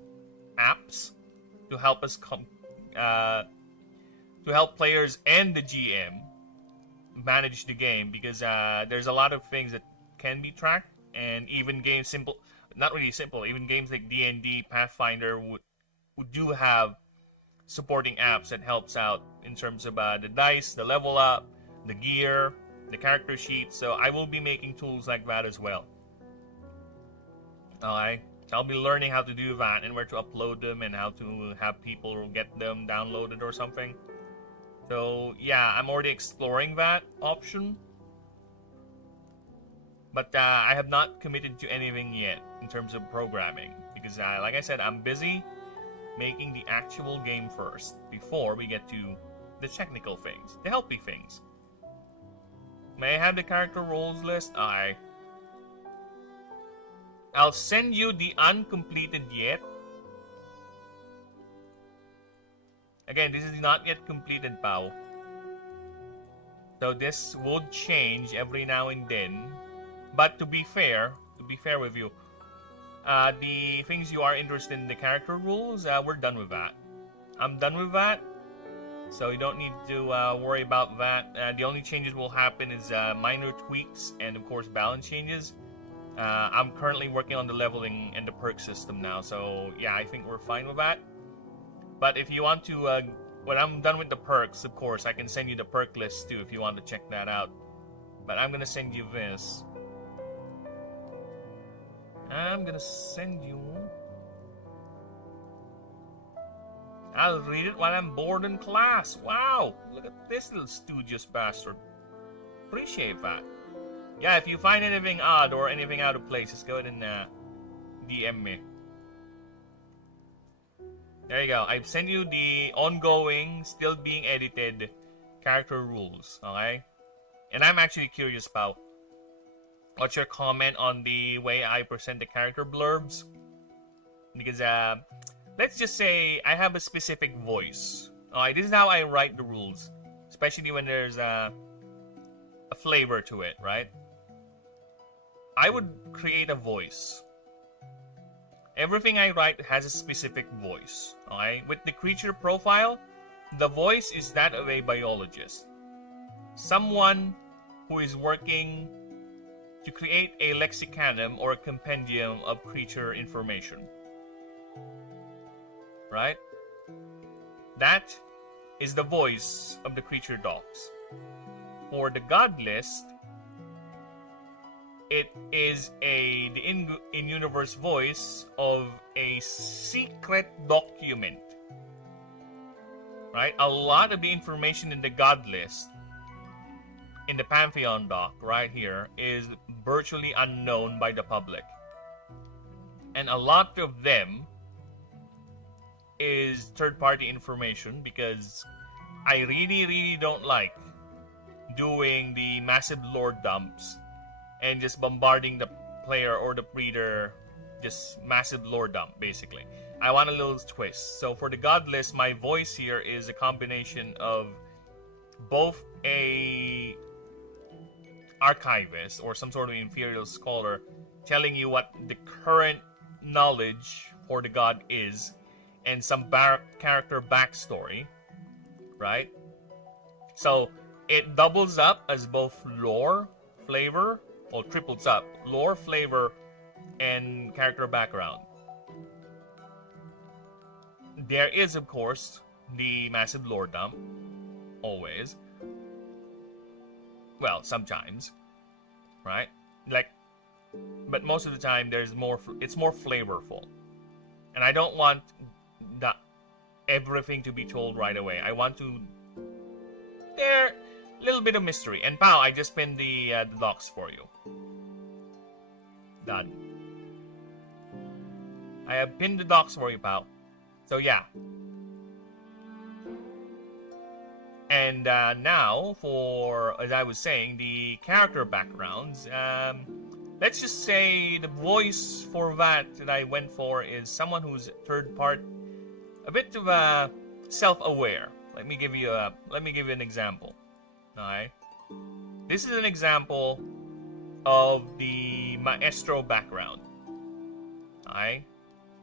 apps to help us to help players and the GM manage the game, because there's a lot of things that can be tracked, and even games not really simple, even games like D&D, Pathfinder would do have supporting apps that helps out in terms of the dice, the level up, the gear, the character sheet. So I will be making tools like that as well. Alright, so I'll be learning how to do that and where to upload them and how to have people get them downloaded or something. So yeah, I'm already exploring that option. But I have not committed to anything yet in terms of programming. Because like I said, I'm busy making the actual game first before we get to the technical things, the healthy things. May I have the character roles list? I'll send you the uncompleted yet. Again, this is not yet completed, pal. So this would change every now and then. But to be fair with you, the things you are interested in, the character rules, we're done with that. I'm done with that. So you don't need to worry about that. The only changes will happen is minor tweaks and of course balance changes. I'm currently working on the leveling and the perk system now, so yeah, I think we're fine with that. But if you want to, when I'm done with the perks, of course, I can send you the perk list too if you want to check that out. But I'm gonna send you this. I'm gonna send you... I'll read it while I'm bored in class. Wow, look at this little studious bastard. Appreciate that. Yeah, if you find anything odd or anything out of place, just go ahead and DM me. There you go. I've sent you the ongoing, still being edited character rules, okay? And I'm actually curious about what's your comment on the way I present the character blurbs? Because, let's just say I have a specific voice. Alright, this is how I write the rules. Especially when there's a flavor to it, right? I would create a voice. Everything I write has a specific voice. Okay? With the creature profile, the voice is that of a biologist. Someone who is working to create a lexicanum or a compendium of creature information. Right? That is the voice of the creature docs. For the god list, it is the in-universe voice of a secret document. Right? A lot of the information in the god list, in the Pantheon doc, right here, is virtually unknown by the public. And a lot of them is third-party information because I really don't like doing the massive lore dumps and just bombarding the player or the reader, just massive lore dump, basically. I want a little twist. So for the god list, my voice here is a combination of both a archivist or some sort of imperial scholar telling you what the current knowledge for the god is, and some character backstory, right? So it doubles up as both lore, flavor, or triples up, lore, flavor, and character background. There is, of course, the massive lore dump, always. Well, sometimes, right? But most of the time, it's more flavorful. And I don't want everything to be told right away. I want to... There, little bit of mystery. And pow, I just pinned the docs for you. Done. I have pinned the docs for you, pal. So yeah. And now, for, as I was saying, the character backgrounds. Let's just say the voice for that I went for is someone who's third part, a bit of self-aware. Let me give you an example. Alright. This is an example of the maestro background. Alright.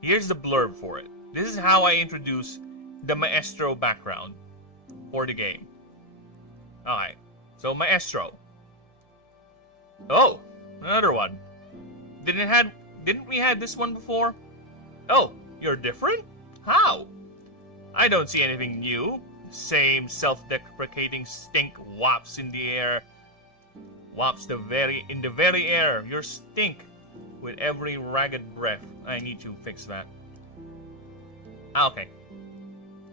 Here's the blurb for it. This is how I introduce the maestro background for the game. Alright. So maestro. Oh, another one. Didn't we have this one before? Oh, you're different? How? I don't see anything new. Same self-deprecating stink wafts in the air. Wafts in the very air. Your stink with every ragged breath. I need to fix that. Okay.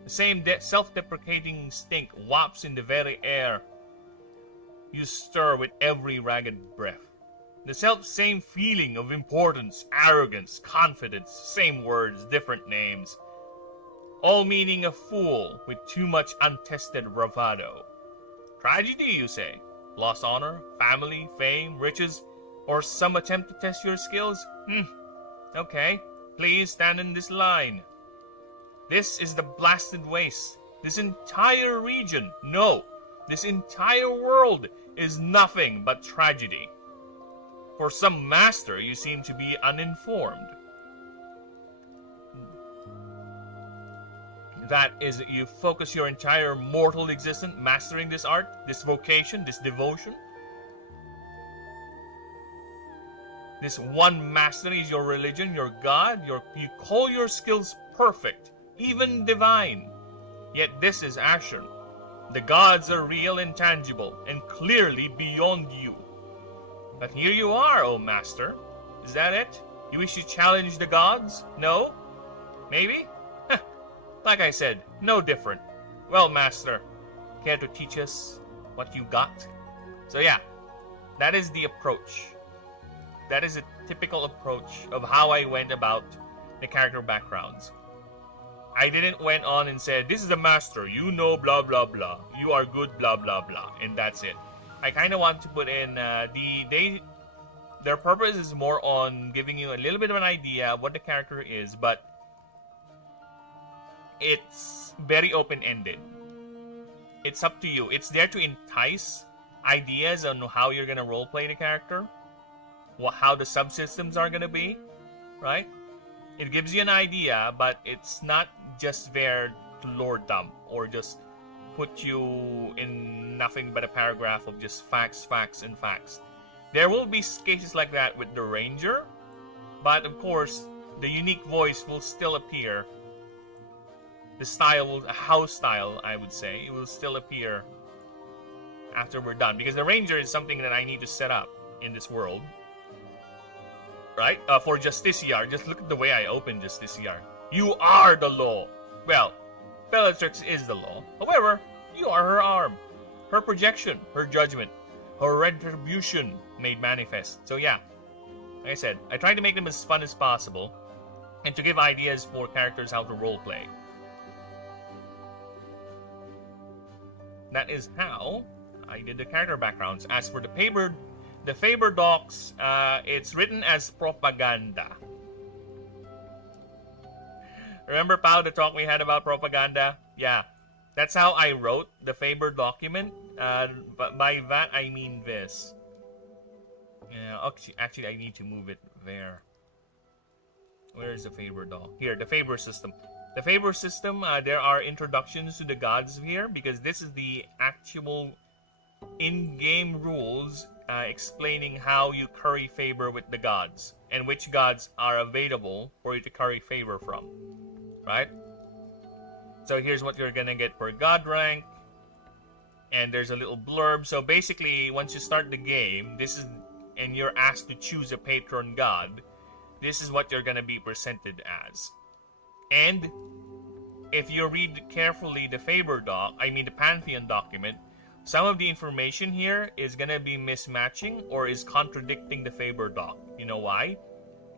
The same self-deprecating stink wafts in the very air. You stir with every ragged breath. The same feeling of importance, arrogance, confidence, same words, different names. All meaning a fool with too much untested bravado. Tragedy, you say? Lost honor, family, fame, riches, or some attempt to test your skills? Okay, please stand in this line. This is the blasted waste. This entire region, no, this entire world is nothing but tragedy. For some master, you seem to be uninformed. That is, you focus your entire mortal existence mastering this art, this vocation, this devotion. This one mastery is your religion, your god. You call your skills perfect, even divine. Yet this is Ashen. The gods are real and tangible, and clearly beyond you. But here you are, O Master. Is that it? You wish to challenge the gods? No? Maybe? Like I said, no different. Well, Master, care to teach us what you got? So yeah, that is the approach. That is a typical approach of how I went about the character backgrounds. I didn't went on and said, this is the master, you know, blah, blah, blah. You are good, blah, blah, blah. And that's it. I kind of want to put in, their purpose is more on giving you a little bit of an idea of what the character is, but it's very open-ended. It's up to you. It's there to entice ideas on how you're going to roleplay the character, how the subsystems are going to be, right? It gives you an idea, but it's not just there to lore dump or just put you in nothing but a paragraph of just facts, facts, and facts. There will be cases like that with the Ranger, but of course, the unique voice will still appear. The style, a house style, I would say, it will still appear after we're done. Because the Ranger is something that I need to set up in this world. Right? For Justiciar, just look at the way I open Justiciar. You are the law. Well, Bellatrix is the law. However, you are her arm. Her projection, her judgment, her retribution made manifest. So yeah, like I said, I try to make them as fun as possible and to give ideas for characters how to roleplay. That is how I did the character backgrounds. As for the Faber docs, it's written as propaganda. Remember, Pao, the talk we had about propaganda? Yeah, that's how I wrote the Faber document. But by that, I mean this. Yeah, actually, I need to move it there. Where is the Faber doc? Here, the Faber system. The Faber system, there are introductions to the gods here because this is the actual in-game rules explaining how you curry favor with the gods and which gods are available for you to curry favor from, right? So here's what you're gonna get per god rank, and there's a little blurb. So basically, once you start the game, and you're asked to choose a patron god, this is what you're gonna be presented as. And if you read carefully the the Pantheon document, some of the information here is going to be mismatching or is contradicting the Faber doc. You know why?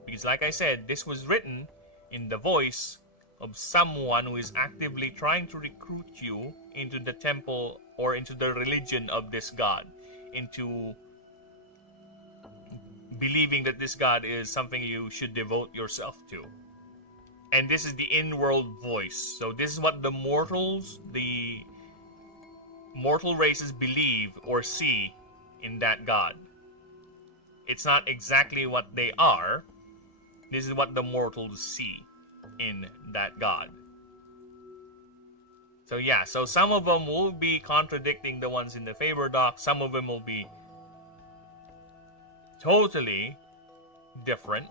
Because like I said, this was written in the voice of someone who is actively trying to recruit you into the temple or into the religion of this god, into believing that this god is something you should devote yourself to. And this is the in-world voice. So this is what the mortal races believe or see in that god. It's not exactly what they are. This is what the mortals see in that god. So yeah, so some of them will be contradicting the ones in the Faber doc. Some of them will be totally different.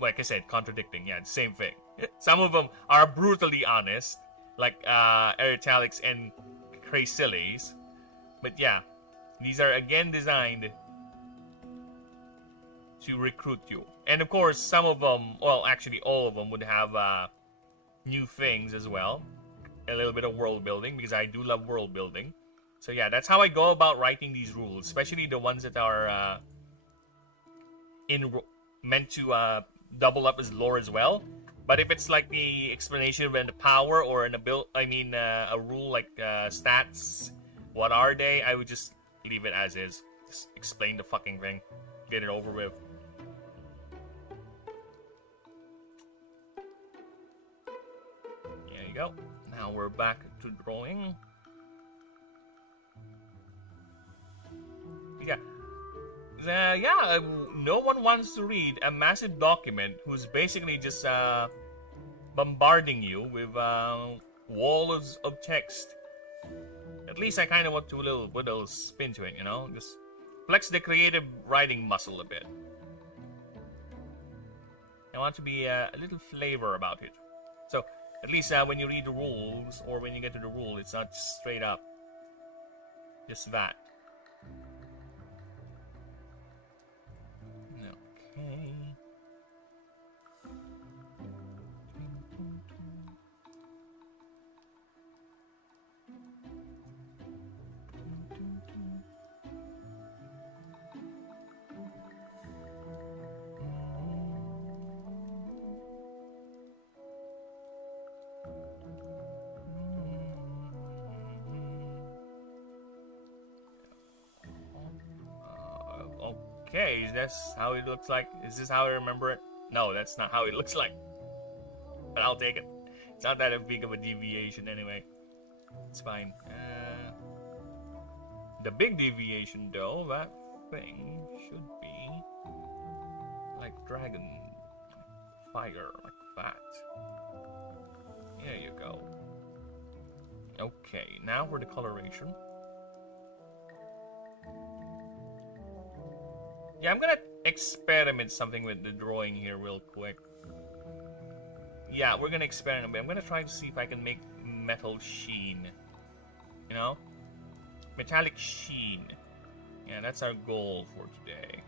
Like I said, contradicting. Yeah, same thing. Some of them are brutally honest, like Erytalix and Craciles. But yeah, these are again designed to recruit you. And of course, some of them, well, actually all of them would have new things as well. A little bit of world building, because I do love world building. So yeah, that's how I go about writing these rules, especially the ones that are meant to double up as lore as well. But if it's like the explanation and the power or a rule like stats, what are they? I would just leave it as is. Just explain the fucking thing. Get it over with. There you go. Now we're back to drawing. Yeah. No one wants to read a massive document who's basically just bombarding you with walls of text. At least I kind of want to put a little spin to it, you know? Just flex the creative writing muscle a bit. I want to be a little flavor about it. So, at least when you read the rules, or when you get to the rule, it's not straight up just that. Okay. Okay, is this how it looks like? Is this how I remember it? No, that's not how it looks like. But I'll take it. It's not that big of a deviation anyway. It's fine. The big deviation though, that thing should be like dragon fire, like that. There you go. Okay, now for the coloration. Yeah, I'm gonna experiment something with the drawing here real quick. Yeah, we're gonna experiment. I'm gonna try to see if I can make metal sheen. You know? Metallic sheen. Yeah, that's our goal for today.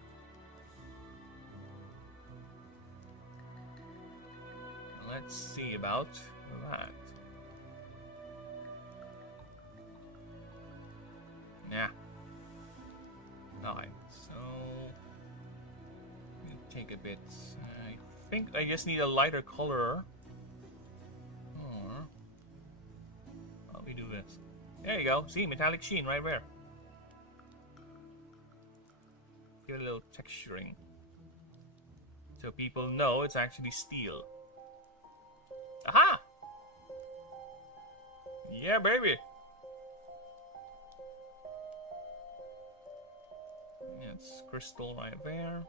Let's see about that. Yeah. Alright, so take a bit. I think I just need a lighter color. Or how we do this? There you go. See, metallic sheen right there. Get a little texturing, so people know it's actually steel. Aha! Yeah, baby. It's crystal right there.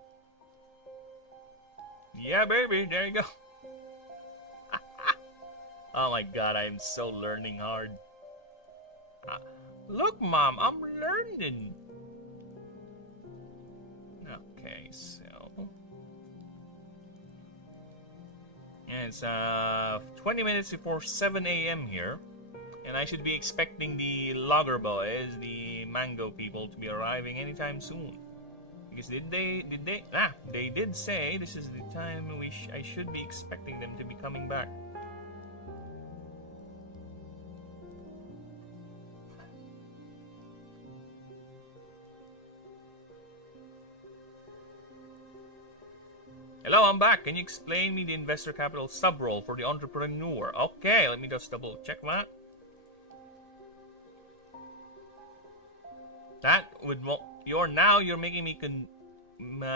Yeah, baby, there you go. Oh my god, I am so learning hard. Look, Mom, I'm learning. Okay, so... And it's 20 minutes before 7 a.m. here. And I should be expecting the logger boys, the mango people, to be arriving anytime soon. Because they did say this is the time I should be expecting them to be coming back. Hello, I'm back. Can you explain me the investor capital sub-role for the entrepreneur? Okay, let me just double check that. That would you're making me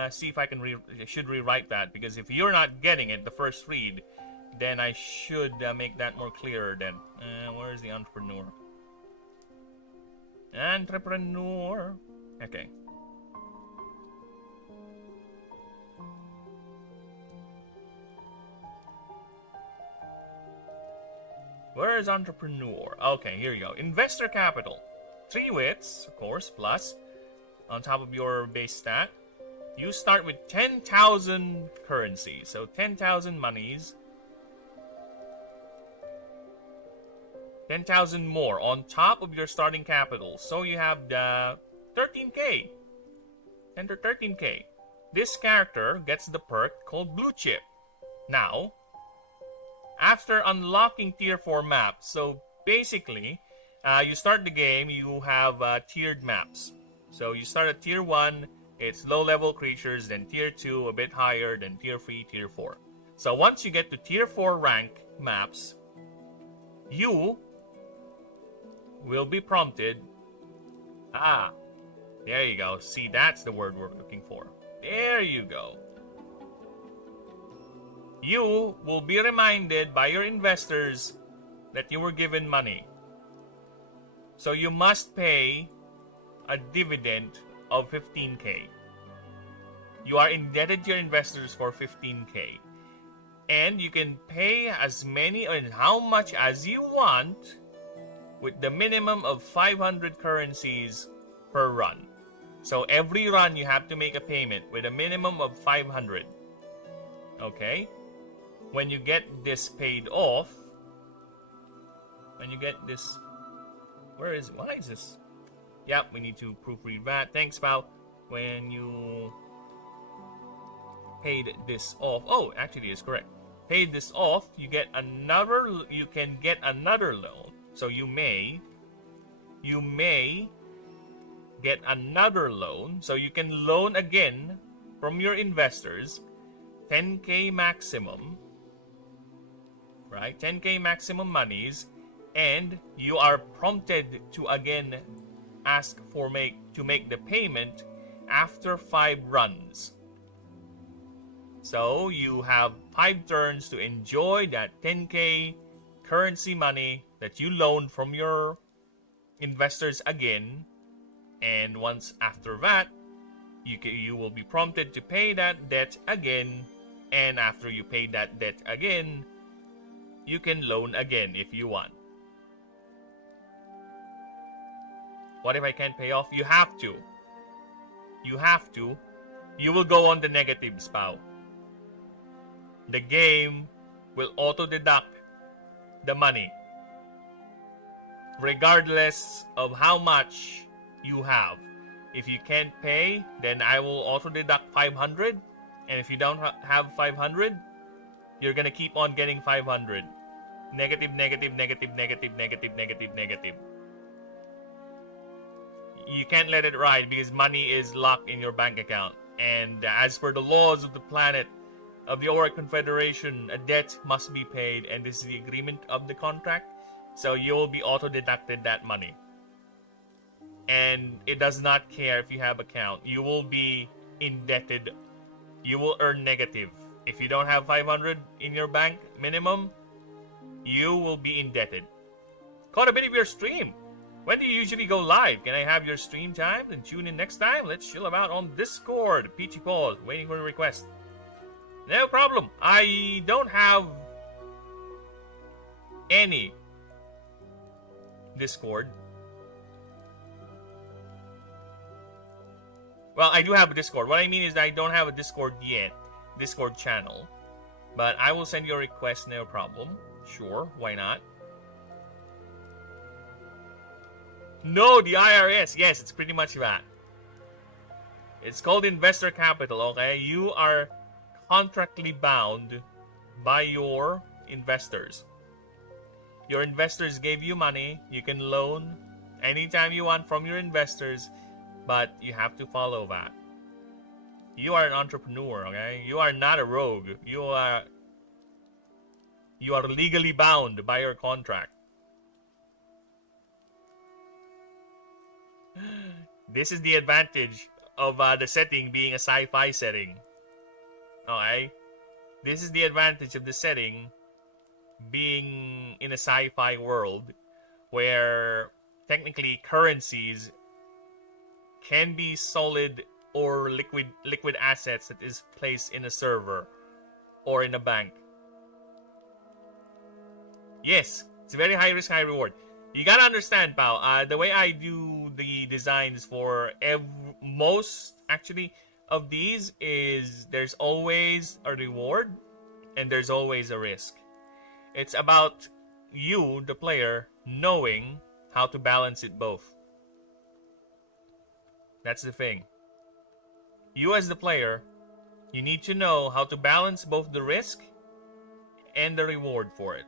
see if I can should rewrite that, because if you're not getting it the first read, then I should make that more clearer. Then where is the entrepreneur? Entrepreneur. Okay. Where is entrepreneur? Okay, here you go. Investor capital. 3 wits, of course, plus on top of your base stat. You start with 10,000 currency, so 10,000 monies. 10,000 more on top of your starting capital. So you have the 13k. Enter 13k. This character gets the perk called Blue Chip. Now, after unlocking tier 4 maps, so basically, you start the game, you have tiered maps. So you start at tier 1, it's low-level creatures, then tier 2, a bit higher, then tier 3, tier 4. So once you get to tier 4 rank maps, you will be prompted. There you go. See, that's the word we're looking for. There you go. You will be reminded by your investors that you were given money. So you must pay a dividend of 15k. You are indebted to your investors for 15k. And you can pay as many and how much as you want with the minimum of 500 currencies per run. So every run you have to make a payment with a minimum of 500. Okay? When you get this paid off, when you get this... Why is this? Yep, we need to proofread that. Thanks, pal. When you paid this off... Oh, actually it's correct. Paid this off, you can get another loan. So you may get another loan. So you can loan again from your investors 10k maximum. Right? 10k maximum monies, and you are prompted to again ask for to make the payment after 5 runs. So you have 5 turns to enjoy that 10k currency money that you loaned from your investors again, and once after that, you will be prompted to pay that debt again, and after you pay that debt again, you can loan again if you want. What if I can't pay off? You have to. You have to. You will go on the negatives, pal. The game will auto-deduct the money, regardless of how much you have. If you can't pay, then I will auto-deduct 500. And if you don't have 500, you're gonna keep on getting 500. Negative, negative, negative, negative, negative, negative, negative. You can't let it ride because money is locked in your bank account. And as per the laws of the planet, of the Auric Confederation, a debt must be paid, and this is the agreement of the contract. So you will be auto-deducted that money. And it does not care if you have account. You will be indebted. You will earn negative. If you don't have 500 in your bank minimum, you will be indebted. Caught a bit of your stream. When do you usually go live? Can I have your stream time and tune in next time? Let's chill about on Discord. Peachy Paws, waiting for a request. No problem. I don't have any Discord. Well, I do have a Discord. What I mean is I don't have a Discord yet. Discord channel. But I will send you a request, no problem. Sure, why not? No, the IRS. Yes, it's pretty much that. It's called investor capital, okay? You are contractually bound by your investors. Your investors gave you money. You can loan anytime you want from your investors, but you have to follow that. You are an entrepreneur, okay? You are not a rogue. You are legally bound by your contract. This is the advantage of the setting being a sci-fi setting. Okay? This is the advantage of the setting being in a sci-fi world where technically currencies can be solid or liquid assets that is placed in a server or in a bank. Yes, it's very high risk, high reward. You gotta understand, pal, the way I do the designs for most, actually, of these is there's always a reward and there's always a risk. It's about you, the player, knowing how to balance it both. That's the thing. You as the player, you need to know how to balance both the risk and the reward for it.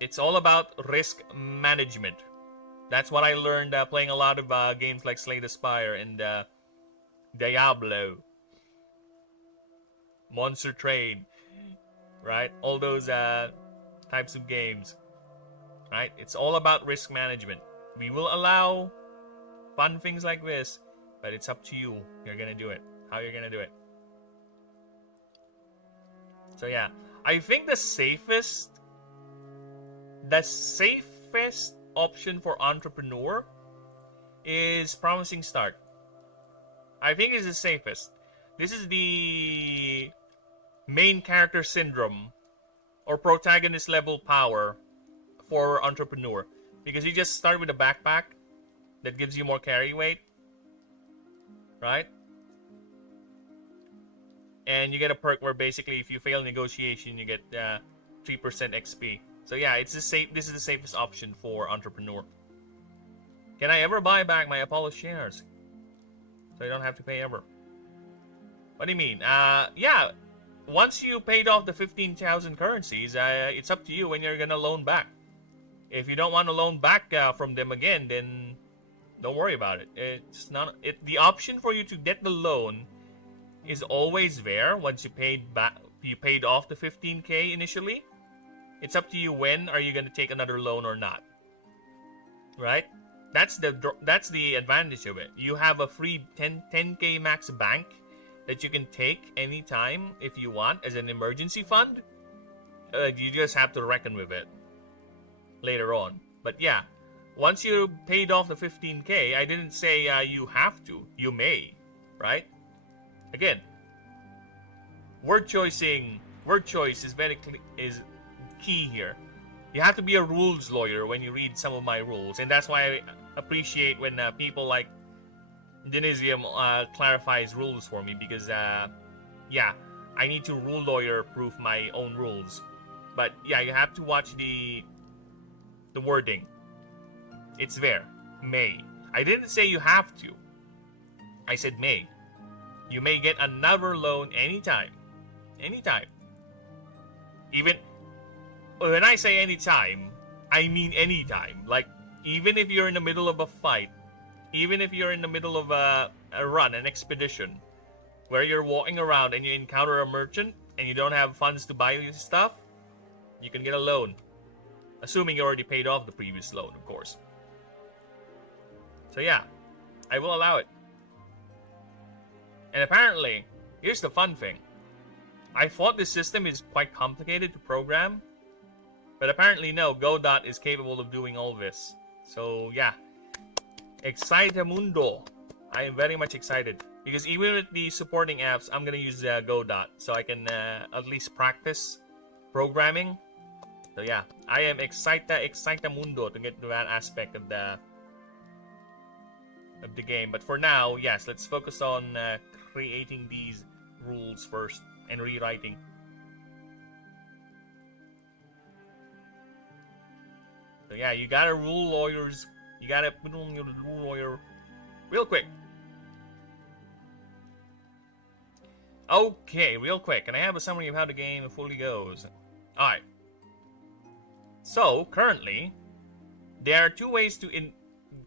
It's all about risk management. That's what I learned playing a lot of games like Slay the Spire and Diablo, Monster Trade, right? All those types of games, right? It's all about risk management. We will allow fun things like this, but it's up to you. You're gonna do it. How you're gonna do it. So yeah, I think the safest option for entrepreneur is Promising Start. I think it's the safest. This is the main character syndrome or protagonist level power for entrepreneur, because you just start with a backpack that gives you more carry weight, right? And you get a perk where basically if you fail negotiation, you get 3% XP. So yeah, it's the safe. This is the safest option for entrepreneur. Can I ever buy back my Apollo shares? So I don't have to pay ever. What do you mean? Yeah, once you paid off the 15,000 currencies, it's up to you when you're gonna loan back. If you don't want to loan back from them again, then don't worry about it. It's not. The option for you to get the loan is always there once you paid back. You paid off the 15k initially. It's up to you when are you going to take another loan or not. Right? That's the advantage of it. You have a free 10k max bank that you can take anytime if you want as an emergency fund. You just have to reckon with it later on. But yeah, once you paid off the 15k, I didn't say you have to. You may, right? Again, word choice is key here. You have to be a rules lawyer when you read some of my rules, and that's why I appreciate when people like Denisium clarifies rules for me, because yeah, I need to rule lawyer proof my own rules. But yeah, you have to watch the wording. It's there. May. I didn't say you have to. I said may. You may get another loan anytime. Anytime. Even when I say anytime, I mean anytime. Like, even if you're in the middle of a fight, even if you're in the middle of a run, an expedition, where you're walking around and you encounter a merchant and you don't have funds to buy your stuff, you can get a loan. Assuming you already paid off the previous loan, of course. So yeah, I will allow it. And apparently, here's the fun thing. I thought this system is quite complicated to program, but apparently no, Godot is capable of doing all this. So yeah, Excitamundo. I am very much excited, because even with the supporting apps, I'm gonna use Godot, so I can at least practice programming. So yeah, I am Excitamundo to get to that aspect of the game. But for now, yes, let's focus on creating these rules first and rewriting. So yeah, you gotta rule lawyers. You gotta put on your rule lawyer real quick. Okay, real quick. Can I have a summary of how the game fully goes? Alright. So, currently, there are two ways to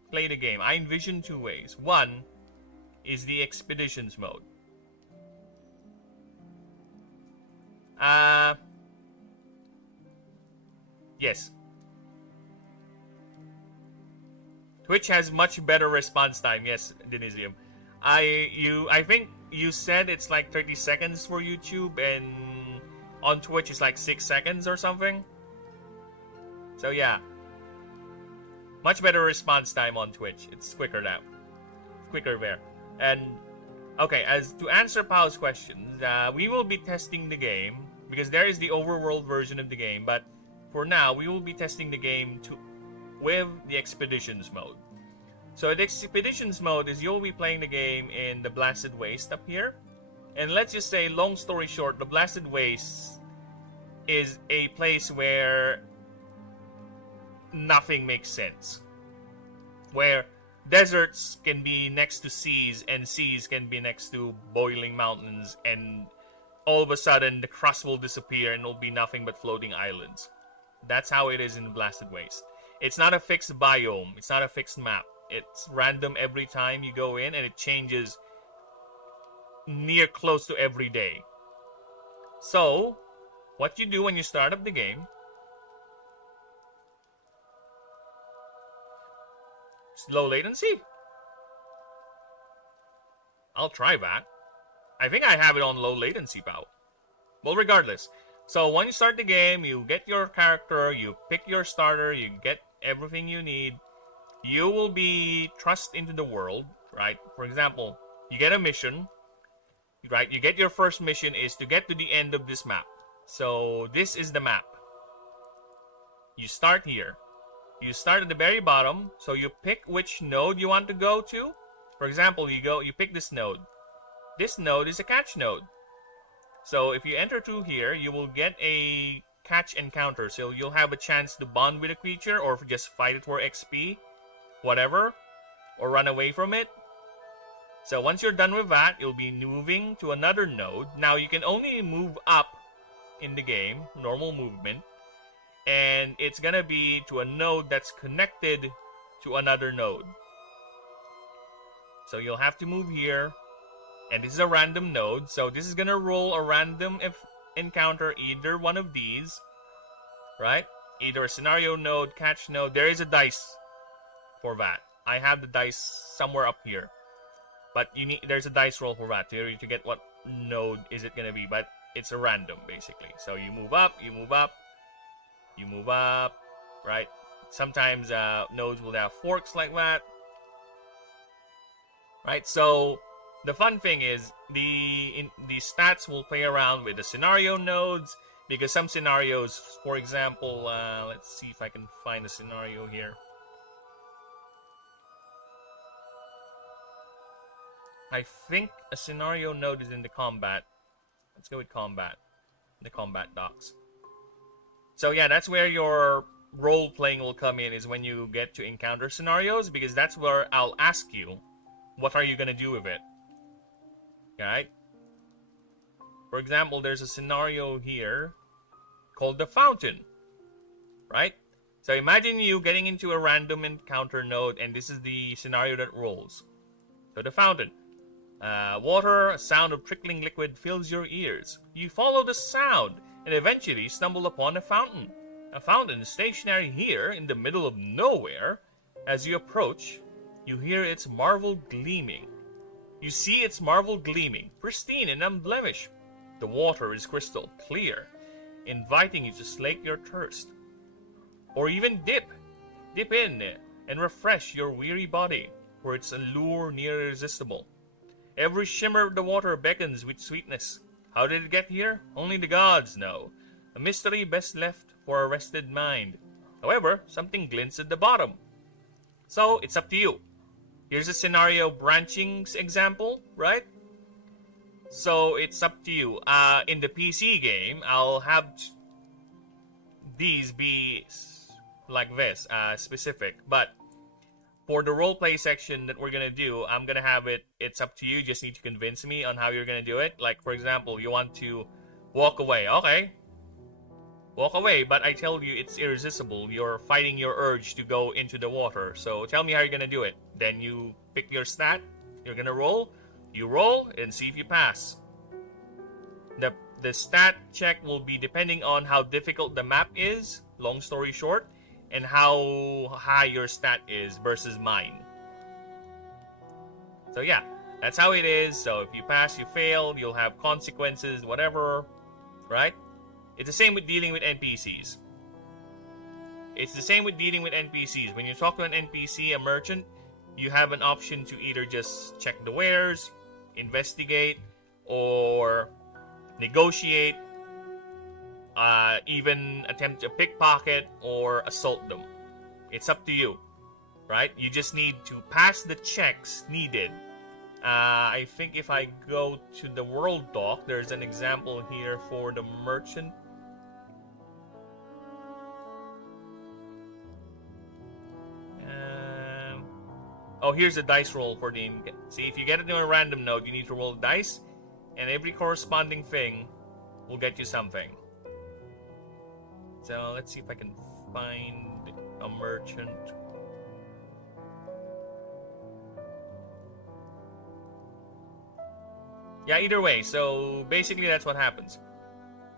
play the game. I envision two ways. One is the expeditions mode. Yes. Twitch has much better response time. Yes, Denisium. I think you said it's like 30 seconds for YouTube, and on Twitch it's like 6 seconds or something. So yeah, much better response time on Twitch. It's quicker now. Quicker there. And okay, as to answer Pao's questions, we will be testing the game, because there is the overworld version of the game, but for now we will be testing the game with the expeditions mode. So the expeditions mode is you'll be playing the game in the Blasted Waste up here. And let's just say, long story short, the Blasted Waste is a place where nothing makes sense. Where deserts can be next to seas, and seas can be next to boiling mountains, and all of a sudden the crust will disappear and it'll be nothing but floating islands. That's how it is in the Blasted Waste. It's not a fixed biome. It's not a fixed map. It's random every time you go in, and it changes near close to every day. So, what you do when you start up the game, low latency. I'll try that. I think I have it on low latency, pal. Well, regardless. So, when you start the game, you get your character, you pick your starter, you get everything you need. You will be thrust into the world, right? For example, you get a mission, right? You get your first mission is to get to the end of this map. So, this is the map. You start here. You start at the very bottom, so you pick which node you want to go to. For example, you pick this node. This node is a catch node. So if you enter through here, you will get a catch encounter. So you'll have a chance to bond with a creature, or just fight it for XP, whatever, or run away from it. So once you're done with that, you'll be moving to another node. Now you can only move up in the game, normal movement. And it's gonna be to a node that's connected to another node. So you'll have to move here. And this is a random node. So this is gonna roll a random encounter, either one of these. Right? Either a scenario node, catch node. There is a dice for that. I have the dice somewhere up here. But there's a dice roll for that to get what node is it gonna be. But it's a random basically. So you move up, you move up, you move up, right? Sometimes nodes will have forks like that, right? So the fun thing is the stats will play around with the scenario nodes, because some scenarios, for example, let's see if I can find a scenario here. I think a scenario node is in the combat. Let's go with combat. The combat docs. So yeah, that's where your role playing will come in, is when you get to encounter scenarios, because that's where I'll ask you, what are you gonna do with it? Alright? For example, there's a scenario here called the fountain. Right? So imagine you getting into a random encounter node, and this is the scenario that rolls. So the fountain. Water, a sound of trickling liquid fills your ears. You follow the sound and eventually stumble upon a fountain. A fountain stationary here in the middle of nowhere. As you approach, you hear its marble gleaming. You see its marble gleaming, pristine and unblemished. The water is crystal clear, inviting you to slake your thirst. Or even dip in and refresh your weary body, for its allure near irresistible. Every shimmer of the water beckons with sweetness. How did it get here? Only the gods know. A mystery best left for a rested mind. However, something glints at the bottom. So, it's up to you. Here's a scenario branching example, right? So, it's up to you. In the PC game, I'll have these be like this, specific. But for the roleplay section that we're gonna do, I'm gonna have it's up to you. You just need to convince me on how you're gonna do it. Like, for example, you want to walk away. Okay. Walk away, but I tell you it's irresistible. You're fighting your urge to go into the water. So tell me how you're gonna do it. Then you pick your stat. You're gonna roll. You roll and see if you pass. The stat check will be depending on how difficult the map is, long story short, and how high your stat is versus mine. So yeah, that's how it is. So if you pass, you fail, you'll have consequences, whatever, right? It's the same with dealing with NPCs. It's the same with dealing with NPCs. When you talk to an NPC, a merchant, you have an option to either just check the wares, investigate, or negotiate, even attempt to pickpocket or assault them. It's up to you, right? You just need to pass the checks needed. I think if I go to the world doc, there's an example here for the merchant. Oh, here's the dice roll for the... See, if you get it in a random node, you need to roll the dice, and every corresponding thing will get you something. So let's see if I can find a merchant. Yeah, either way. So basically, that's what happens.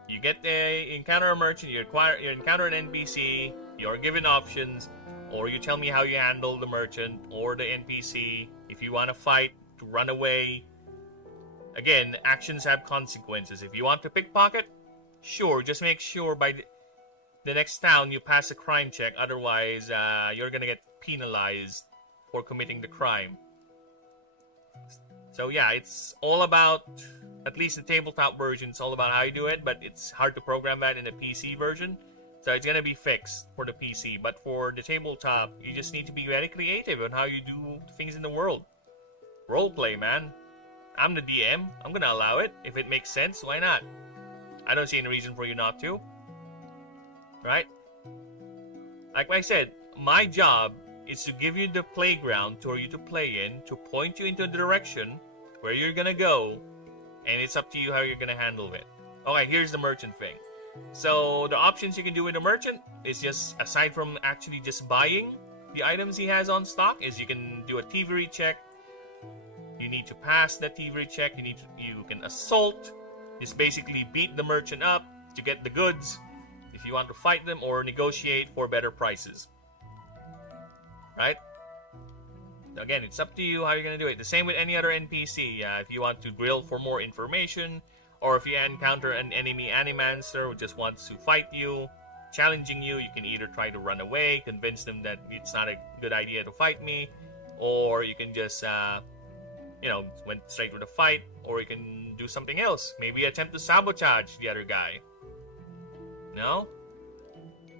You encounter a merchant, you encounter an NPC, you're given options, or you tell me how you handle the merchant or the NPC. If you want to fight, to run away. Again, actions have consequences. If you want to pickpocket, sure, just make sure by the next town you pass a crime check. Otherwise, you're gonna get penalized for committing the crime. So yeah, it's all about, at least the tabletop version, it's all about how you do it, but it's hard to program that in the PC version. So it's gonna be fixed for the PC. But for the tabletop, you just need to be very creative on how you do things in the world. Roleplay, man. I'm the DM. I'm gonna allow it. If it makes sense, why not? I don't see any reason for you not to. Right? Like I said, my job is to give you the playground for you to play in, to point you into the direction where you're gonna go, and it's up to you how you're gonna handle it. Okay, here's the merchant thing. So the options you can do with the merchant is just, aside from actually just buying the items he has on stock, is you can do a thievery check. You need to pass that thievery check. You can assault. Just basically beat the merchant up to get the goods if you want to fight them, or negotiate for better prices. Right? Again, it's up to you how you're going to do it. The same with any other NPC. If you want to grill for more information, or if you encounter an enemy animancer who just wants to fight you, challenging you, you can either try to run away, convince them that it's not a good idea to fight me, or you can just, went straight with a fight, or you can do something else. Maybe attempt to sabotage the other guy. No?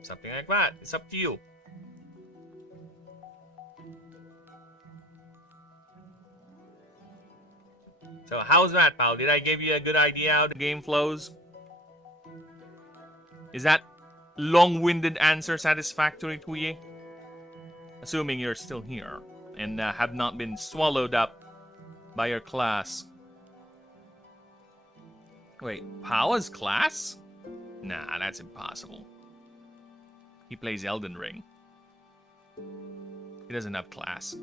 Something like that. It's up to you. So how's that, pal? Did I give you a good idea how the game flows? Is that long-winded answer satisfactory to you? Assuming you're still here and have not been swallowed up by your class. Wait, Pao's class? Nah, that's impossible. He plays Elden Ring. He doesn't have class.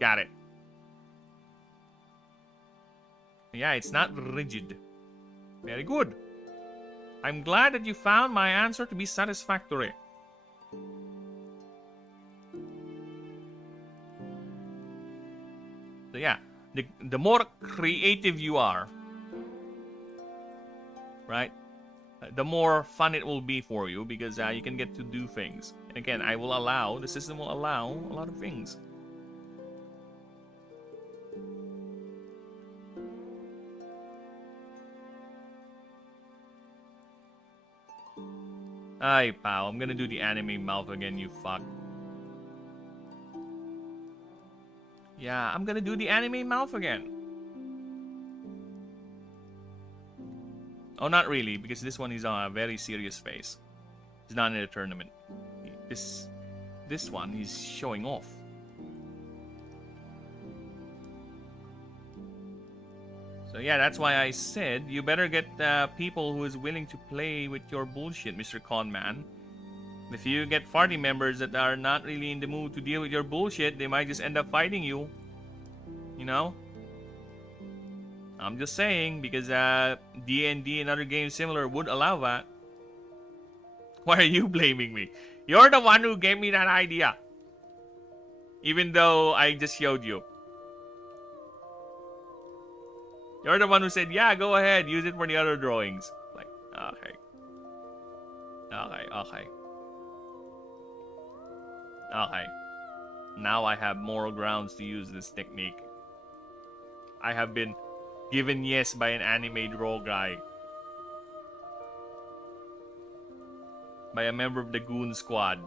Got it. Yeah, it's not rigid. Very good. I'm glad that you found my answer to be satisfactory. So yeah, the more creative you are, right, the more fun it will be for you, because you can get to do things. And again, the system will allow a lot of things. Ay, pal, I'm gonna do the anime mouth again, you fuck. Yeah, I'm gonna do the anime mouth again. Oh, not really, because this one is on a very serious face. He's not in a tournament. This one, he's showing off. So yeah, that's why I said you better get people who is willing to play with your bullshit, Mr. Conman. If you get party members that are not really in the mood to deal with your bullshit, they might just end up fighting you. You know? I'm just saying, because D&D and other games similar would allow that. Why are you blaming me? You're the one who gave me that idea. Even though I just showed you. You're the one who said, yeah, go ahead, use it for the other drawings. Like, okay. Okay. Now I have moral grounds to use this technique. I have been given yes by an anime draw guy. By a member of the Goon Squad.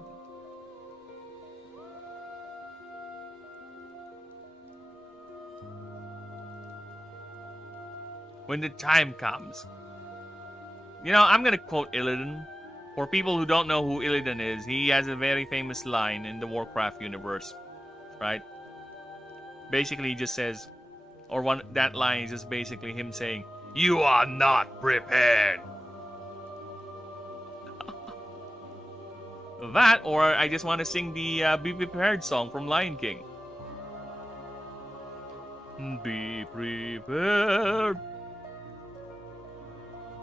When the time comes. You know, I'm gonna quote Illidan. For people who don't know who Illidan is, he has a very famous line in the Warcraft universe. Right? Basically, he just says, that line is just basically him saying, "You are not prepared." That, or I just want to sing the Be Prepared song from Lion King. Be prepared.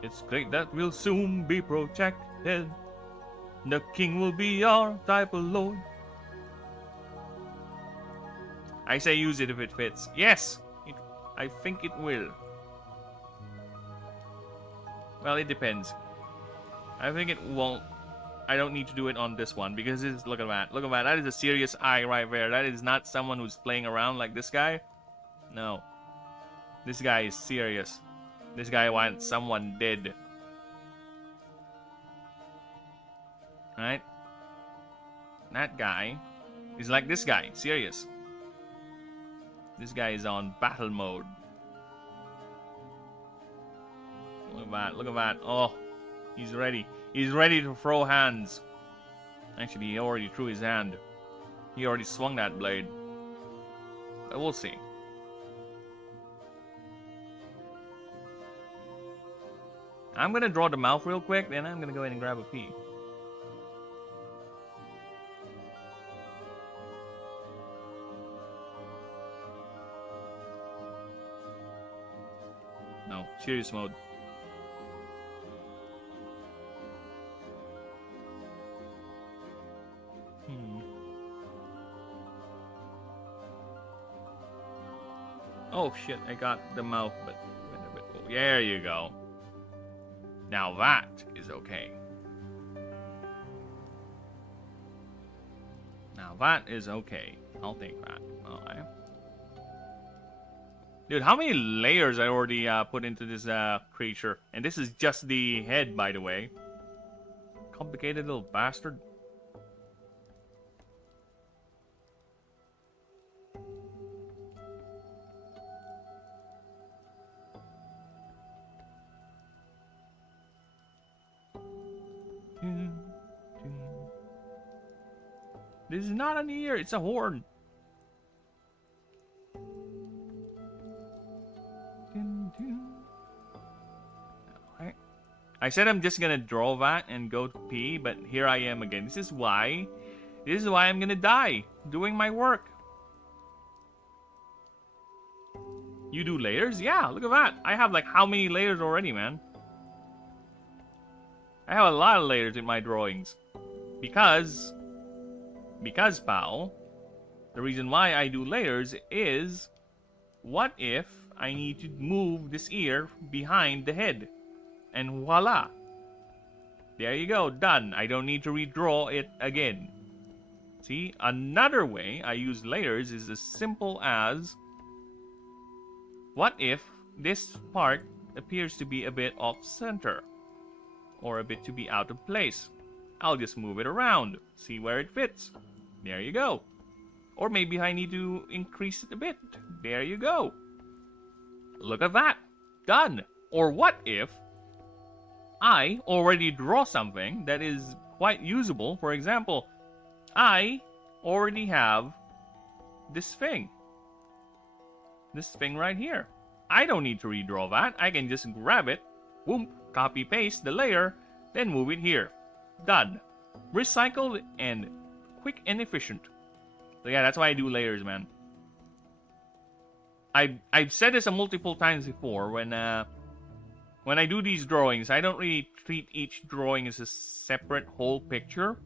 It's great that we'll soon be protected. The king will be our type of lord. I say use it if it fits. Yes! I think it will. Well, it depends. I think it won't. I don't need to do it on this one because look at that. Look at that. That is a serious eye right there. That is not someone who's playing around like this guy. No. This guy is serious. This guy wants someone dead. Right? That guy is like this guy. Serious. This guy is on battle mode. Look at that. Look at that. Oh. He's ready. He's ready to throw hands. Actually, he already threw his hand. He already swung that blade. But we'll see. I'm gonna draw the mouth real quick, then I'm gonna go ahead and grab a pee. No, serious mode. shit, I got the mouth, but there you go. Now that is okay. Now that is okay. I'll take that. Alright. Dude, how many layers I already put into this creature? And this is just the head, by the way. Complicated little bastard. This is not an ear, it's a horn. Alright. I said I'm just gonna draw that and go to pee, but here I am again. This is why I'm gonna die doing my work. You do layers? Yeah, look at that. I have like how many layers already, man? I have a lot of layers in my drawings. Because, pal, the reason why I do layers is, what if I need to move this ear behind the head? And voila! There you go, done. I don't need to redraw it again. See, another way I use layers is as simple as, what if this part appears to be a bit off center? Or a bit to be out of place? I'll just move it around, see where it fits. There you go. Or maybe I need to increase it a bit. There you go. Look at that. Done. Or what if I already draw something that is quite usable? For example, I already have this thing. This thing right here. I don't need to redraw that. I can just grab it, boom, copy paste the layer, then move it here. Done. Recycled and quick and efficient. So yeah, that's why I do layers, man. I've said this multiple times before. When I do these drawings, I don't really treat each drawing as a separate whole picture.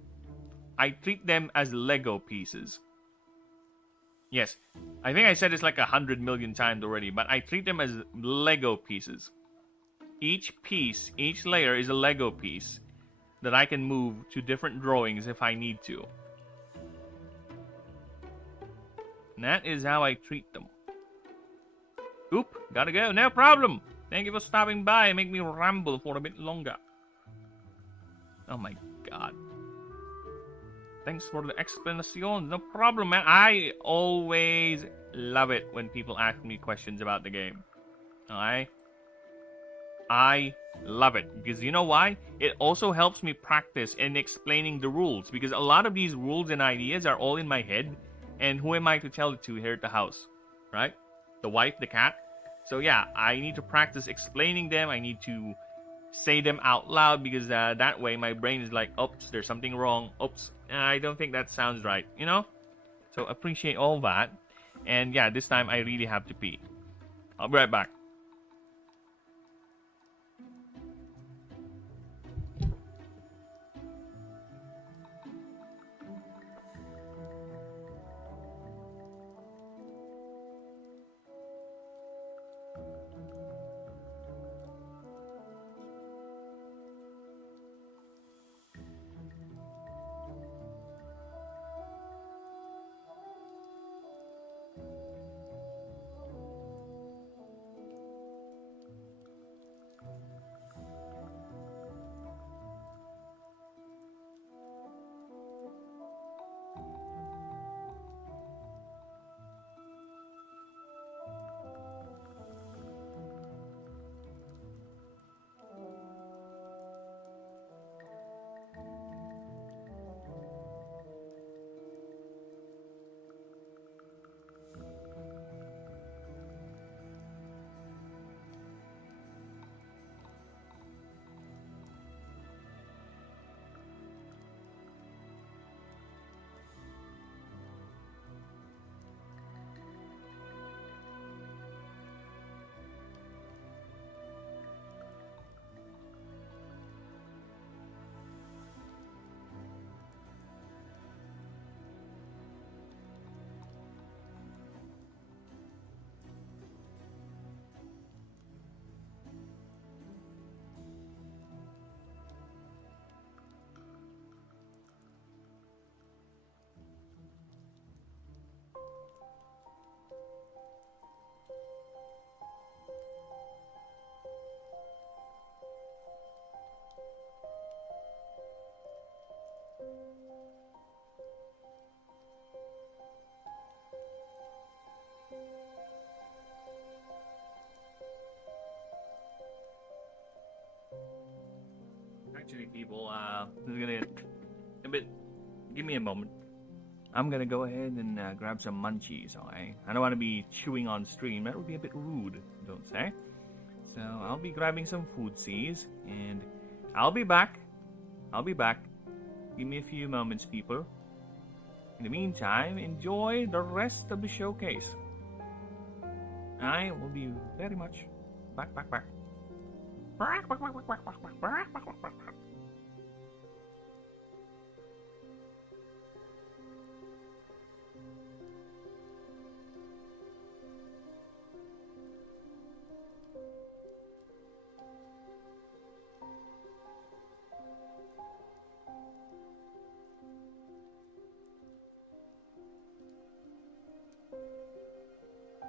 I treat them as Lego pieces. Yes, I think I said this like 100 million times already, but I treat them as Lego pieces. Each piece, each layer is a Lego piece that I can move to different drawings if I need to. And that is how I treat them. Oop, gotta go, no problem. Thank you for stopping by and make me ramble for a bit longer. Oh my god. Thanks for the explanation. No problem, man. I always love it when people ask me questions about the game. Alright? I love it. Because you know why? It also helps me practice in explaining the rules. Because a lot of these rules and ideas are all in my head. And who am I to tell it to here at the house? Right? The wife, the cat. So yeah, I need to practice explaining them. I need to say them out loud. Because that way my brain is like, oops, there's something wrong. Oops, I don't think that sounds right. You know? So appreciate all that. And yeah, this time I really have to pee. I'll be right back. Actually, people, this is gonna a bit. Give me a moment. I'm gonna go ahead and grab some munchies. Okay? I don't want to be chewing on stream. That would be a bit rude, don't say. So I'll be grabbing some foodsies, and I'll be back. I'll be back. Give me a few moments, people. In the meantime, enjoy the rest of the showcase. I will be very much back.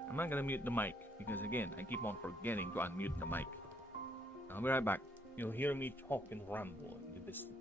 I'm not gonna mute the mic because again, I keep on forgetting to unmute the mic. I'll be right back. You'll hear me talk and ramble in the distance.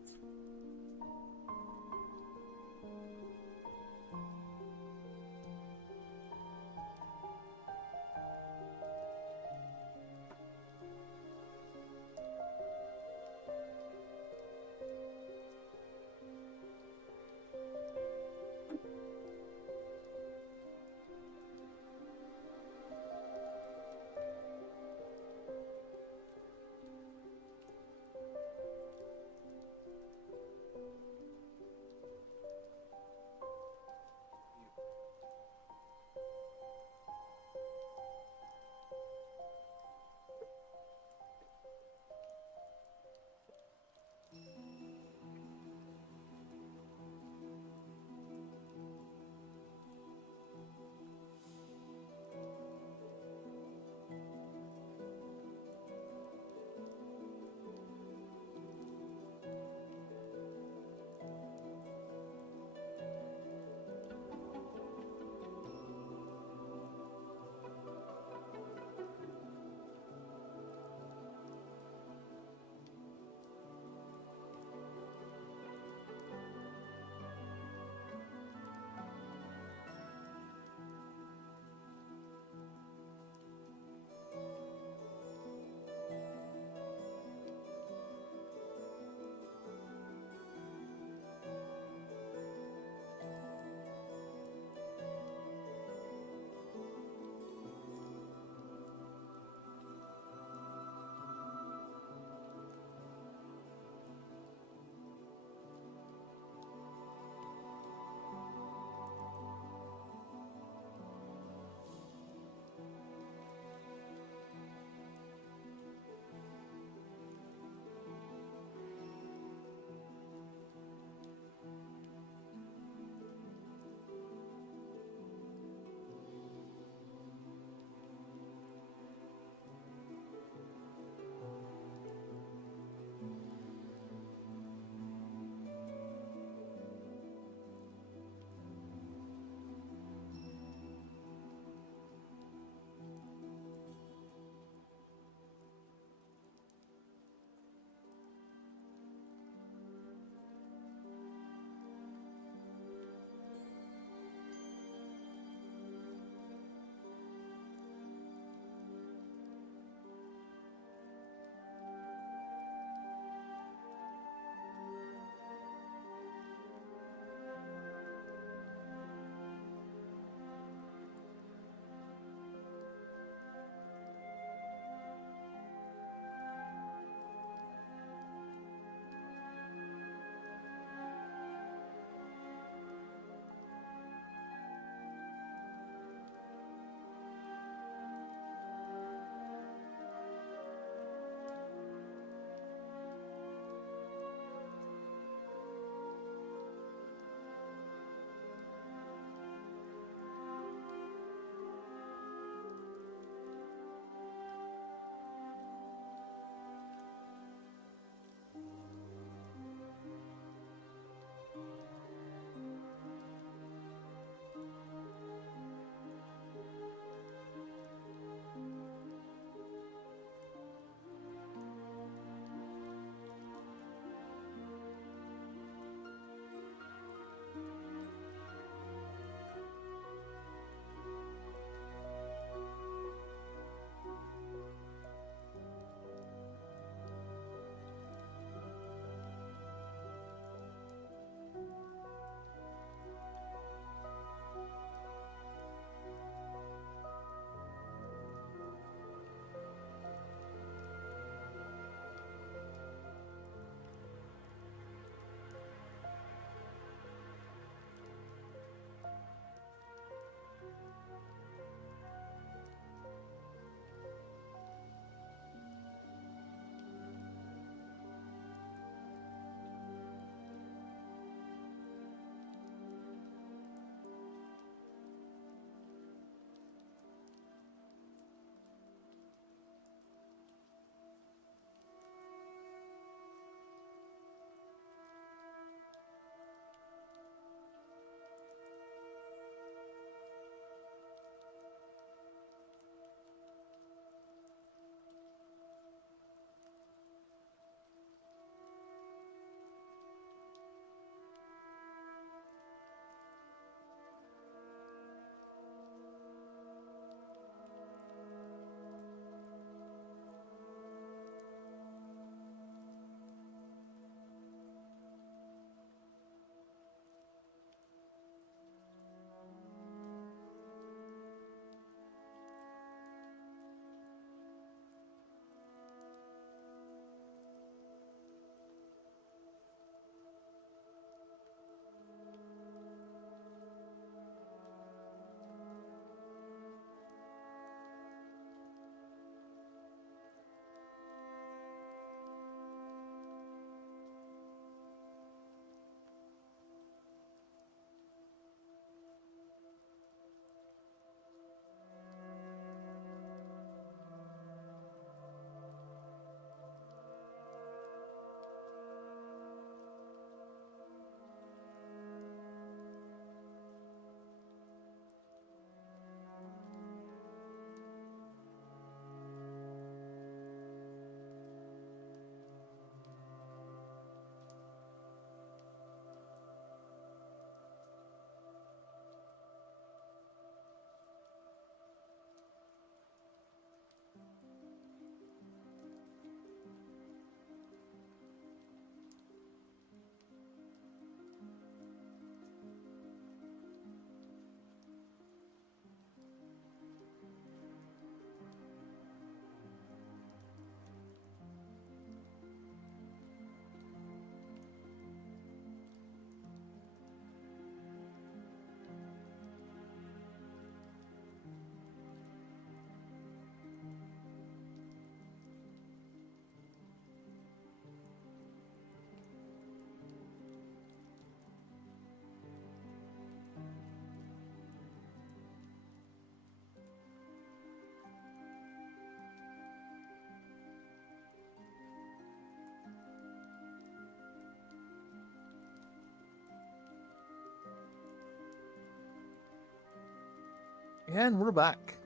And we're back.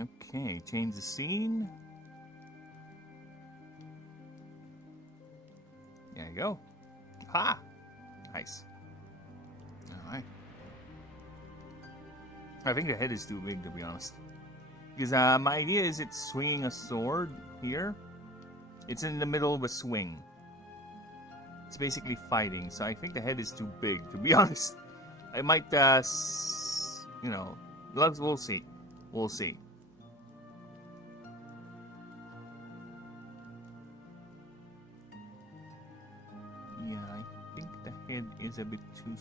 Okay, change the scene. There you go. Ha! Nice. Alright. I think the head is too big, to be honest. Because my idea is it's swinging a sword here. It's in the middle of a swing. It's basically fighting, so I think the head is too big, to be honest. I might, you know, we'll see. We'll see. Yeah, I think the head is a bit too...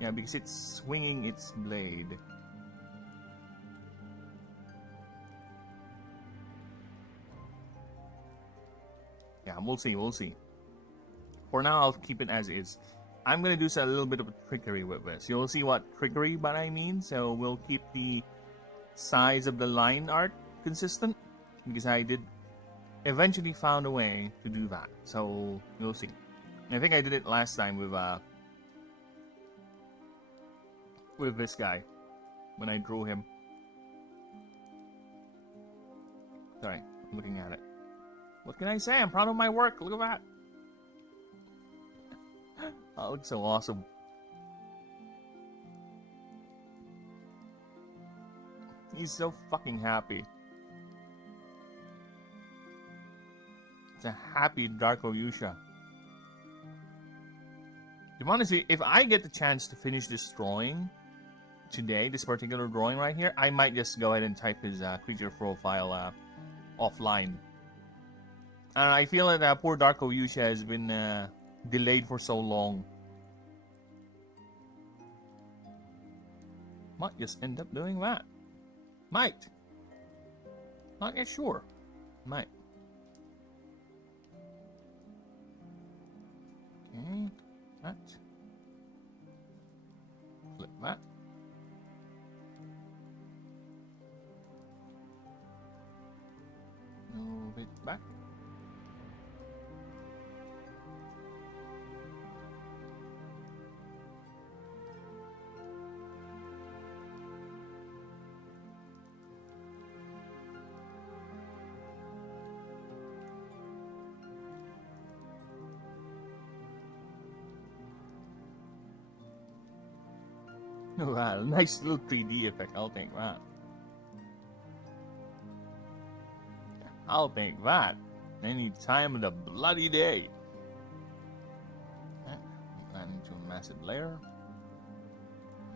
Yeah, because it's swinging its blade. Yeah, we'll see, we'll see. For now, I'll keep it as is. I'm gonna do a little bit of trickery with this. You'll see what trickery but I mean. So we'll keep the size of the line art consistent, because I did eventually found a way to do that. So you'll see. I think I did it last time with this guy when I drew him. Sorry, I'm looking at it. What can I say? I'm proud of my work. Look at that. That looks so awesome. He's so fucking happy. It's a happy Darko Yusha. To be honest, if I get the chance to finish this drawing today, this particular drawing right here, I might just go ahead and type his creature profile offline. And I feel that poor Darko Yusha has been delayed for so long. Might just end up doing that. Might. Not yet sure. Might. Okay. That. Flip that. Move it back. Wow, nice little 3D effect. I'll take that. I'll take that. Any time of the bloody day. That into a massive layer.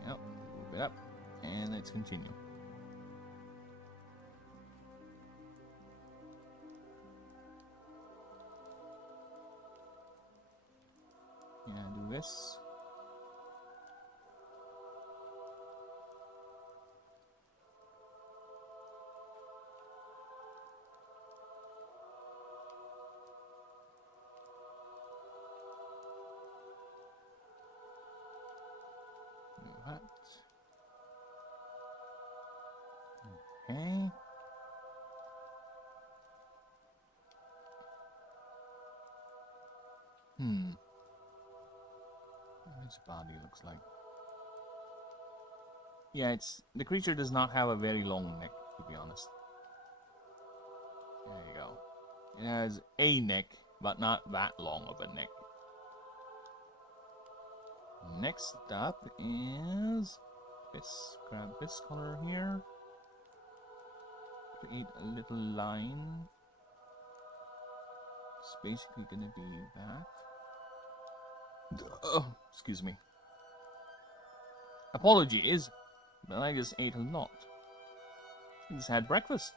Yep, move it up. And let's continue. Yeah, do this. That. Okay. What his body looks like. Yeah, the creature does not have a very long neck, to be honest. There you go. It has a neck, but not that long of a neck. Next up is this. Grab this color here. Create a little line. It's basically gonna be that. Oh, excuse me. Apologies, but I just ate a lot. I just had breakfast.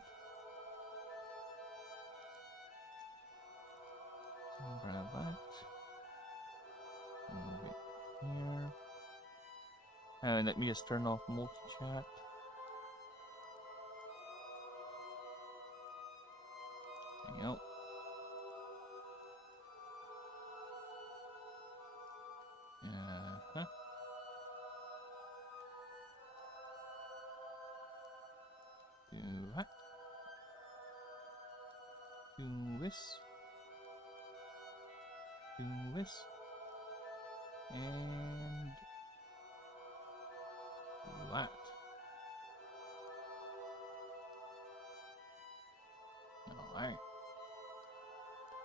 So grab that. Move it here. And let me just turn off multi-chat. There you go. Uh-huh. Do that. Do this. Do this. And that. Alright.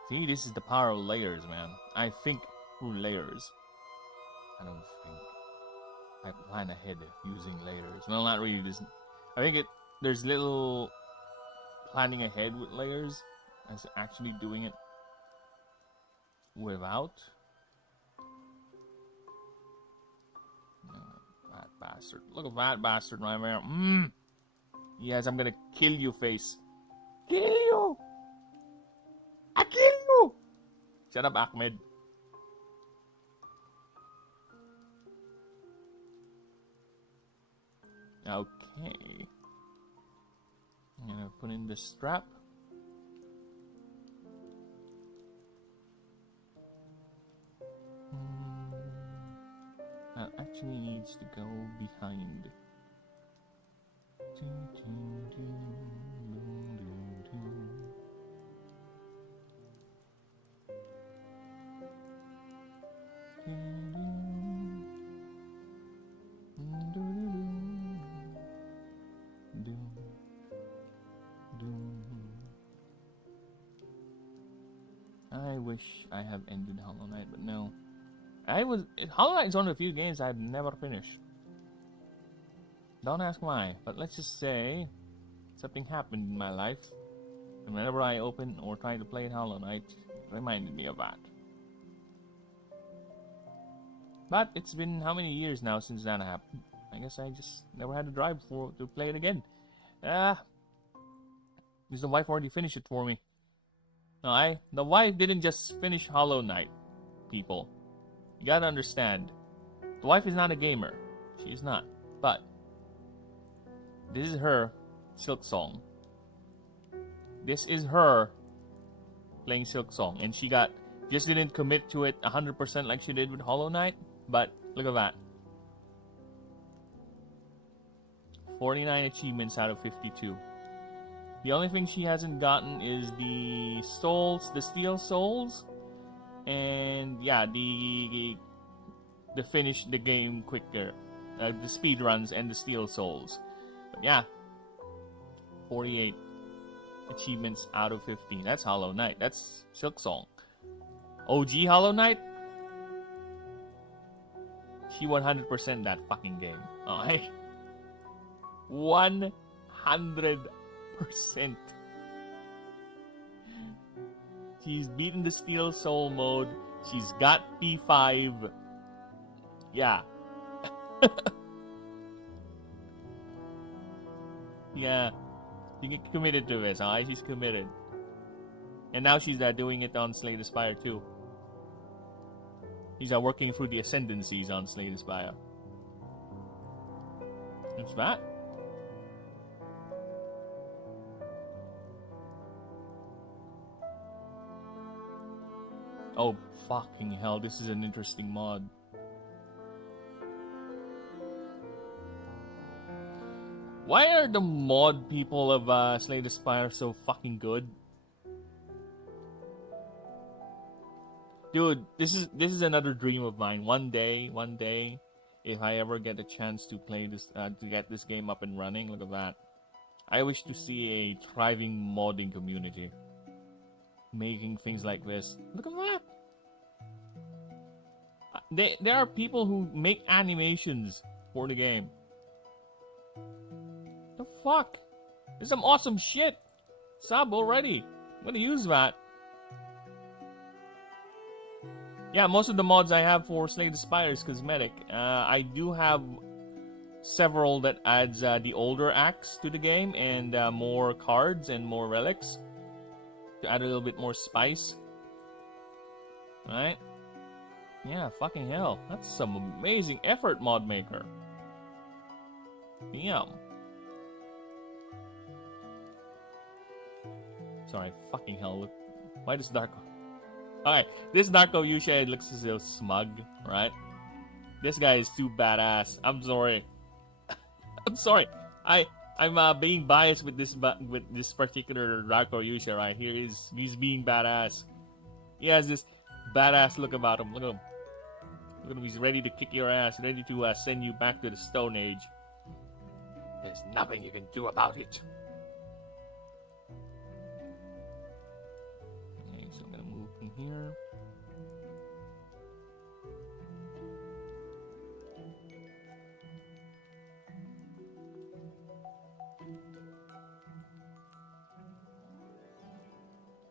See, this is the power of layers, man. I think through layers. I don't think. I plan ahead using layers. Well, not really. I think there's little planning ahead with layers as actually doing it without. That bastard. Look at that bastard right there. Yes, I'm gonna kill you, face. Kill you! I kill you! Shut up, Ahmed. Okay. I'm gonna put in the strap. That actually needs to go behind. I wish I have ended Hollow Knight, but no. Hollow Knight is one of the few games I've never finished. Don't ask why, but let's just say something happened in my life, and whenever I open or try to play Hollow Knight, it reminded me of that. But it's been how many years now since that happened? I guess I just never had the drive to play it again. Because the wife already finished it for me. No, the wife didn't just finish Hollow Knight, people. You gotta understand. The wife is not a gamer. She's not. But this is her Silk Song. This is her playing Silk Song. And she just didn't commit to it 100% like she did with Hollow Knight. But look at that. 49 achievements out of 52. The only thing she hasn't gotten is the souls, the steel souls, and yeah, the finish the game quicker, the speed runs and the steel souls. But yeah, 48 achievements out of 15. That's Hollow Knight. That's Silk Song. OG Hollow Knight. She 100% that fucking game. Alright, 100%. She's beaten the Steel Soul mode. She's got P5. Yeah. Yeah. She committed to this, alright? She's committed. And now she's doing it on Slay the Spire too. She's working through the ascendancies on Slay the Spire. What's that? Oh, fucking hell, this is an interesting mod. Why are the mod people of Slay the Spire so fucking good? Dude, this is another dream of mine. One day, if I ever get a chance to play this, to get this game up and running, look at that. I wish to see a thriving modding community making things like this. Look at that. There are people who make animations for the game. The fuck? There's some awesome shit. Sub already. I'm gonna use that. Yeah, most of the mods I have for Slay the Spire is cosmetic. I do have several that adds the older axe to the game and more cards and more relics to add a little bit more spice. Right? Yeah, fucking hell. That's some amazing effort, mod maker. Damn. Sorry, fucking hell. Why does Darko... Alright, this Darko Yusha looks so smug, right? This guy is too badass. I'm sorry. I'm sorry. I'm being biased with this particular Darko Yusha right here. He's being badass. He has this badass look about him. Look at him. We're gonna be ready to kick your ass, ready to send you back to the Stone Age. There's nothing you can do about it. Okay, so I'm gonna move from here.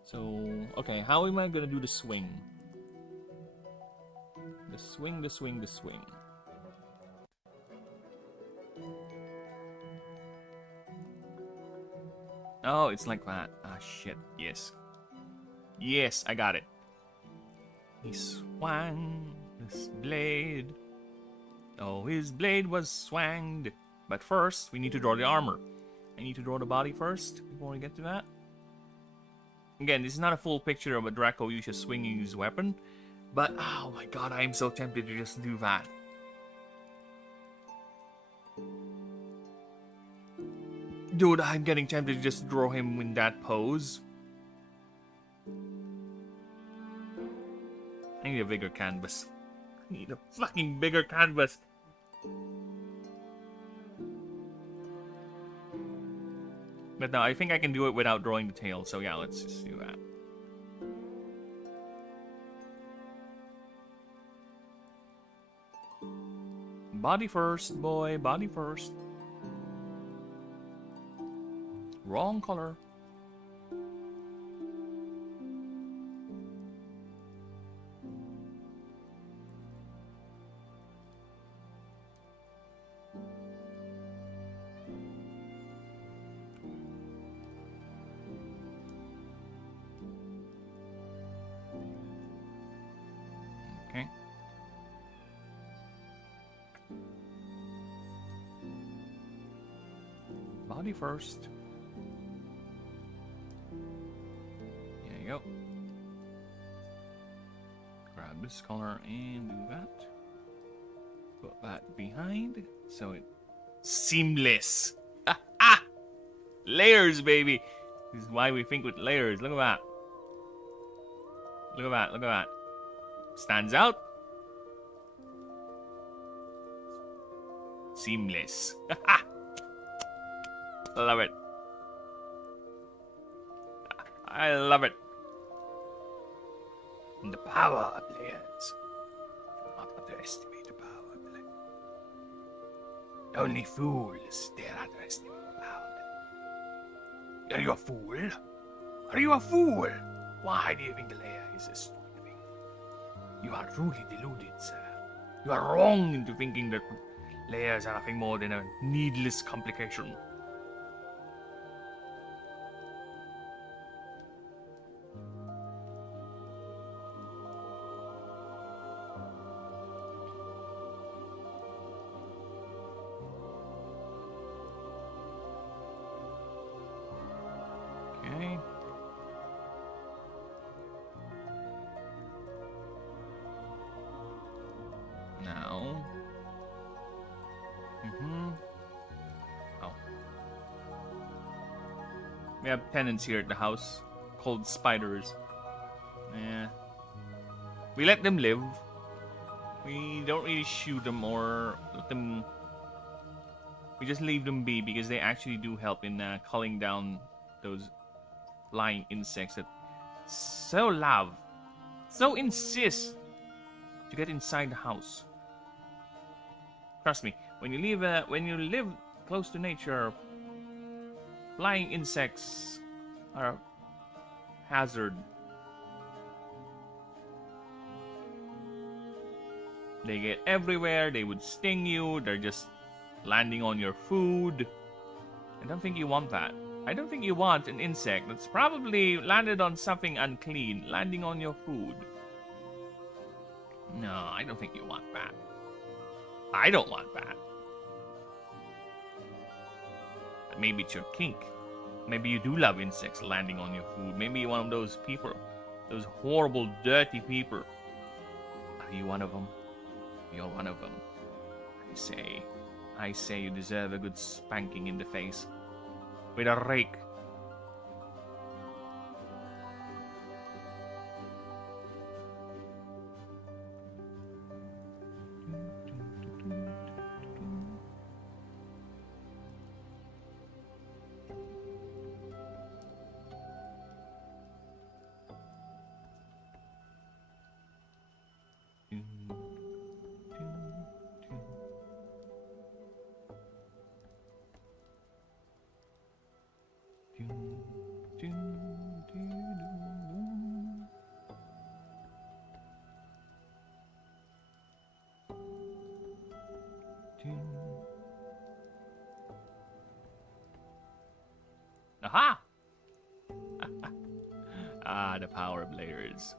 So, okay, how am I gonna do the swing? The swing, the swing, the swing. Oh, it's like that. Ah, shit. Yes. Yes, I got it. He swung his blade. Oh, his blade was swanged. But first, we need to draw the armor. I need to draw the body first before we get to that. Again, this is not a full picture of a Draco uses swinging his weapon. But, oh my god, I am so tempted to just do that. Dude, I'm getting tempted to just draw him in that pose. I need a bigger canvas. I need a fucking bigger canvas. But no, I think I can do it without drawing the tail. So yeah, let's just do that. Body first, boy. Body first. Wrong color. Okay. Body first. There you go. Grab this color and do that. Put that behind so it seamless. Ah! Layers, baby. This is why we think with layers. Look at that. Look at that. Look at that. Stands out. Seamless. Love it. I love it. And the power of layers. Do not underestimate the power of layers. Only fools dare underestimate the power of layers. Are you a fool? Are you a fool? Why do you think the layer is a stupid thing? You are truly deluded, sir. You are wrong into thinking that layers are nothing more than a needless complication. Okay. Now. Oh. We have tenants here at the house called spiders. Yeah. We let them live. We don't really shoot them or let them. We just leave them be because they actually do help in culling down those flying insects that so love, so insist to get inside the house. Trust me, when you live close to nature, flying insects are a hazard. They get everywhere, they would sting you, they're just landing on your food. I don't think you want that. I don't think you want an insect that's probably landed on something unclean, landing on your food. No, I don't think you want that. I don't want that. But maybe it's your kink. Maybe you do love insects landing on your food. Maybe you're one of those people. Those horrible, dirty people. Are you one of them? You're one of them. I say you deserve a good spanking in the face. With a rake. Aha! Ah, the power of layers.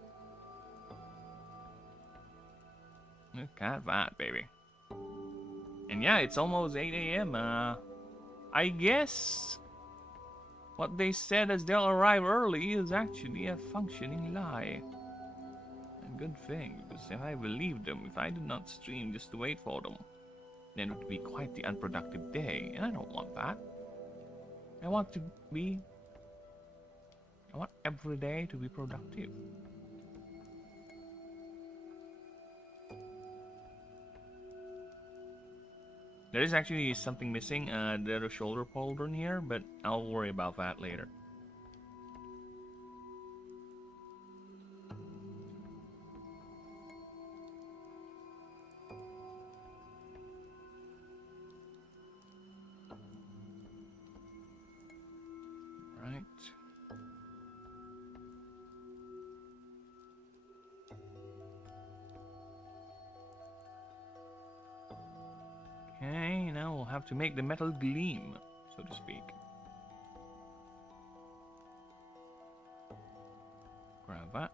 Look at that, baby. And yeah, it's almost 8 a.m. I guess what they said as they'll arrive early is actually a functioning lie. A good thing, because if I believed them, if I did not stream just to wait for them, then it would be quite the unproductive day, and I don't want that. I want every day to be productive. There is actually something missing, there's a shoulder pauldron here, but I'll worry about that later. Right. Okay, now we'll have to make the metal gleam, so to speak. Grab that.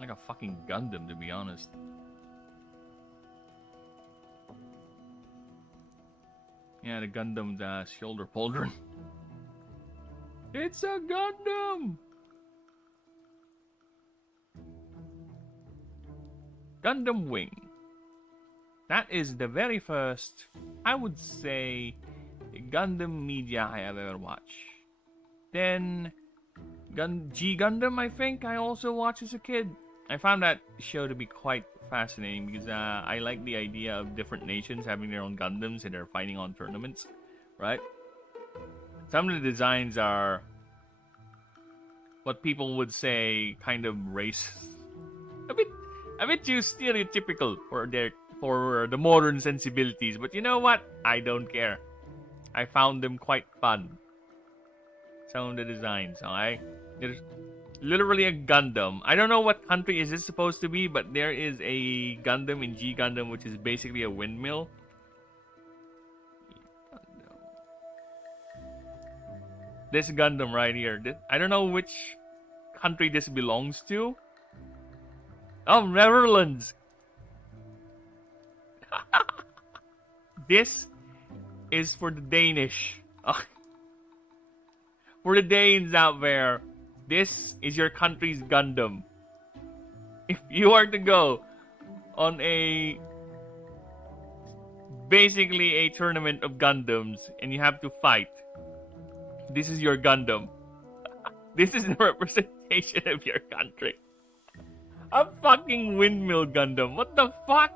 Like a fucking Gundam, to be honest. Yeah, the Gundam's shoulder pauldron. It's a Gundam! Gundam Wing. That is the very first, I would say, Gundam media I have ever watched. Then, G Gundam, I think, I also watched as a kid. I found that show to be quite fascinating because I like the idea of different nations having their own Gundams and they're fighting on tournaments, right? Some of the designs are what people would say kind of racist. A bit too stereotypical for the modern sensibilities, but you know what? I don't care. I found them quite fun. Some of the designs, alright? There's literally a Gundam. I don't know what country is this supposed to be, but there is a Gundam in G Gundam which is basically a windmill. This Gundam right here. I don't know which country this belongs to. Oh, Netherlands! This is for the Danish. For the Danes out there, this is your country's Gundam. If you are to go on basically a tournament of Gundams and you have to fight, this is your Gundam. This is the representation of your country. A fucking windmill Gundam. What the fuck?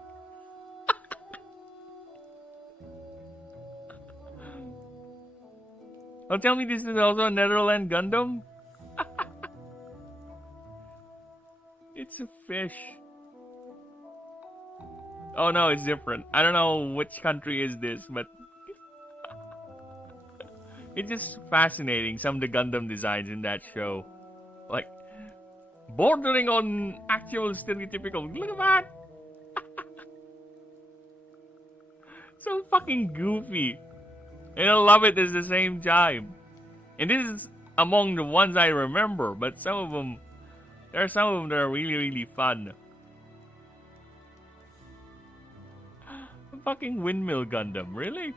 Oh, tell me this is also a Netherlands Gundam? It's a fish. Oh no, it's different. I don't know which country is this, but it's just fascinating, some of the Gundam designs in that show. Like, bordering on actual stereotypical. Look at that! So fucking goofy. And I love it at the same time. And this is among the ones I remember, but some of them, there are some of them that are really, really fun. A fucking windmill Gundam, really?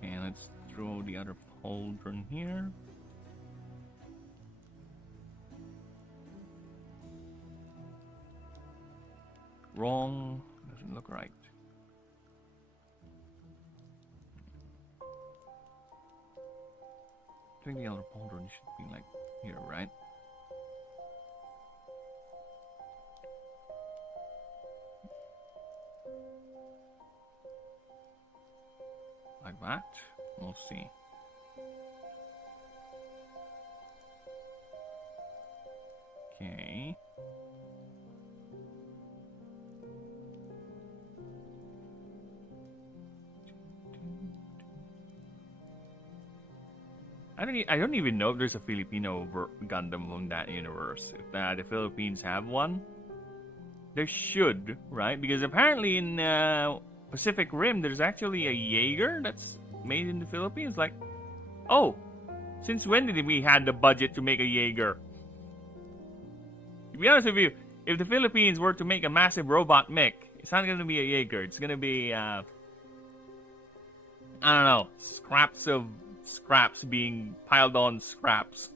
And let's throw the other pauldron here. Wrong. Doesn't look right. I think the other pauldron should be like here, right? Like that. We'll see. Okay. I don't even know if there's a Filipino Gundam from that universe. If the Philippines have one, there should, right? Because apparently in Pacific Rim, there's actually a Jaeger that's made in the Philippines. Like, oh, since when did we had the budget to make a Jaeger? To be honest with you, if the Philippines were to make a massive robot mech, it's not going to be a Jaeger. It's going to be, I don't know, scraps being piled on scraps.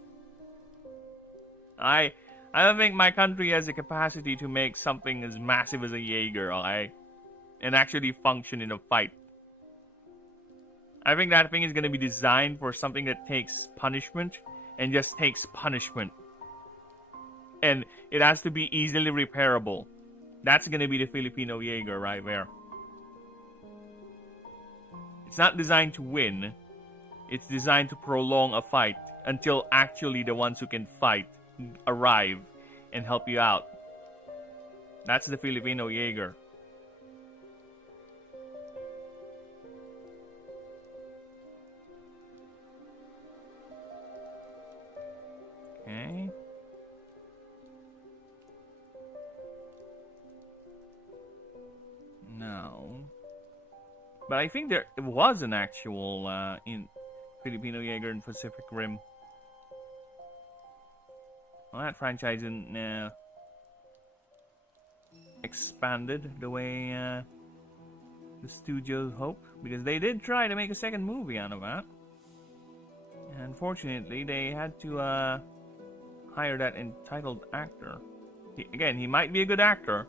I don't think my country has the capacity to make something as massive as a Jaeger, okay? And actually function in a fight. I think that thing is going to be designed for something that takes punishment and just takes punishment. And it has to be easily repairable. That's going to be the Filipino Jaeger right there. It's not designed to win. It's designed to prolong a fight until actually the ones who can fight arrive and help you out. That's the Filipino Jaeger. Okay. No. But I think there was an actual in Filipino Jaeger in Pacific Rim. Well, that franchise isn't expanded the way the studios hoped, because they did try to make a second movie out of that. And unfortunately, they had to hire that entitled actor. He might be a good actor,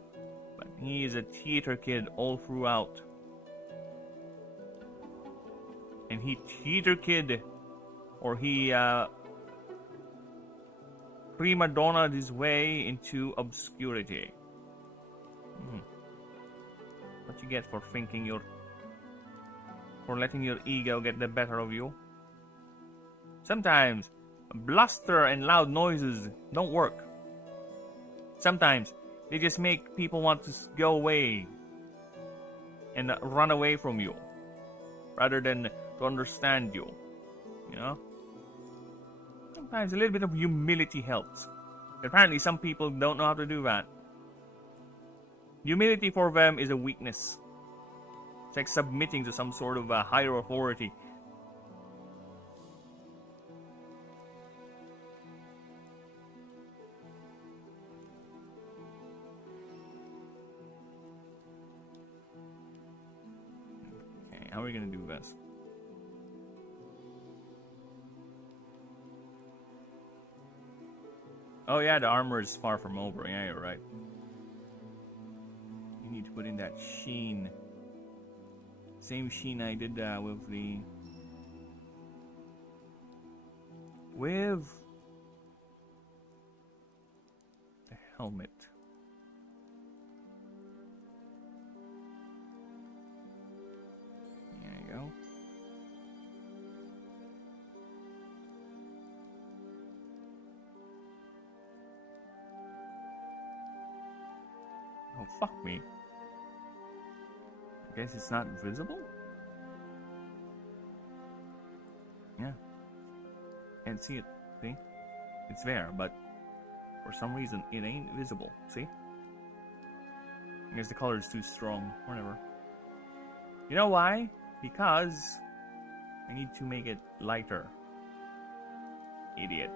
but he is a theater kid all throughout. And he theater kid, or he prima donna'd his way into obscurity. What you get for letting your ego get the better of you. Sometimes bluster and loud noises don't work. Sometimes they just make people want to go away and run away from you, rather than to understand you. You know? Sometimes a little bit of humility helps. Apparently some people don't know how to do that. Humility for them is a weakness. It's like submitting to some sort of a higher authority. Okay, how are we gonna do this? Oh yeah, the armor is far from over. Yeah, you're right. You need to put in that sheen. Same sheen I did with the... the helmet. There you go. Oh, fuck me. I guess it's not visible? Yeah. Can't see it. See? It's there, but for some reason it ain't visible. See? I guess the color is too strong. Whatever. You know why? Because I need to make it lighter. Idiot.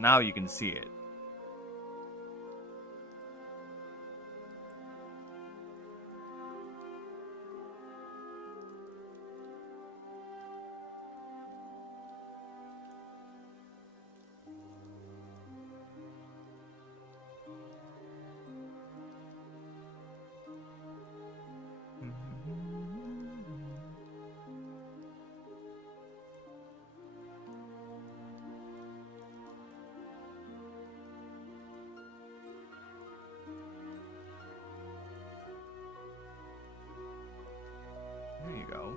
Now you can see it. There you go.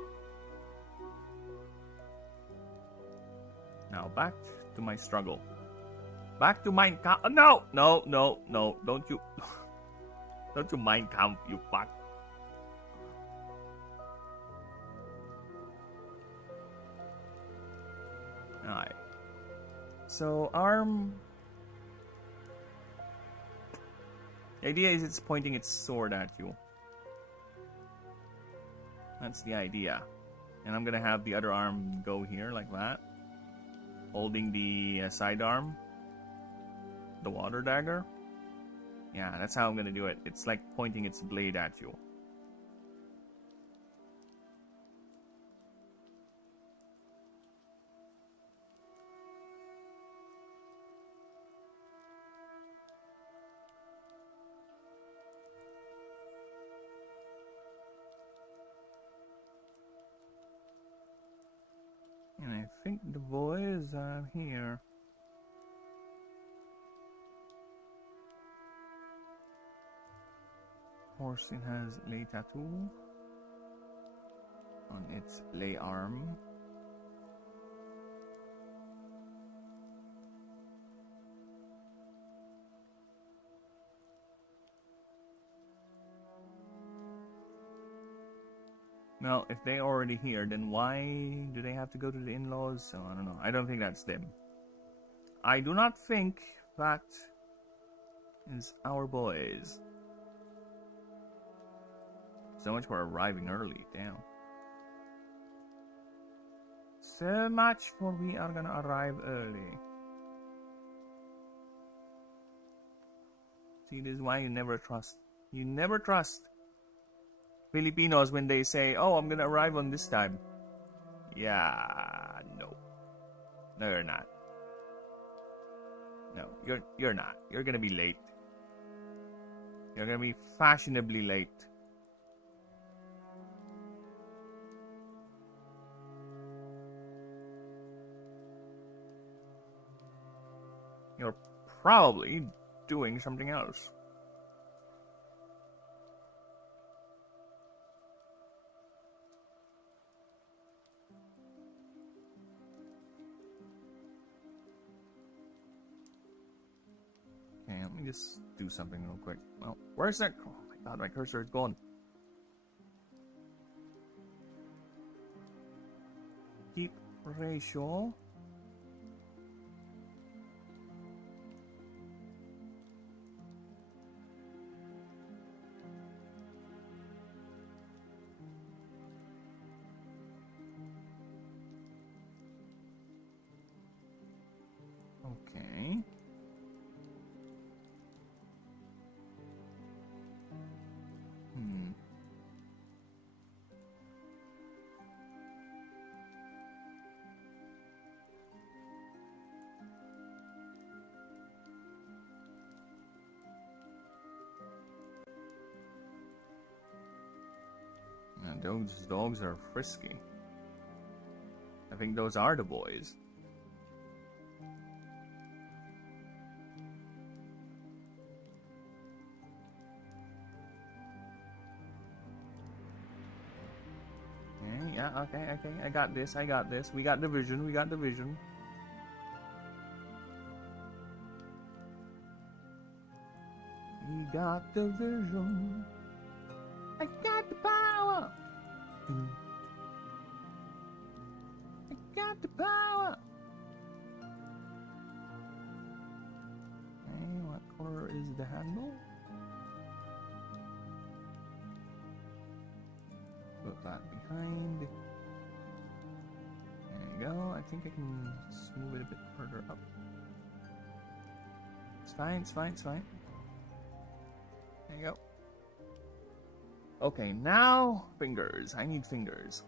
Now back to my struggle. Back to Mein Kampf. No! No, no, no. Don't you... Don't you Mein Kampf, you fuck. So arm. The idea is it's pointing its sword at you. That's the idea. And I'm gonna have the other arm go here like that, holding the sidearm, the water dagger. Yeah, that's how I'm gonna do it. It's like pointing its blade at you. And I think the boys are here. Horse, it has lay tattoo on its lay arm. Well, if they're already here, then why do they have to go to the in-laws? So, I don't know. I don't think that's them. I do not think that is our boys. So much for arriving early, damn. So much for we are gonna arrive early. See, this is why you never trust. You never trust Filipinos when they say, "Oh, I'm gonna arrive on this time." Yeah, no. No, you're not. No, you're not. You're gonna be late. You're gonna be fashionably late. You're probably doing something else. Okay, let me just do something real quick. Well, where's that? Oh my god, my cursor is gone. Keep ratio. Okay. Those dogs are frisky. I think those are the boys. Okay, yeah, okay. I got this. We got the vision. We got the vision. We got the vision. I got the power. I got the power. Okay, what color is the handle? Put that behind. There you go. I think I can smooth it a bit further up. It's fine, it's fine, it's fine. There you go. Okay, now fingers. I need fingers.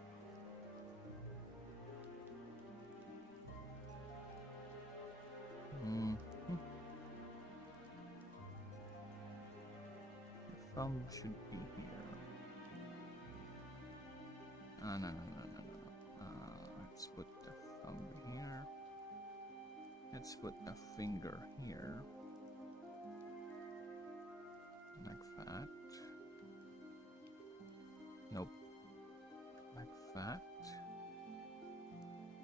The thumb should be here. No. Let's put the thumb here. Let's put the finger here. Like that. Nope. Like that.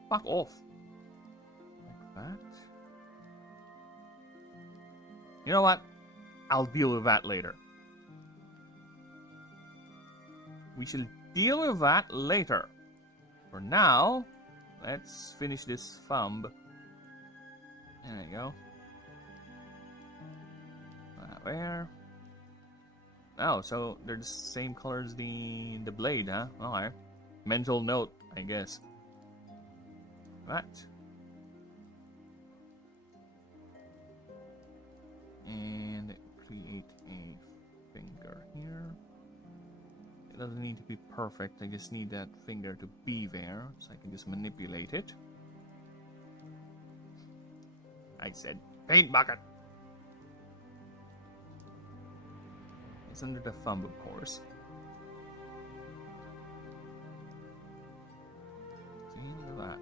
Fuck off. Like that. You know what? I'll deal with that later. We shall deal with that later. For now, let's finish this thumb. There you go. Where? Oh, so they're the same color as the blade, huh? Alright. Mental note, I guess. That. And create a finger here. It doesn't need to be perfect, I just need that finger to be there, so I can just manipulate it. I said paint bucket! It's under the thumb, of course. See, look at that.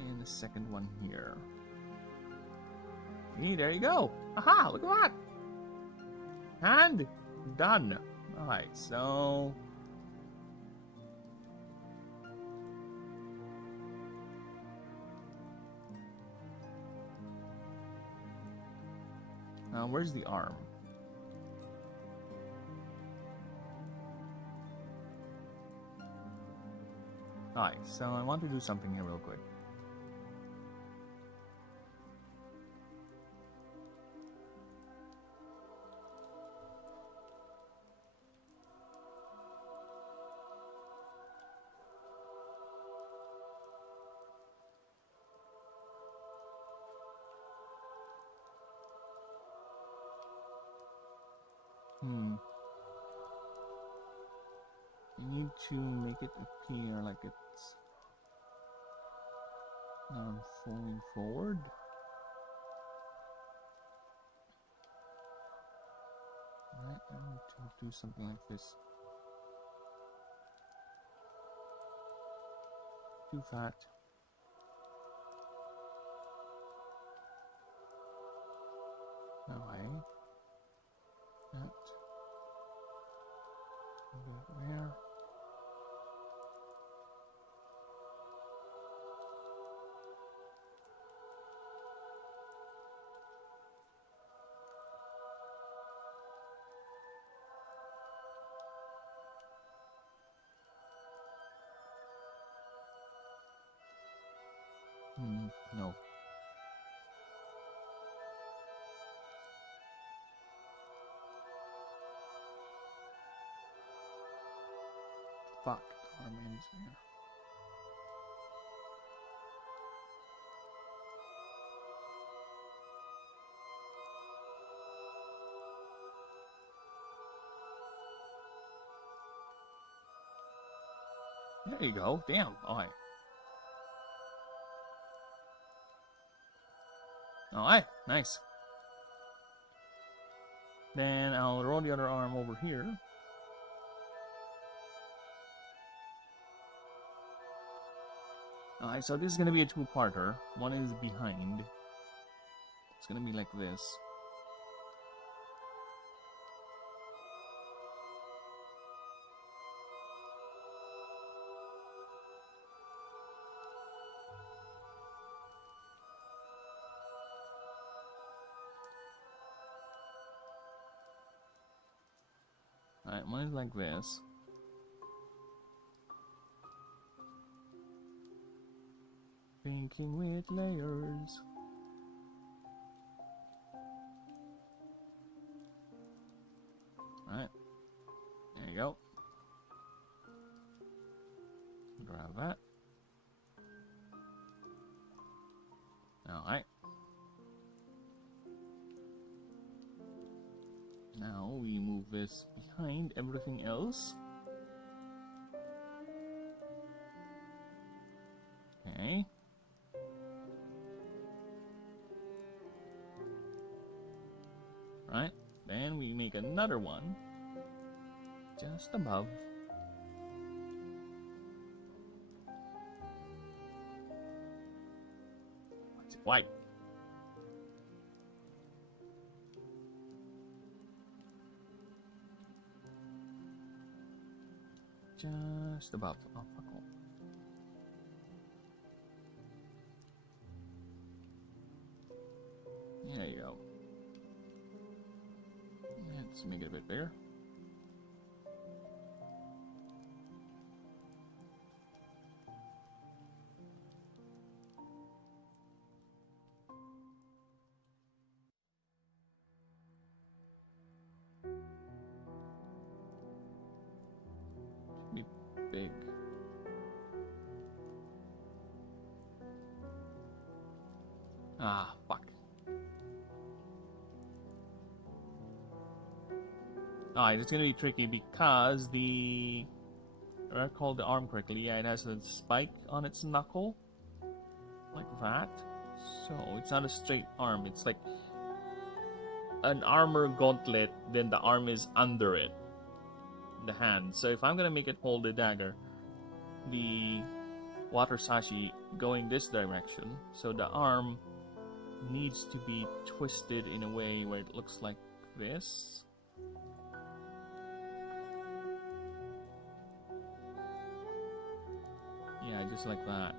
And the second one here. See, there you go! Aha! Look at that! And done! Alright, so... where's the arm? Alright, so I want to do something here real quick. I need to make it appear like it's falling forward. Right, I need to do something like this. Too fat. No way. That. There. No. Fuck, arm ends here. There you go. Damn. Alright. Alright. Nice. Then I'll roll the other arm over here. Alright, so this is going to be a two-parter. One is behind. It's going to be like this. Alright, one is like this. Thinking with layers. Alright. There you go. Grab that. Alright. Now we move this behind everything else. Okay. Right, then we make another one just above. What's it white? Just above. Oh, fuck off. There you go. Let's make it a bit bigger. big. Ah, fuck. Alright, it's gonna be tricky because the... If I recall the arm correctly, yeah, it has a spike on its knuckle. Like that. So, it's not a straight arm. It's like an armor gauntlet, then the arm is under it. The hand. So if I'm gonna make it hold the dagger, the water sashi going this direction, so the arm needs to be twisted in a way where it looks like this. Yeah, just like that.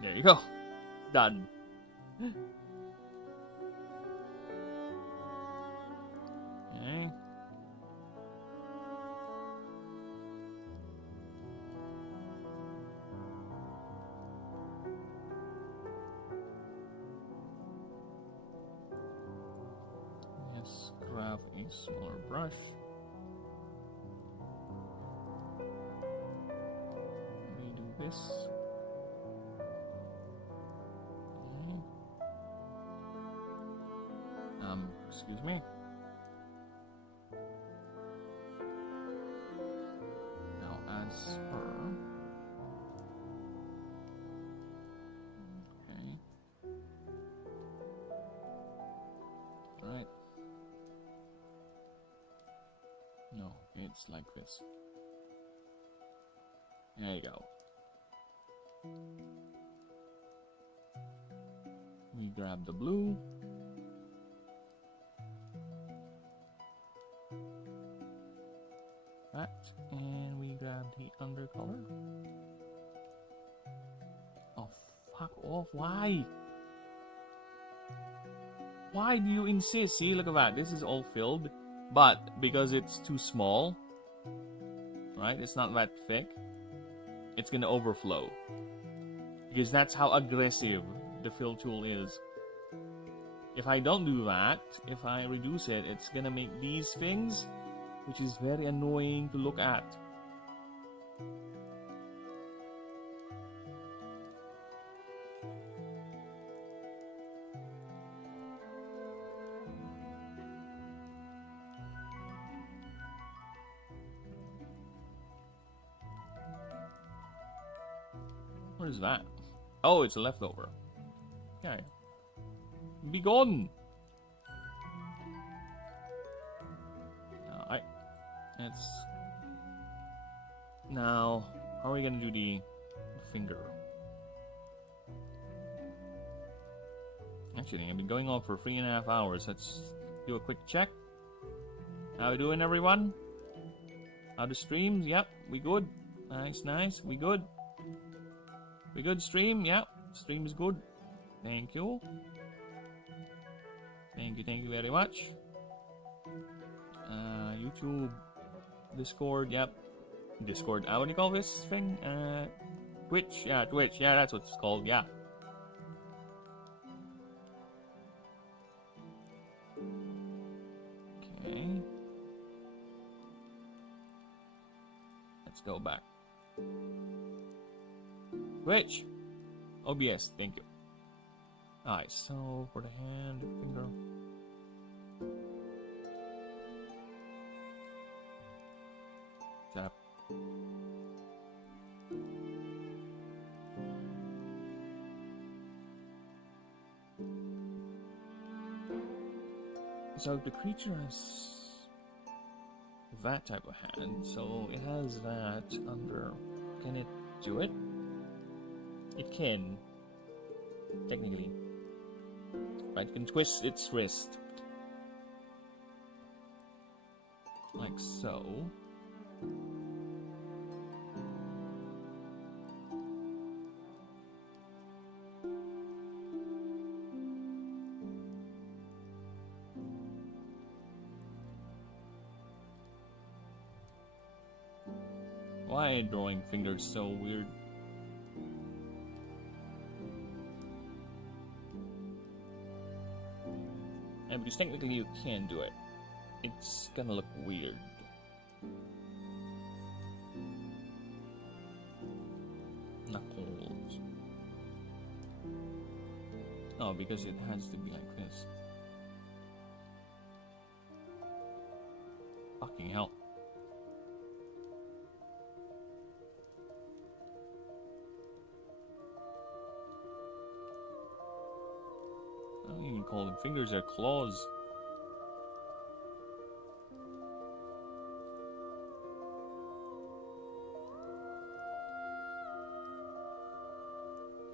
There you go. Done. Okay. Let's grab a smaller brush. Redo this. Okay. Excuse me. Now as per. Okay. Alright. No, it's like this. There you go. We grab the blue. That, and we grab the undercolor. Oh, fuck off. Why? Why do you insist? See, look at that. This is all filled. But because it's too small, right? It's not that thick. It's gonna overflow. Because that's how aggressive the fill tool is. If I don't do that, if I reduce it, it's gonna make these things, which is very annoying to look at. What is that? Oh, it's a leftover. Okay. Be gone! Alright. Let's... Now, how are we gonna do the finger? Actually, I've been going on for 3.5 hours. Let's do a quick check. How we doing, everyone? How the streams? Yep, we good. Nice, nice. We good. We good, stream? Yep, stream is good. Thank you. Thank you very much. YouTube, Discord, yep. Discord, what do you call this thing? Twitch, yeah, that's what it's called, yeah. Okay. Let's go back. Twitch! OBS, thank you. Alright, so for the hand, finger. Set up. So the creature has that type of hand, so it has that under. Can it do it? It can, technically. Right, it can twist its wrist. Like so. Why are drawing fingers so weird? And because technically you can do it, it's gonna look weird. Oh, because it has to be like this. Fucking hell. I don't even call them fingers, they're claws.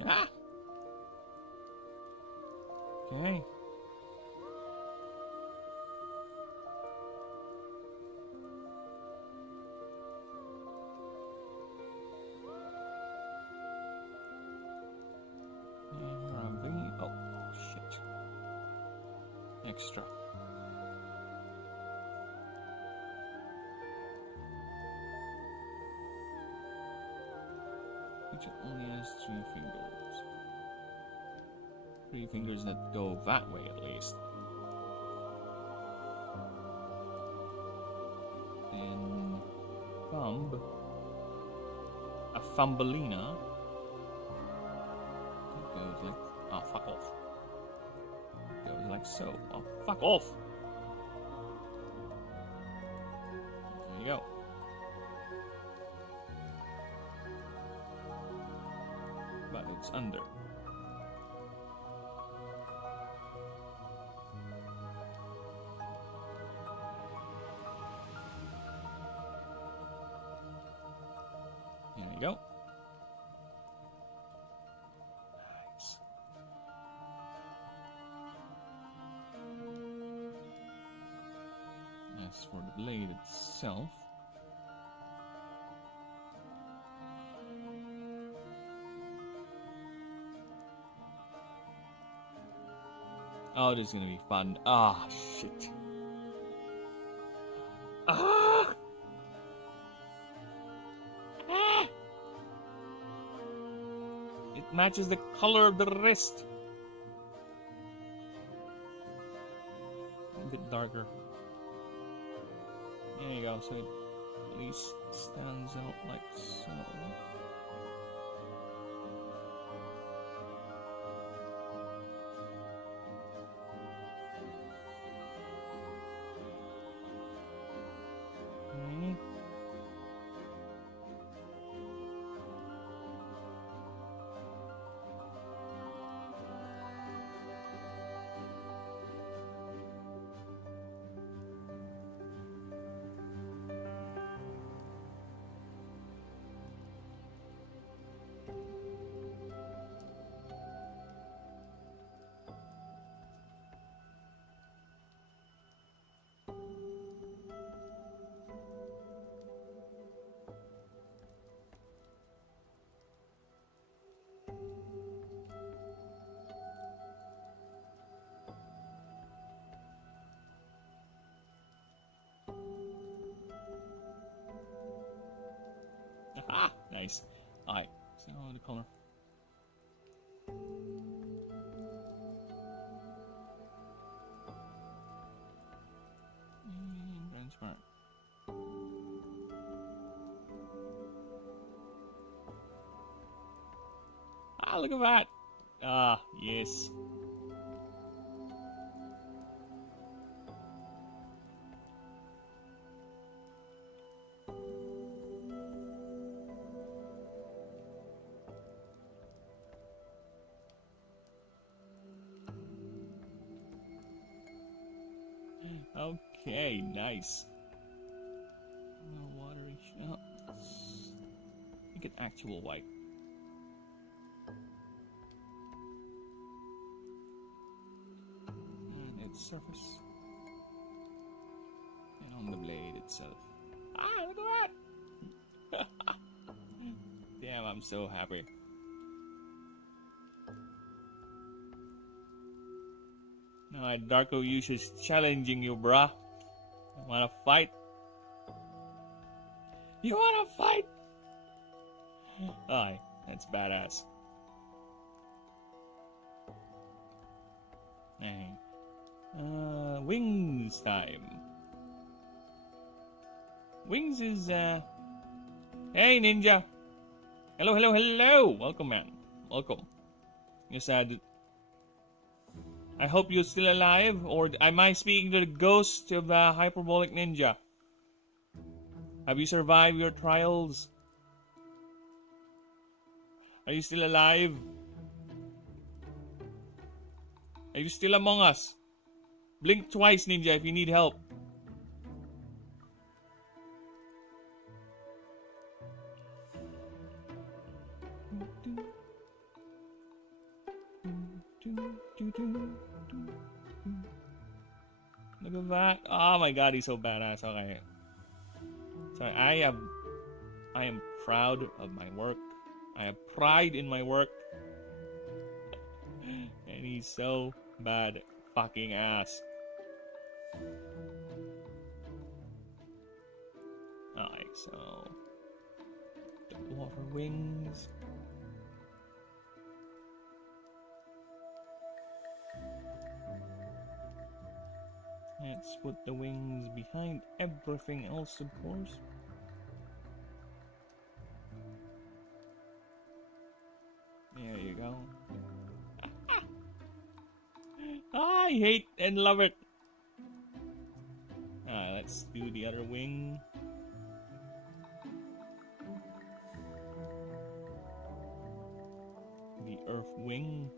Ah! Okay. Oh, shit. Extra. Which only has 3 fingers. 3 fingers that go that way at least. And thumb. A thumbelina. It goes like, oh, fuck off. It goes like so. Oh, fuck off. There you go. But it's under. There you go. Nice. As for the blade itself, oh, this is gonna be fun. Ah, shit. Ah! Ah! It matches the color of the wrist. A bit darker. There you go, so it at least stands out like so. Ah, nice. Alright, see all the color. And transparent. Ah, look at that. Ah, yes. Okay, nice. Watery. Oh, make it actual white. And its surface. And on the blade itself. Ah, look at that! Damn, I'm so happy. Alright, Darko Yush is challenging you, bruh. You wanna fight? You wanna fight? Aye, that's badass. Hey. Wings time. Wings is, Hey, Ninja! Hello, hello, hello! Welcome, man. Welcome. You said... I hope you're still alive, or am I speaking to the ghost of the hyperbolic ninja? Have you survived your trials? Are you still alive? Are you still among us? Blink twice, ninja, if you need help. Look at that. Oh my god, he's so badass. Okay. So I am proud of my work. I have pride in my work. And he's so bad fucking ass. Alright, so the water wings. Let's put the wings behind everything else, of course. There you go. I hate and love it. Let's do the other wing. The earth wing.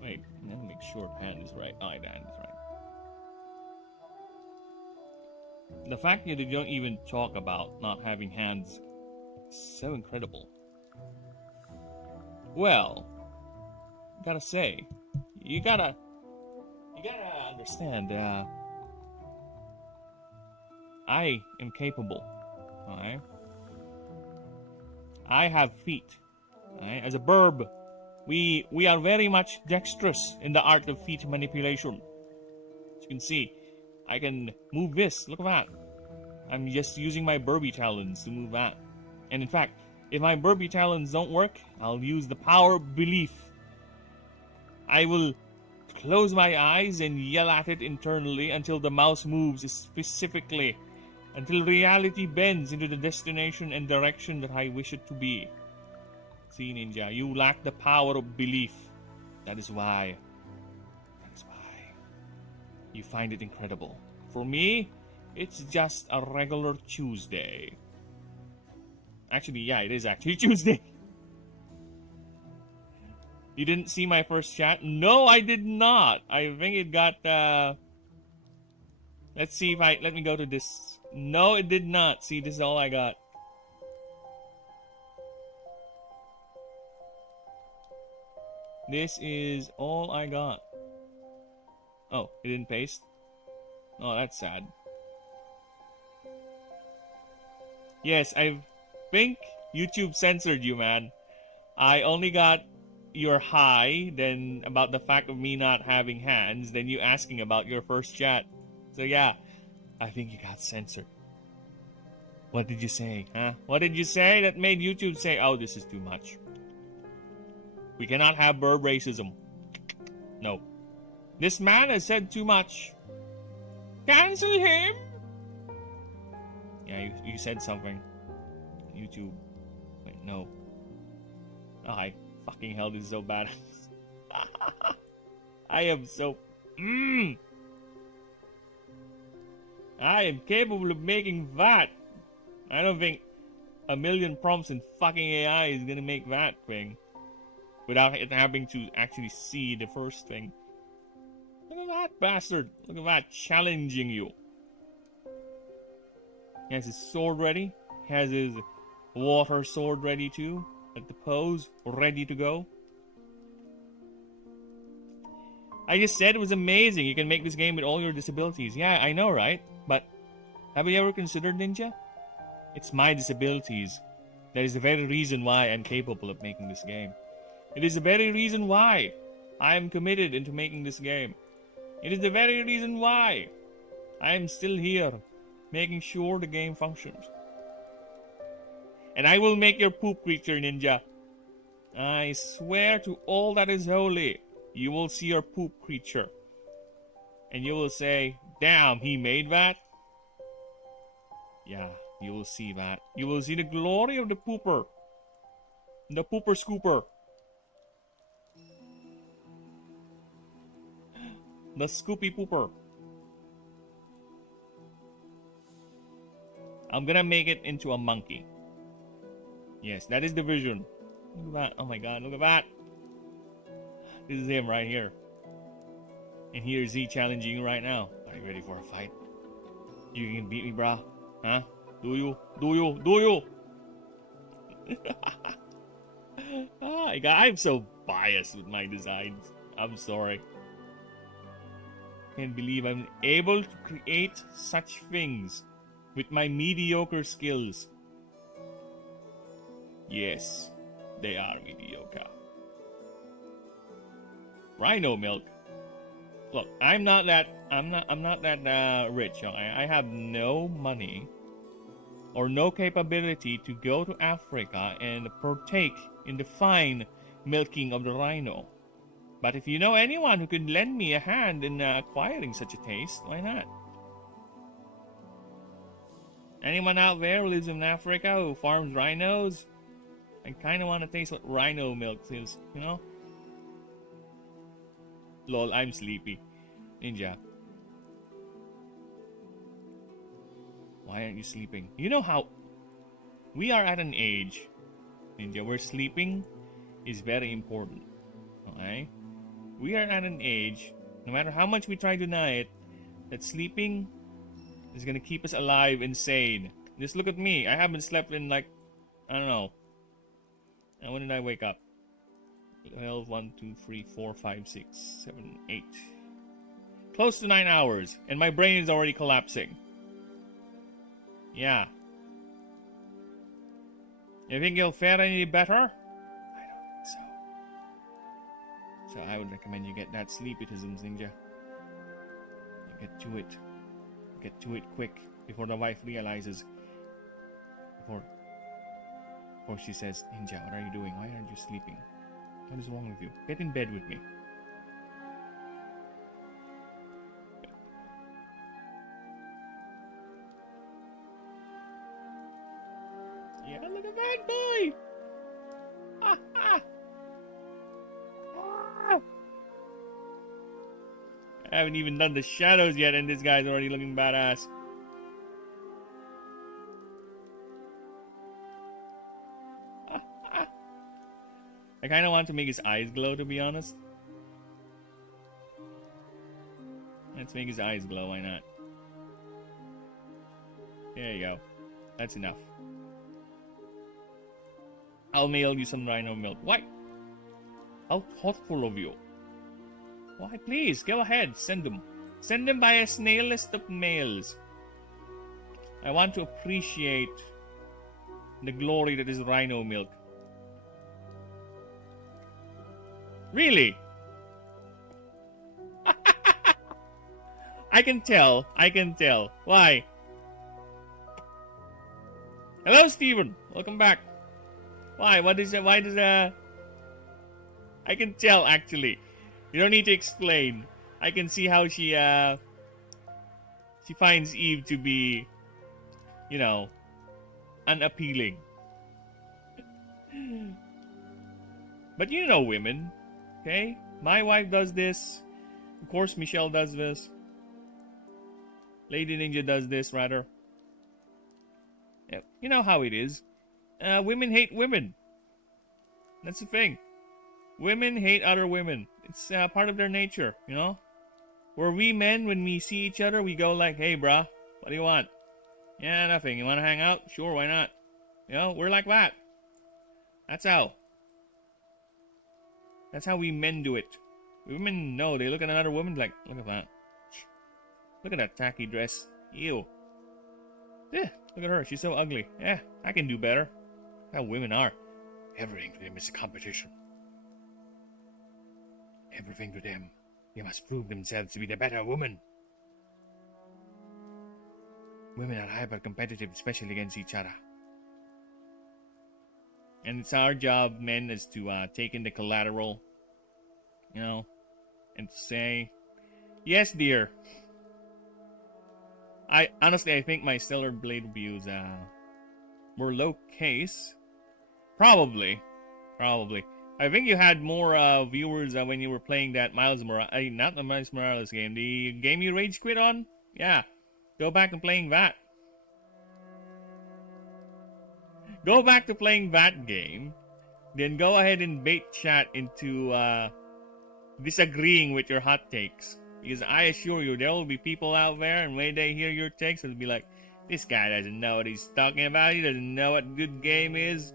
Wait, let me make sure hand is right. Oh, hand is right. The fact that you don't even talk about not having hands is so incredible. Well, gotta say, you gotta understand. I am capable. Alright? I have feet. Alright? As a burb, we are very much dexterous in the art of feet manipulation. As you can see, I can move this. Look at that. I'm just using my burby talons to move that. And in fact, if my burby talons don't work, I'll use the power of belief. I will close my eyes and yell at it internally until the mouse moves specifically, until reality bends into the destination and direction that I wish it to be. See, ninja, you lack the power of belief. That is why you find it incredible. For me, it's just a regular Tuesday. Actually, yeah, it is actually Tuesday. You didn't see my first chat? No, I did not. I think it got, let's see if let me go to this. No, it did not. See, this is all I got. This is all I got. Oh, it didn't paste? Oh, that's sad. Yes, I think YouTube censored you, man. I only got your hi, then about the fact of me not having hands, then you asking about your first chat. So yeah, I think you got censored. What did you say, huh? What did you say that made YouTube say, oh, this is too much? We cannot have burb racism. No. This man has said too much. Cancel him! Yeah, you said something. YouTube. Wait, no. Oh, I fucking hell, this is so bad. I am so... I am capable of making that. I don't think a million prompts in fucking AI is gonna make that thing. Without it having to actually see the first thing. Look at that bastard. Look at that, challenging you. He has his sword ready. He has his water sword ready too. At the pose, ready to go. I just said it was amazing. You can make this game with all your disabilities. Yeah, I know, right? But have you ever considered, Ninja? It's my disabilities. That is the very reason why I'm capable of making this game. It is the very reason why I am committed into making this game. It is the very reason why I am still here, making sure the game functions. And I will make your poop creature, Ninja. I swear to all that is holy, you will see your poop creature. And you will say, damn, he made that? Yeah, You will see that. You will see the glory of the pooper. The pooper scooper. The Scoopy Pooper. I'm gonna make it into a monkey. Yes, that is the vision. Look at that. Oh my god, look at that. This is him right here. And here is he challenging you right now. Are you ready for a fight? You can beat me, brah? Huh? Do you? Do you? Do you? I'm so biased with my designs. I'm sorry. Can't believe I'm able to create such things with my mediocre skills. Yes, they are mediocre. Rhino milk. Look, I'm not that rich. I have no money or no capability to go to Africa and partake in the fine milking of the rhino. But if you know anyone who could lend me a hand in acquiring such a taste, why not? Anyone out there who lives in Africa who farms rhinos? I kind of want to taste what rhino milk is, you know? Lol, I'm sleepy. Ninja. Why aren't you sleeping? You know how... We are at an age, Ninja, where sleeping is very important. Okay? We are at an age, no matter how much we try to deny it, that sleeping is gonna keep us alive and sane. Just look at me. I haven't slept in like, I don't know. And when did I wake up? 12, 1, 2, 3, 4, 5, 6, 7, 8. Close to 9 hours. And my brain is already collapsing. Yeah. You think you'll fare any better? I don't think so. So I would recommend you get that sleepitism, Ninja. You get to it. Get to it quick before the wife realizes. Before she says, Ninja, what are you doing? Why aren't you sleeping? What is wrong with you? Get in bed with me. Yeah, look at that boy! Ah, ah. Ah. I haven't even done the shadows yet, and this guy's already looking badass. I kind of want to make his eyes glow, to be honest. Let's make his eyes glow, why not? There you go. That's enough. I'll mail you some rhino milk. Why? How thoughtful of you. Why, please, go ahead, send them. Send them by a snail list of mails. I want to appreciate the glory that is rhino milk. Really? I can tell. Why? Hello, Steven. Welcome back. Why? What is it? Why does I can tell, actually. You don't need to explain. I can see how she finds Eve to be, you know, unappealing. But you know women, okay? My wife does this. Of course, Michelle does this. Lady Ninja does this, rather. Yeah, you know how it is. Women hate women. That's the thing. Women hate other women. It's part of their nature, you know? Where we men, when we see each other, we go like, hey, brah, what do you want? Yeah, nothing. You want to hang out? Sure, why not? You know, we're like that. That's how. That's how we men do it. Women, no, they look at another woman like, look at that. Look at that tacky dress. Ew. Yeah, look at her. She's so ugly. Yeah, I can do better. That's how women are. Everything to them is a competition. Everything to them. They must prove themselves to be the better woman. Women are hyper-competitive, especially against each other. And it's our job, men, is to take in the collateral, you know, and to say, yes, dear. I honestly think my Stellar Blade reviews More low case. Probably. I think you had more viewers when you were playing that Miles Morales. Not the Miles Morales game. The game you rage quit on? Yeah. Go back and playing that. Go back to playing that game. Then go ahead and bait chat into disagreeing with your hot takes. Because I assure you, there will be people out there, and when they hear your takes, they'll be like, this guy doesn't know what he's talking about. He doesn't know what good game is.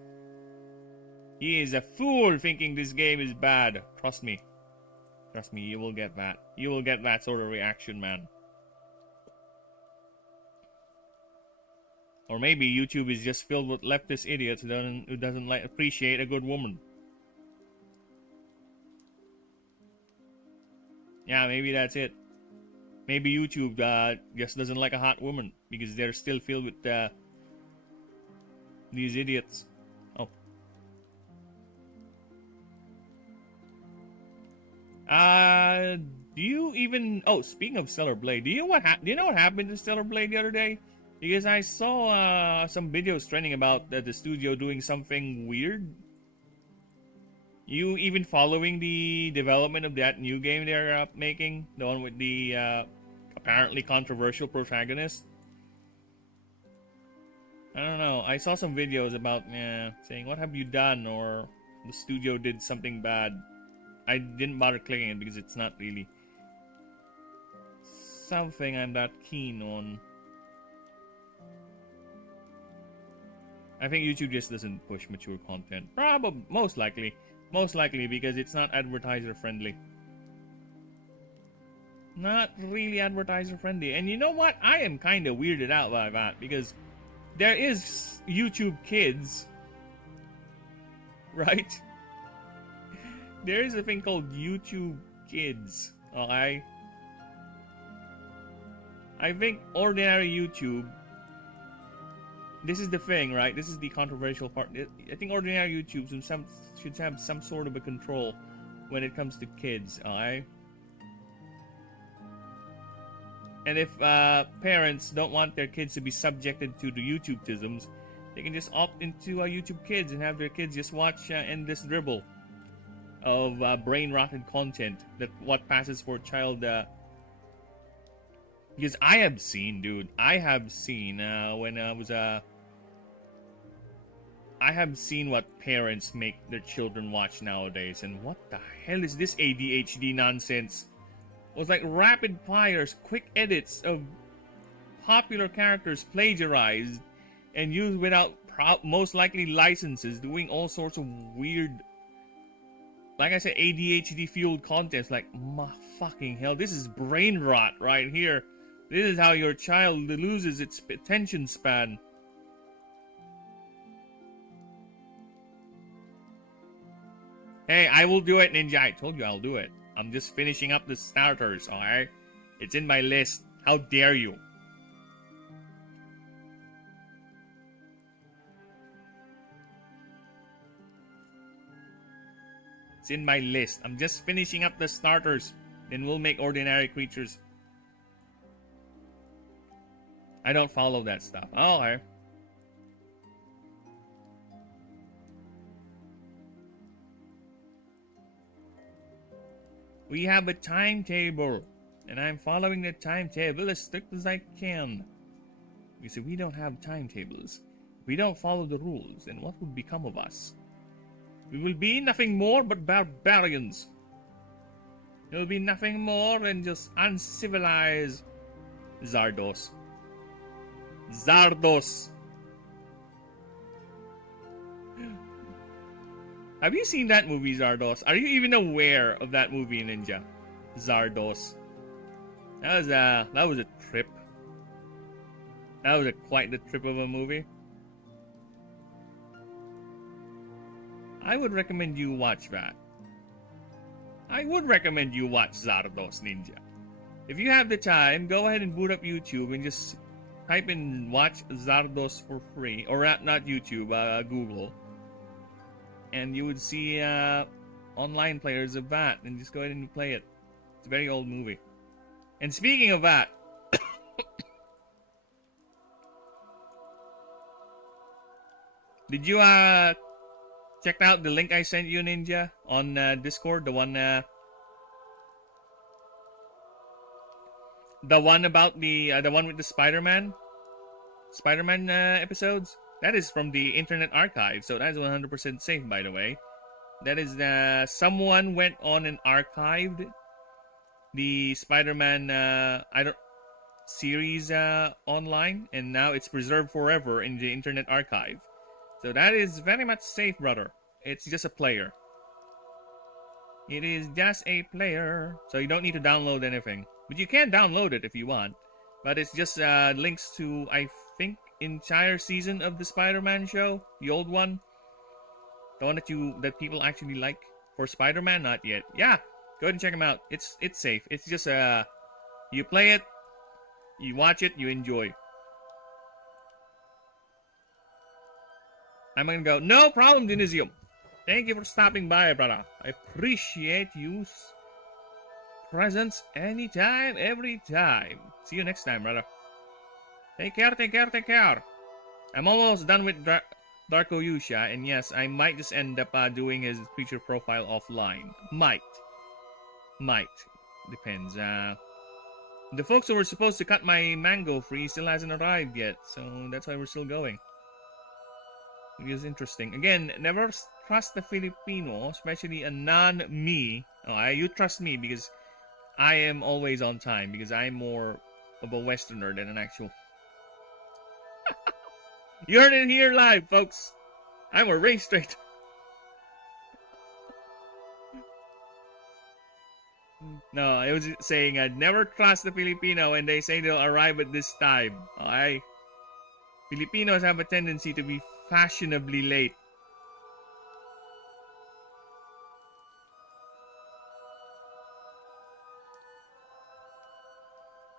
He is a fool thinking this game is bad. Trust me. Trust me, you will get that. You will get that sort of reaction, man. Or maybe YouTube is just filled with leftist idiots who doesn't like appreciate a good woman. Yeah, maybe that's it. Maybe YouTube just doesn't like a hot woman because they're still filled with these idiots. Oh. Do you even? Oh, speaking of Stellar Blade, do you know what happened to Stellar Blade the other day? Because I saw some videos trending about the studio doing something weird. You even following the development of that new game they're making? The one with the apparently controversial protagonist? I don't know. I saw some videos about saying, what have you done? Or the studio did something bad. I didn't bother clicking it because it's not really something I'm that keen on. I think YouTube just doesn't push mature content. Probably, most likely because it's not advertiser friendly. Not really advertiser friendly. And you know what? I am kind of weirded out by that because there is YouTube Kids, right? There is a thing called YouTube Kids. I think ordinary YouTube. This is the thing, right? This is the controversial part. I think ordinary YouTube should have some sort of a control when it comes to kids, alright? And if parents don't want their kids to be subjected to the YouTube-tisms, they can just opt into YouTube Kids and have their kids just watch endless dribble of brain-rotted content that what passes for child. Because I have seen, dude, when I was I have seen what parents make their children watch nowadays, and what the hell is this ADHD nonsense? It was like rapid fires, quick edits of popular characters plagiarized and used without most likely licenses, doing all sorts of weird, like I said, ADHD fueled content. Like, my fucking hell, this is brain rot right here. This is how your child loses its attention span. Hey, I will do it, Ninja. I told you I'll do it. I'm just finishing up the starters, alright? It's in my list. How dare you? It's in my list. I'm just finishing up the starters. Then we'll make ordinary creatures. I don't follow that stuff. Oh, okay. We have a timetable, and I'm following the timetable as strict as I can. Because if we don't have timetables, if we don't follow the rules, then what would become of us? We will be nothing more but barbarians. It will be nothing more than just uncivilized Zardos. Zardos. Have you seen that movie, Zardos? Are you even aware of that movie, Ninja? Zardos. That was a trip. That was quite the trip of a movie. I would recommend you watch that. I would recommend you watch Zardos, Ninja. If you have the time, go ahead and boot up YouTube and just type in watch Zardos for free. Or not YouTube, Google. And you would see online players of that, and just go ahead and play it. It's a very old movie. And speaking of that, Did you check out the link I sent you, Ninja, on Discord? The one about the one with the Spider-Man episodes. That is from the Internet Archive, so that is 100% safe, by the way. That is someone went on and archived the Spider-Man series online, and now it's preserved forever in the Internet Archive. So that is very much safe, brother. It's just a player. It is just a player, so you don't need to download anything. But you can download it if you want. But it's just links to, I think, entire season of the Spider-Man show, the old one, the one that people actually like for Spider-Man. Not yet. Yeah, go ahead and check them out. It's safe. It's just you play it, you watch it, you enjoy. I'm gonna go. No problem, Denisium. Thank you for stopping by, brother. I appreciate you. Presence anytime, every time. See you next time, brother. Take care, take care, take care. I'm almost done with Darko Yusha, and yes, I might just end up doing his creature profile offline. Might. Depends. The folks who were supposed to cut my mango free still hasn't arrived yet, so that's why we're still going. It is interesting. Again, never trust the Filipino, especially a non-me. You trust me because I am always on time, because I'm more of a Westerner than an actual... You heard it here live, folks. I'm a race straight. No, I was saying I'd never trust the Filipino when they say they'll arrive at this time. Okay? Filipinos have a tendency to be fashionably late.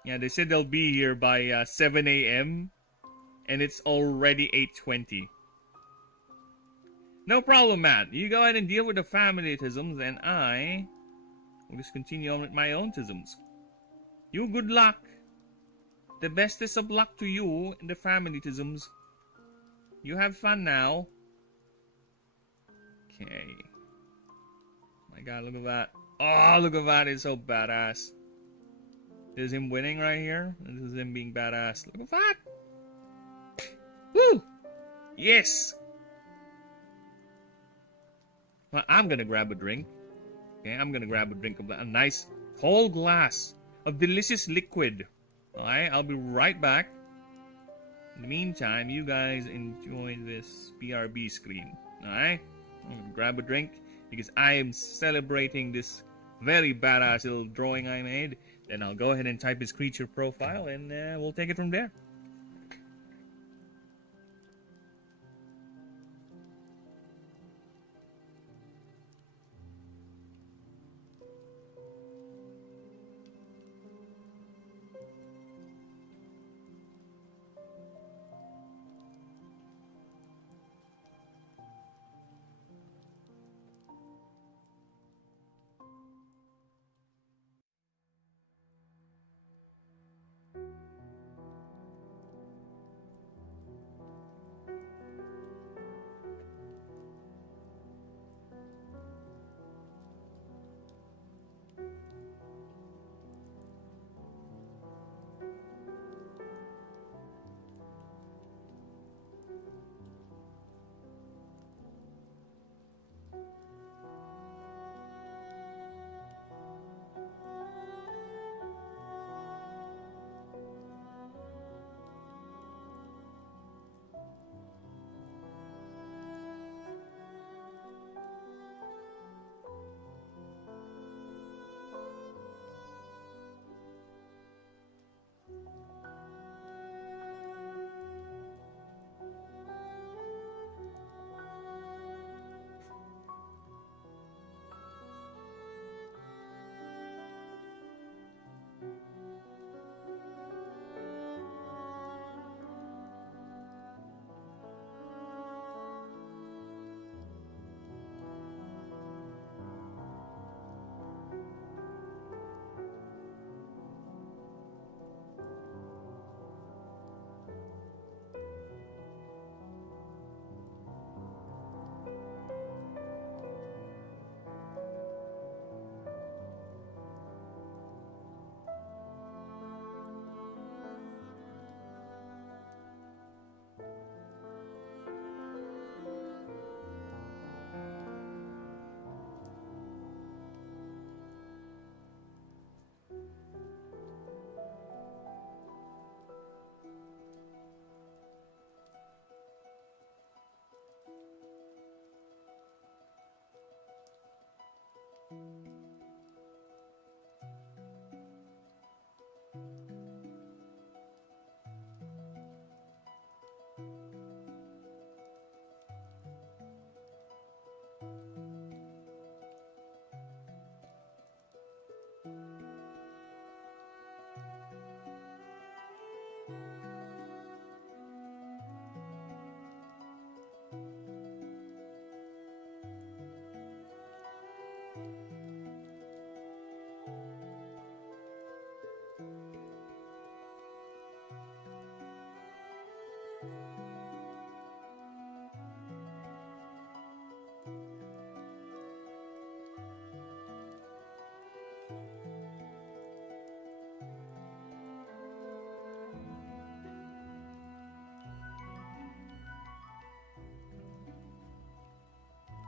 Yeah, they said they'll be here by 7 a.m. and it's already 8:20. No problem, Matt. You go ahead and deal with the family-tisms, and I will just continue on with my own tisms. You good luck. The bestest of luck to you and the family-tisms. You have fun now. Okay. My god, look at that. Oh, look at that. It's so badass. This is him winning right here. This is him being badass. Look at that. Woo! Yes! Well, I'm gonna grab a drink. Okay, I'm gonna grab a drink of that. A nice whole glass of delicious liquid. Alright, I'll be right back. In the meantime, you guys enjoy this PRB screen. Alright? I'm gonna grab a drink because I am celebrating this very badass little drawing I made. Then I'll go ahead and type his creature profile and we'll take it from there.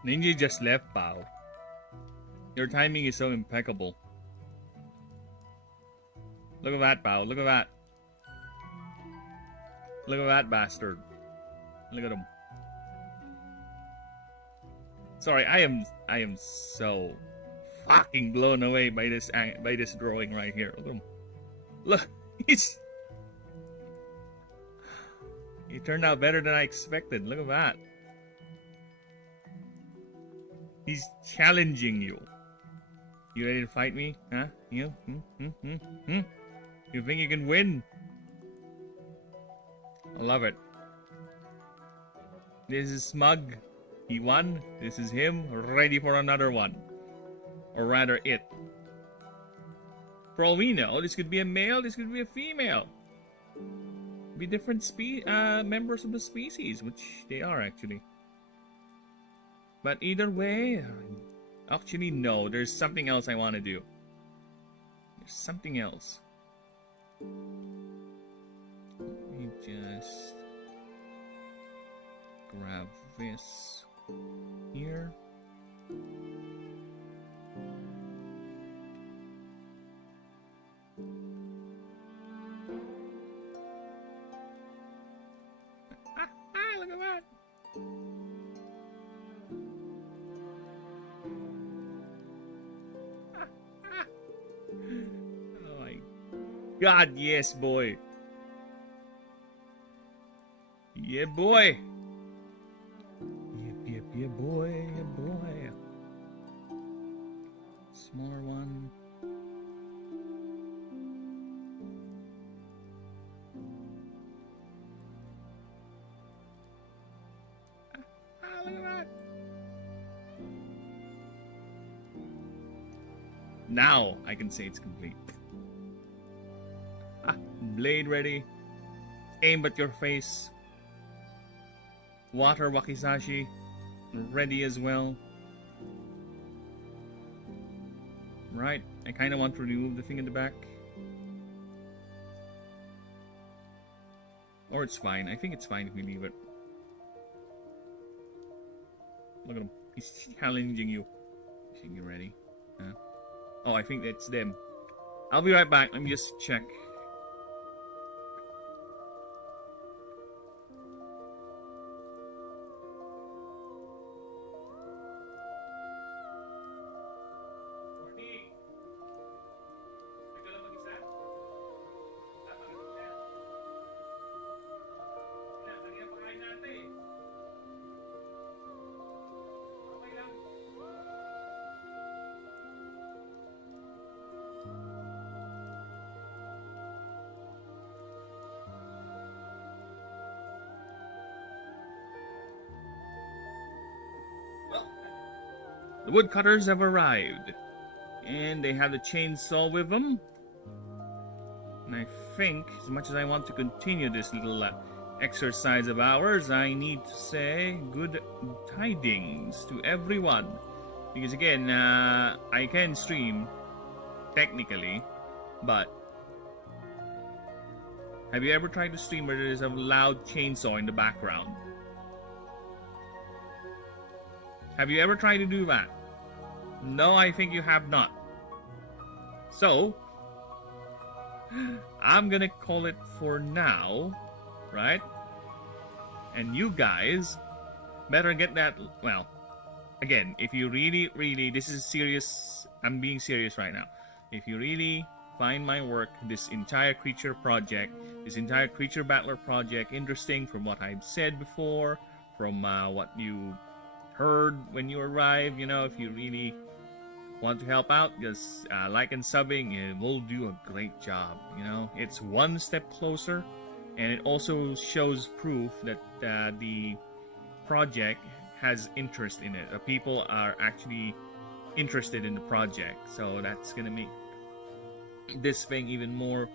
Ninja just left, Bao. Your timing is so impeccable. Look at that, Bao. Look at that. Look at that bastard. Look at him. Sorry, I am so fucking blown away by this drawing right here. Look at him. Look, he turned out better than I expected. Look at that. He's challenging you. You ready to fight me? Huh? You? You think you can win? I love it. This is Smug. He won. This is him. Ready for another one. Or rather, it. For all we know, this could be a male, this could be a female. Be different members of the species, which they are actually. But either way, actually no, there's something else I want to do. There's something else. Let me just grab this here. Look at that. Oh my God, yes, boy. Yeah, boy. Yeah, boy, yeah, boy. Smaller one. Look at that. Now I can say it's complete. Blade ready. Aim at your face. Water wakizashi ready as well. Right, I kind of want to remove the thing in the back. Or it's fine. I think it's fine if we leave it. Look at him. He's challenging you. I think you're ready. Huh? Oh, I think that's them. I'll be right back. Let me just check. The woodcutters have arrived, and they have the chainsaw with them. And I think, as much as I want to continue this little exercise of ours, I need to say good tidings to everyone. Because again, I can stream, technically, but have you ever tried to stream where there is a loud chainsaw in the background? Have you ever tried to do that? No, I think you have not. So, I'm gonna call it for now, right? And you guys better get that, well, again, if you really, this is serious, I'm being serious right now. If you really find my work, this entire creature project, this entire creature battler project interesting from what I've said before, from what you heard when you arrive, if you really want to help out, just like and subbing, it will do a great job. It's one step closer, and it also shows proof that the project has interest in it. People are actually interested in the project, so that's gonna make this thing even more.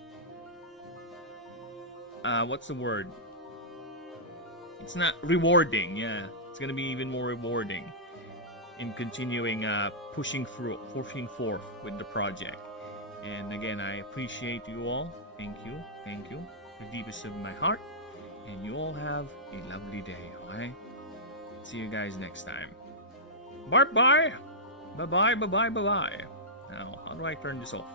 What's the word? It's not rewarding. Yeah, it's gonna be even more rewarding in continuing pushing forth with the project. And again, I appreciate you all. Thank you, the deepest of my heart. And you all have a lovely day. Alright. See you guys next time. Bye bye. Bye bye. Now, how do I turn this off?